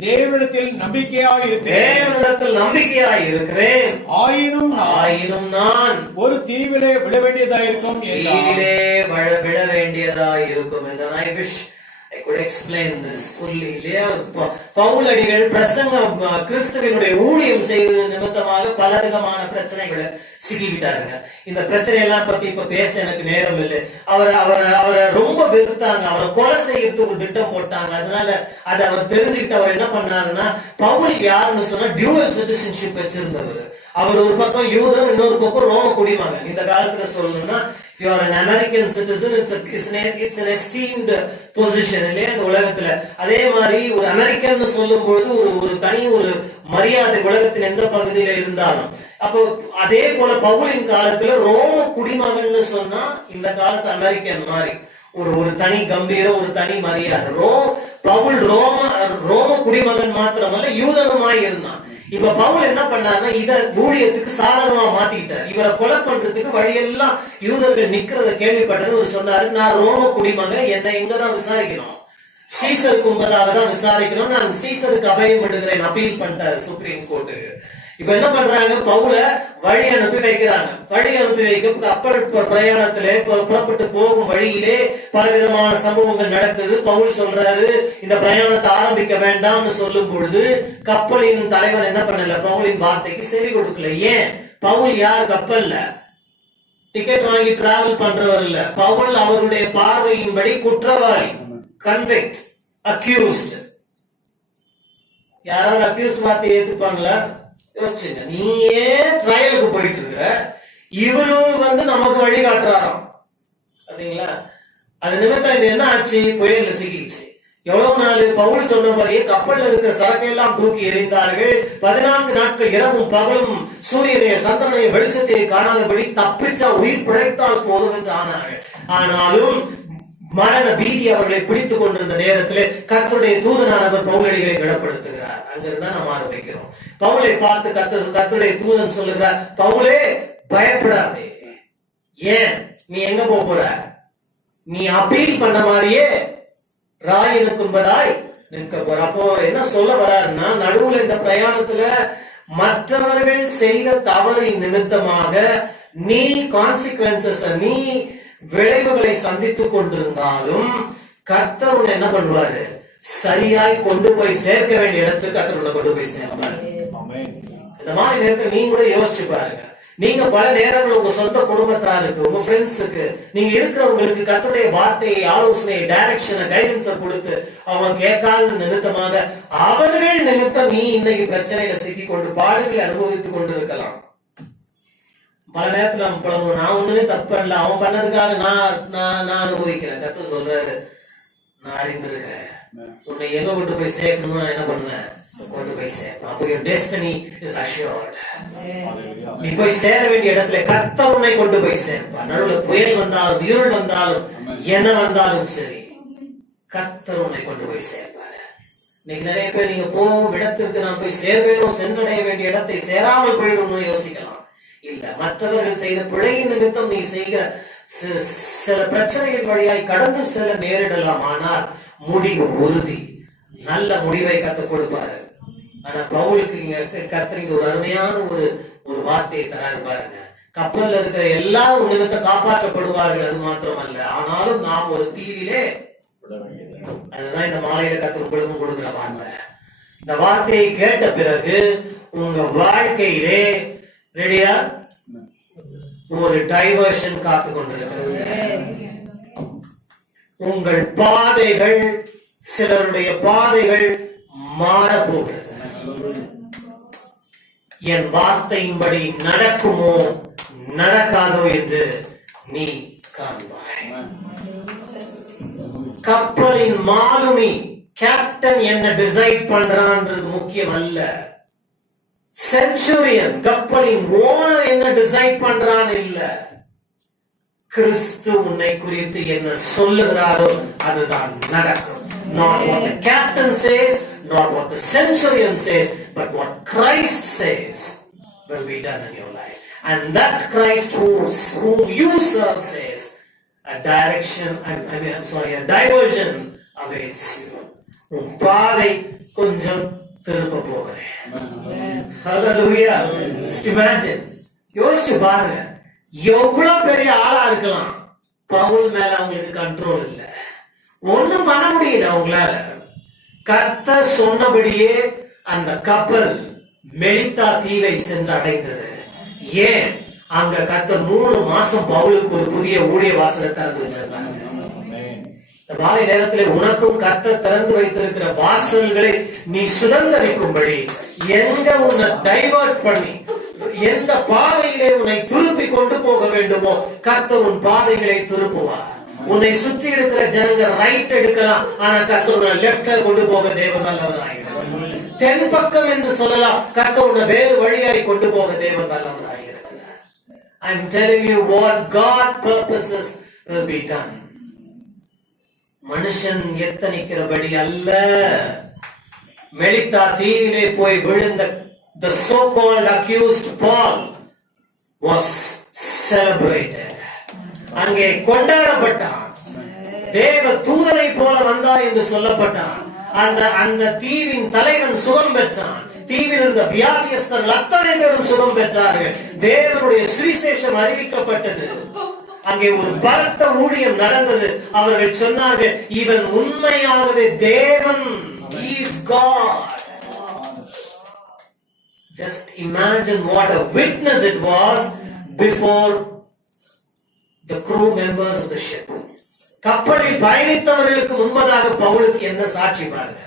தேவனிடத்தில் நம்பிக்கையாயிருக்கிறேன். ஆயினும் நான் ஒரு தீவிலே விழ வேண்டியதாயிருக்கும் என்று. I wish I could explain this fully. பவுலடிகள் பிரசங்கம், கிறிஸ்துவினுடைய ஊழியம் செய்வது நிமித்தமாக பலவிதமான பிரச்சனைகளை சிக்கிவிட்டாருங்க. இந்த பிரச்சனை எல்லாம் பத்தி இப்ப பேச எனக்கு நேரம் இல்லை. அவரை ரொம்ப வெறுத்தாங்க, அவரை கொலை செய்யறதுக்கு ஒரு திட்டம் போட்டாங்க. அதனால அதை அவர் தெரிஞ்சுக்கிட்டு அவர் என்ன பண்ணாருன்னா, பவுல் யாருன்னு சொன்னா டியூவல் சிட்டிசன்ஷிப் வச்சிருந்தவர். அவர் ஒரு பக்கம் யூதர், இன்னொரு பக்கம் ரோம குடிமகன். இந்த காலத்துல சொல்லணும்னா, if you are an American citizen, it's an esteemed position இல்லையா இந்த உலகத்துல. அதே மாதிரி ஒரு அமெரிக்கன் சொல்லும் பொழுது ஒரு தனி ஒரு மரியாதை உலகத்தின் எந்த பகுதியில இருந்தாலும். அப்போ அதே போல பவுலின் காலத்துல ரோம குடிமகன் சொன்னா இந்த காலத்து அமெரிக்கன் மாதிரி ஒரு தனி கம்பீரம், ஒரு தனி மரியாதை. பவுல் ரோம குடிமகன் மாத்திரமல்ல, யூதனுமாய் இருந்தான். இப்ப பவுல் என்ன பண்ணாருன்னா, இத ஊழியத்துக்கு சாதகமா மாத்திக்கிட்டார். இவரை கொலை பண்றதுக்கு வழியெல்லாம் யூதர்கள் நிக்கிறத கேள்விப்பட்டது சொன்னாரு, நான் ரோம குடிமகன், என்னை எங்கதான் விசாரிக்கணும்? சீசருக்கு முன்பதாக தான் விசாரிக்கணும், நான் சீசருக்கு அபயம் விடுகிறேன் அப்பீல் பண்ணிட்டாரு சுப்ரீம் கோர்ட்டு. இப்ப என்ன பண்றாங்க, பவுல வழி அனுப்பி வைக்கிறாங்க. வழி அனுப்பி வைக்க கப்பல் பிரயாணத்திலே புறப்பட்டு போகும் வழியிலே பலவிதமான சம்பவங்கள் நடக்குது. பவுல் சொல்றாரு, இந்த பிரயாணத்தை ஆரம்பிக்க வேண்டாம்னு சொல்லும் பொழுது கப்பலின் தலைவர் என்ன பண்ணல, பவுலின் வார்த்தைக்கு செவி கொடுக்கல. ஏன்? பவுல் யார்? கப்பல்ல டிக்கெட் வாங்கி டிராவல் பண்றவர் இல்ல. பவுல் அவருடைய பார்வையின்படி குற்றவாளி, கன்விக்ட், அக்யூஸ்ட். யாராவது அக்யூஸ்ட் வார்த்தையை ஏத்துப்பாங்களா? யோசிச்சுங்க. நீ ஏன் ட்ரையலுக்கு போயிட்டு இருக்கிற, இவரு நமக்கு வழிகாட்டுறாராம். அப்படிங்களா? அது நிமித்தம் இது என்ன ஆச்சு? புயல்ல சிக்கிச்சு. எவ்வளவு நாள்? பவுல் சொன்ன மாதிரியே கப்பல்ல இருக்கிற சரக்கெல்லாம் தூக்கி எறிந்தார்கள். 14 நாட்கள் இரவும் பகலும் சூரியனை சந்திரனை வெளிச்சத்தை காணாதபடி தப்பிச்சா உயிர் பிழைத்தால் போதும் என்று ஆனார்கள். ஆனாலும் மரண பீதி அவர்களை பிடித்துக் கொண்டிருந்த நேரத்திலே கர்த்தருடைய தூதனானவர் பவுலடிகளை விடப்படுத்துகிறார். அங்கிருந்தா நாம் ஆரம்பிக்கிறோம். பவுலை பார்த்து கர்த்தருடைய தூதன் சொல்லுகிறார், பவுலே பயப்படாதே. ஏன்? நீ எங்க போற? நீ அப்பீல் பண்ண மாதிரியே ராயினுக்கும்பதாய் நிற்க போற. அப்போ என்ன சொல்ல வர்றாருன்னா, நடுவுல இந்த பிரயாணத்துல மற்றவர்கள் செய்த தவறின் நிமித்தமாக நீ கான்சிக்வன்சஸ், நீ விளைவுகளை சந்தித்துக் கொண்டிருந்தாலும் கர்த்தர் உன்னை என்ன பண்ணுவாரு, சரியாய் கொண்டு போய் சேர்க்க வேண்டிய இடத்துக்கு கர்த்தர் உன்னை கொண்டு போய் சேர்ப்பாரு. இந்த மாதிரி நேரத்தில் நீங்க கூட யோசிச்சு பாருங்க. நீங்க பல நேரங்கள் உங்க சொந்த குடும்பத்தாருக்கு, உங்க ஃப்ரெண்ட்ஸுக்கு, நீங்க இருக்கிறவங்களுக்கு கர்த்தருடைய வார்த்தையை, ஆலோசனையை, டைரக்ஷனை, கைடன்ஸை கொடுத்து அவங்க கேட்காத நிமித்தமாக அவர்கள் நிமித்தம் நீ இன்னைக்கு பிரச்சனையில சிக்கி கொண்டு பாடுகளை அனுபவித்துக் கொண்டு இருக்கலாம். பல நேரத்துல நம்ம பழகும், நான் ஒண்ணுமே தப்பு பண்ணல, அவன் பண்ணதுக்காக நான் அனுபவிக்கிறேன். கர்த்தர் சொல்றாரு, நான் அறிந்திருக்கிறேன், உன்னை எங்க கொண்டு போய் சேர்க்கணும்னு என்ன பண்ணுவேன், கொண்டு போய் சேர்ப்பேன். அப்போ your destiny is assured. நீ போய் சேர வேண்டிய இடத்துல கர்த்தர் உன்னை கொண்டு போய் சேர்ப்பார். நடுவில் புயல் வந்தாலும், இருள் வந்தாலும், என்ன வந்தாலும் சரி, கர்த்தர் உன்னை கொண்டு போய் சேர்ப்பாரு. இன்னைக்கு நிறைய பேர் நீங்க போகும் இடத்திற்கு நான் போய் சேர்வேணும், சென்றடைய வேண்டிய இடத்தை சேராமல் போயிடும் யோசிக்கலாம். இல்ல, மற்றவர்கள் செய்த பிழையின் நிமித்தம் நீ செய்கிற சில பிரச்சனைகள் வழியாய் கடந்து செல்ல நேரிடலாம். ஆனால் முடிவு உறுதி, நல்ல முடிவை கற்றுக் கொடுப்பாரு. ஆனா பவுலுக்கு கர்த்தர் ஒரு அருமையான ஒரு வார்த்தையை தராரு பாருங்க. கப்பல்ல இருக்கிற எல்லாரும் நிமித்த காப்பாற்றப்படுவார்கள், அது மாத்திரமல்ல, ஆனாலும் நாம் ஒரு தீவிலே, அதுதான் இந்த மாலையில கர்த்தர் உங்களுக்கும் கொடுக்கிற வார்த்தை. இந்த வார்த்தையை கேட்ட பிறகு உங்க வாழ்க்கையிலே ரெடியா ஒரு டைவர்ஷன் காத்து கொண்டிருக்கிறது. உங்கள் பாதைகள், சிலருடைய பாதைகள் மாறப்போகிறது. என் வார்த்தையின்படி நடக்குமோ நடக்காதோ என்று நீ காண்பாய். கப்பலின் மாலுமி, கேப்டன் என்ன டிசைட் பண்றான்றது முக்கியம் அல்ல. சென்ச்சுரியன், கப்பலின் ஓனர் என்ன டிசைட் பண்றான் இல்ல. கிறிஸ்து உன்னை குறித்து என்ன சொல்லுகிறாரோ அதுதான் நடக்கும். Not what the captain says, not what the centurion says, but what Christ says will be done in your life. And that Christ whom you serve says, a diversion awaits you. உன் பாதை கொஞ்சம் திருப்ப போகிறேன். Hallelujah. Just imagine. யோசிச்சு பாருங்க, எவ்வளவு பெரிய ஆளா இருக்கலாம், பவுல் மேல அவங்களுக்கு கண்ட்ரோல் இல்ல, ஒண்ணும் பண்ண முடியல அவங்களால. கர்த்தர் சொன்னபடியே அந்த கப்பல் மெலித்தா தீவை சென்று அடைந்தது. ஏன்? அங்க கர்த்தர் 3 மாசம் பவுலுக்கு ஒரு புதிய ஊழிய வாசலை திறந்து வச்சிருந்தாங்க. இந்த மாலை நேரத்தில் உனக்கும் கர்த்தர் திறந்து வைத்திருக்கிற வாசல்களை நீ சுதந்திரிக்கும்படி, எங்க உன்னை டைவர்ட் பண்ணி எந்த பாதையிலே உன்னை திருப்பி கொண்டு போக வேண்டுமோ கர்த்தர் உன் பாதைகளை திருப்புவார். உன்னை சுற்றி இருக்கிற ஜனங்க ரைட் எடுக்கலாம், ஆனா கர்த்தர் உன்னை லெஃப்ட்ல கொண்டு போக தேவன் நல்லவராகிறார். தென் பக்கம் என்று சொல்லலாம், கர்த்தர் உன்னை வேறு வழியாய் கொண்டு போக தேவன் நல்லவராகிறார். I am telling you what God purposes will be done. மனுஷன் எத்தனிக்கிறபடி அல்ல. மெலித்தா தீவிலே போய் விழுந்த the so-called accused Paul was celebrated. அங்கே கொண்டாடப்பட்டான். தேவ தூதனை போல வந்தார் என்று சொல்லப்பட்டான். அந்த தீவின் தலைவன் சுகம் பெற்றான். தீவில் இருந்த வியாதியஸ்தர்கள் அத்தனை பேரும் சுகம் பெற்றார்கள். தேவனுடைய சுவிசேஷம் அறிவிக்கப்பட்டது. அங்கே ஒரு பலத்த ஊழியம் நடந்தது. அவர்கள் சொன்னார்கள், இவன் உண்மையாகவே தேவன், he is God. Just imagine what a witness it was before the crew members of the ship. கப்பலில் பயணித்தவர்களுக்கு முன்பதாக பவுலுக்கு என்ன சாட்சி பாருங்க.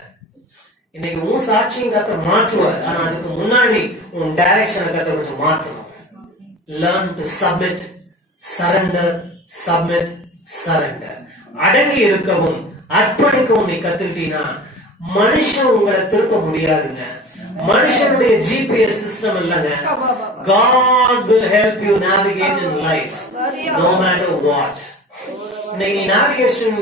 இன்னைக்கு உன் சாட்சியும் கர்த்தர் மாற்றுவார், ஆனா அதுக்கு முன்னாடி உன் டைரக்ஷனை கர்த்தர் கொஞ்சம் மாற்றணும். Learn to submit, surrender, submit, surrender. அடங்கி இருக்கவும் அர்ப்பணிக்கவும் நீ கத்துக்கிட்டீங்கன்னா மனுஷன் உங்களை திருப்ப முடியாதுங்க. மனுஷனுடைய GPS சிஸ்டம் இல்லங்க. God will help you navigate in life no matter what. இன்னைக்கு நீ நேவிகேஷன்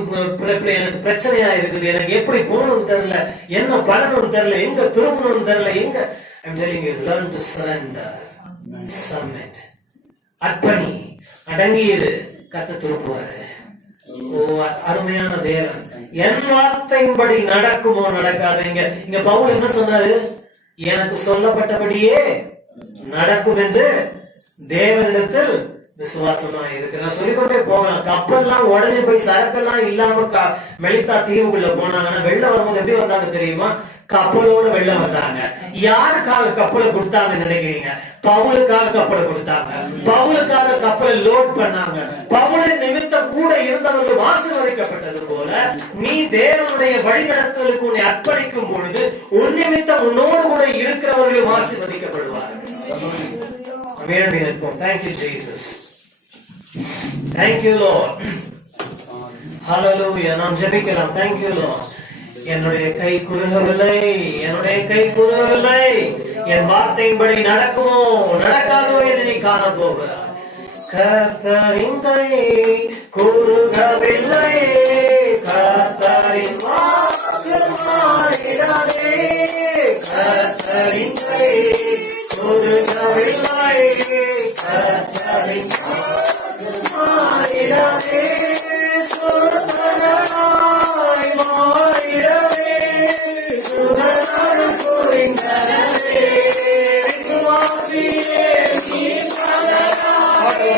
எனக்கு பிரச்சனையா இருக்குது, எனக்கு எப்படி போகணும்னு தெரியல, என்ன பண்ணணும்னு தெரியல, எங்க திரும்பணும்னு தெரியல, எங்க I'm telling you, learn to surrender, submit. அர்ப்பணி, அடங்கியிரு, கர்த்தர் திருப்புவாரு. ஓ அருமையான தேவன். என் வார்த்தையின்படி நடக்குமோ நடக்காது. இங்க பவுல் என்ன சொன்னாரு? எனக்கு சொல்லப்பட்டபடியே நடக்கும் என்று தேவனிடத்தில் விசுவாசமா இருக்கு. நான் சொல்லிக்கொண்டே போகலாம். கப்பல்லாம் உடனே போய் சரக்கெல்லாம் இல்லாம மெலித்தா தீவுக்குள்ள போனாங்கன்னா வெள்ளம் வரும்போது எப்படி வந்தாங்க தெரியுமா? கப்பலோட வெள்ளம் வந்தாங்க. யாருக்காக கப்பலை கொடுத்தாங்கன்னு நினைக்கிறீங்க? பவுலுக்காக கப்பலை கொடுத்தாங்க. பவுலுக்காக கப்பலை லோட் பண்ணாங்க. பவுலின் நிமித்தம் கூட இருந்தவர்கள் ஆசீர்வதிக்கப்பட்டது போல நீ தேவனுடைய வழிநடத்தலுக்கு உன்னை அர்ப்பணிக்கும் பொழுது உன் நிமித்தம் உன்னோடு கூட இருக்கிறவர்களும் ஆசீர்வதிக்கப்படுவார்கள். Thank you, Jesus. Thank you, Lord. Hallelujah. நாம் ஜெபிக்கலாம். Thank you, Lord. என்னுடைய கை குறுகவில்லை, என்னுடைய கை குறுகவில்லை. என் வார்த்தையின்படி நடக்குமோ நடக்காதோ என்று நீ காண போகிறாய். கர்த்தரின் கை குறுகவில்லை, கர்த்தரின் வாக்கு மாறிடாதே. கர்த்தரின் கை குறுகவில்லை, கர்த்தரின் வாக்கு மாறிடாதே. சுதராய் மாறிடவே, சுதராய் புரிந்தனவே. விசுவாசியே நீ பலராதே,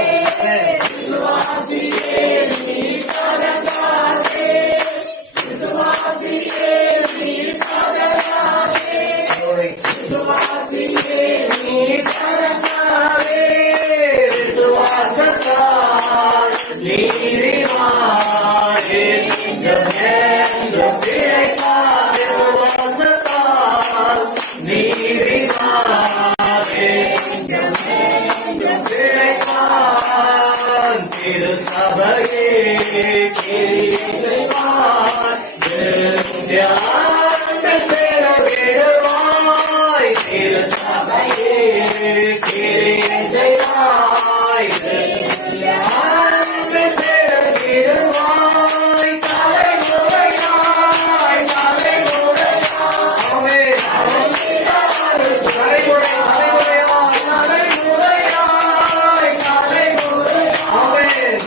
விசுவாசியே நீ பலராதே, விசுவாசியே நீ பலராதே, விசுவாசியே நீ பலராதே. விசுவாசத்தால் நீதிமானே பிழைப்பார். விசுவாசத்தால் நீதிமானே பிழைப்பார். திருசபையே கிரியை செய்வார், நித்தியானந்தம் பெற விடுவாய். திருசபையே கிரியை செய்வாய், நித்தியானந்தம் பெற விடுவாய். தலைமுறையாய் தலைமுறையாய் ஆமென். தலைமுறை தலைமுறையாய் தலைமுறையாய் தலைமுறையாய் ஆமென்.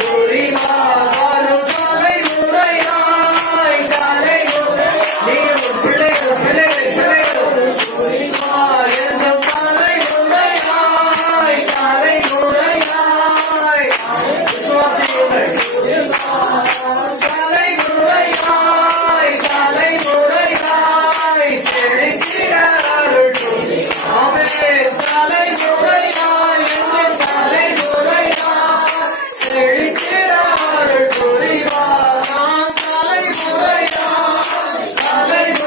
புரிவாரும் தலைமுறையாய் தலைமுறையாய். நீயும் பிள்ளைகள் பிள்ளைகள் பிள்ளைகள் புரிவார் என்றும் தலைமுறையாய் தலைமுறையாய். விசுவாசியுங்கள். தலைமுறையாய் தலைமுறையாய் செழிக்கிறார்கள். ஆமென். தலைமுறையாய் என்றும் தலைமுறையாய் செழிக்கிறார்கள். புரிவார் நாம் தலைமுறையாய்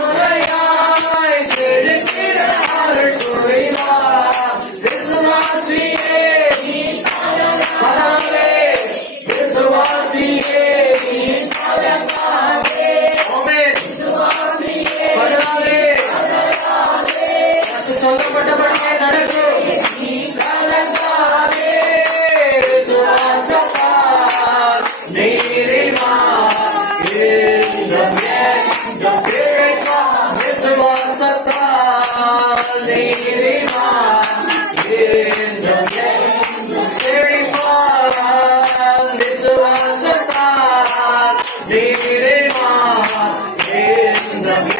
தலைமுறையாய் செழிக்கிறார்கள். புரிவார். விசுவாசியே நீ பலராதே, விசுவாசியே நீ பலராதே. ஆமென். விசுவாசியே பலராதே. அது சொல்லப்பட்டபடியே நடக்கும். நீ கலங்காதே. விசுவாசத்தால் நீதிமான் என்றும் பிழைப்பார். விசுவாசத்தால் நீதிமான் என்றும் செழிப்பார். விசுவாசத்தால் நீதிமான் என்றும்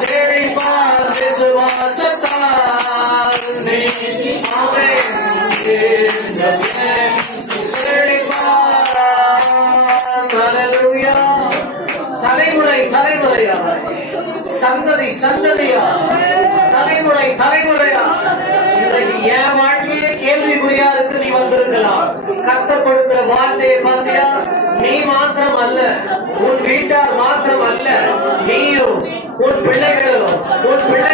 செழிப்பார். விசுவாசத்தால் நீதிமான் என்றும் செழிப்பார். ஹல்லேலூயா. தலைமுறை தலைமுறையா, சந்ததி சந்ததியா, தலைமுறை தலைமுறையா. இன்றைக்கு என் வாழ்க்கையே கேள்விக்குறியா இருக்கு. நீ வந்திருக்கலாம். கர்த்தர் கொடுக்கிற வார்த்தையை பார்த்தியா? நீ மாத்திரம் அல்ல, உன் வீட்டார் மாத்திரம் அல்ல, நீயும் உன் பிள்ளைகளும் உன் பிள்ளை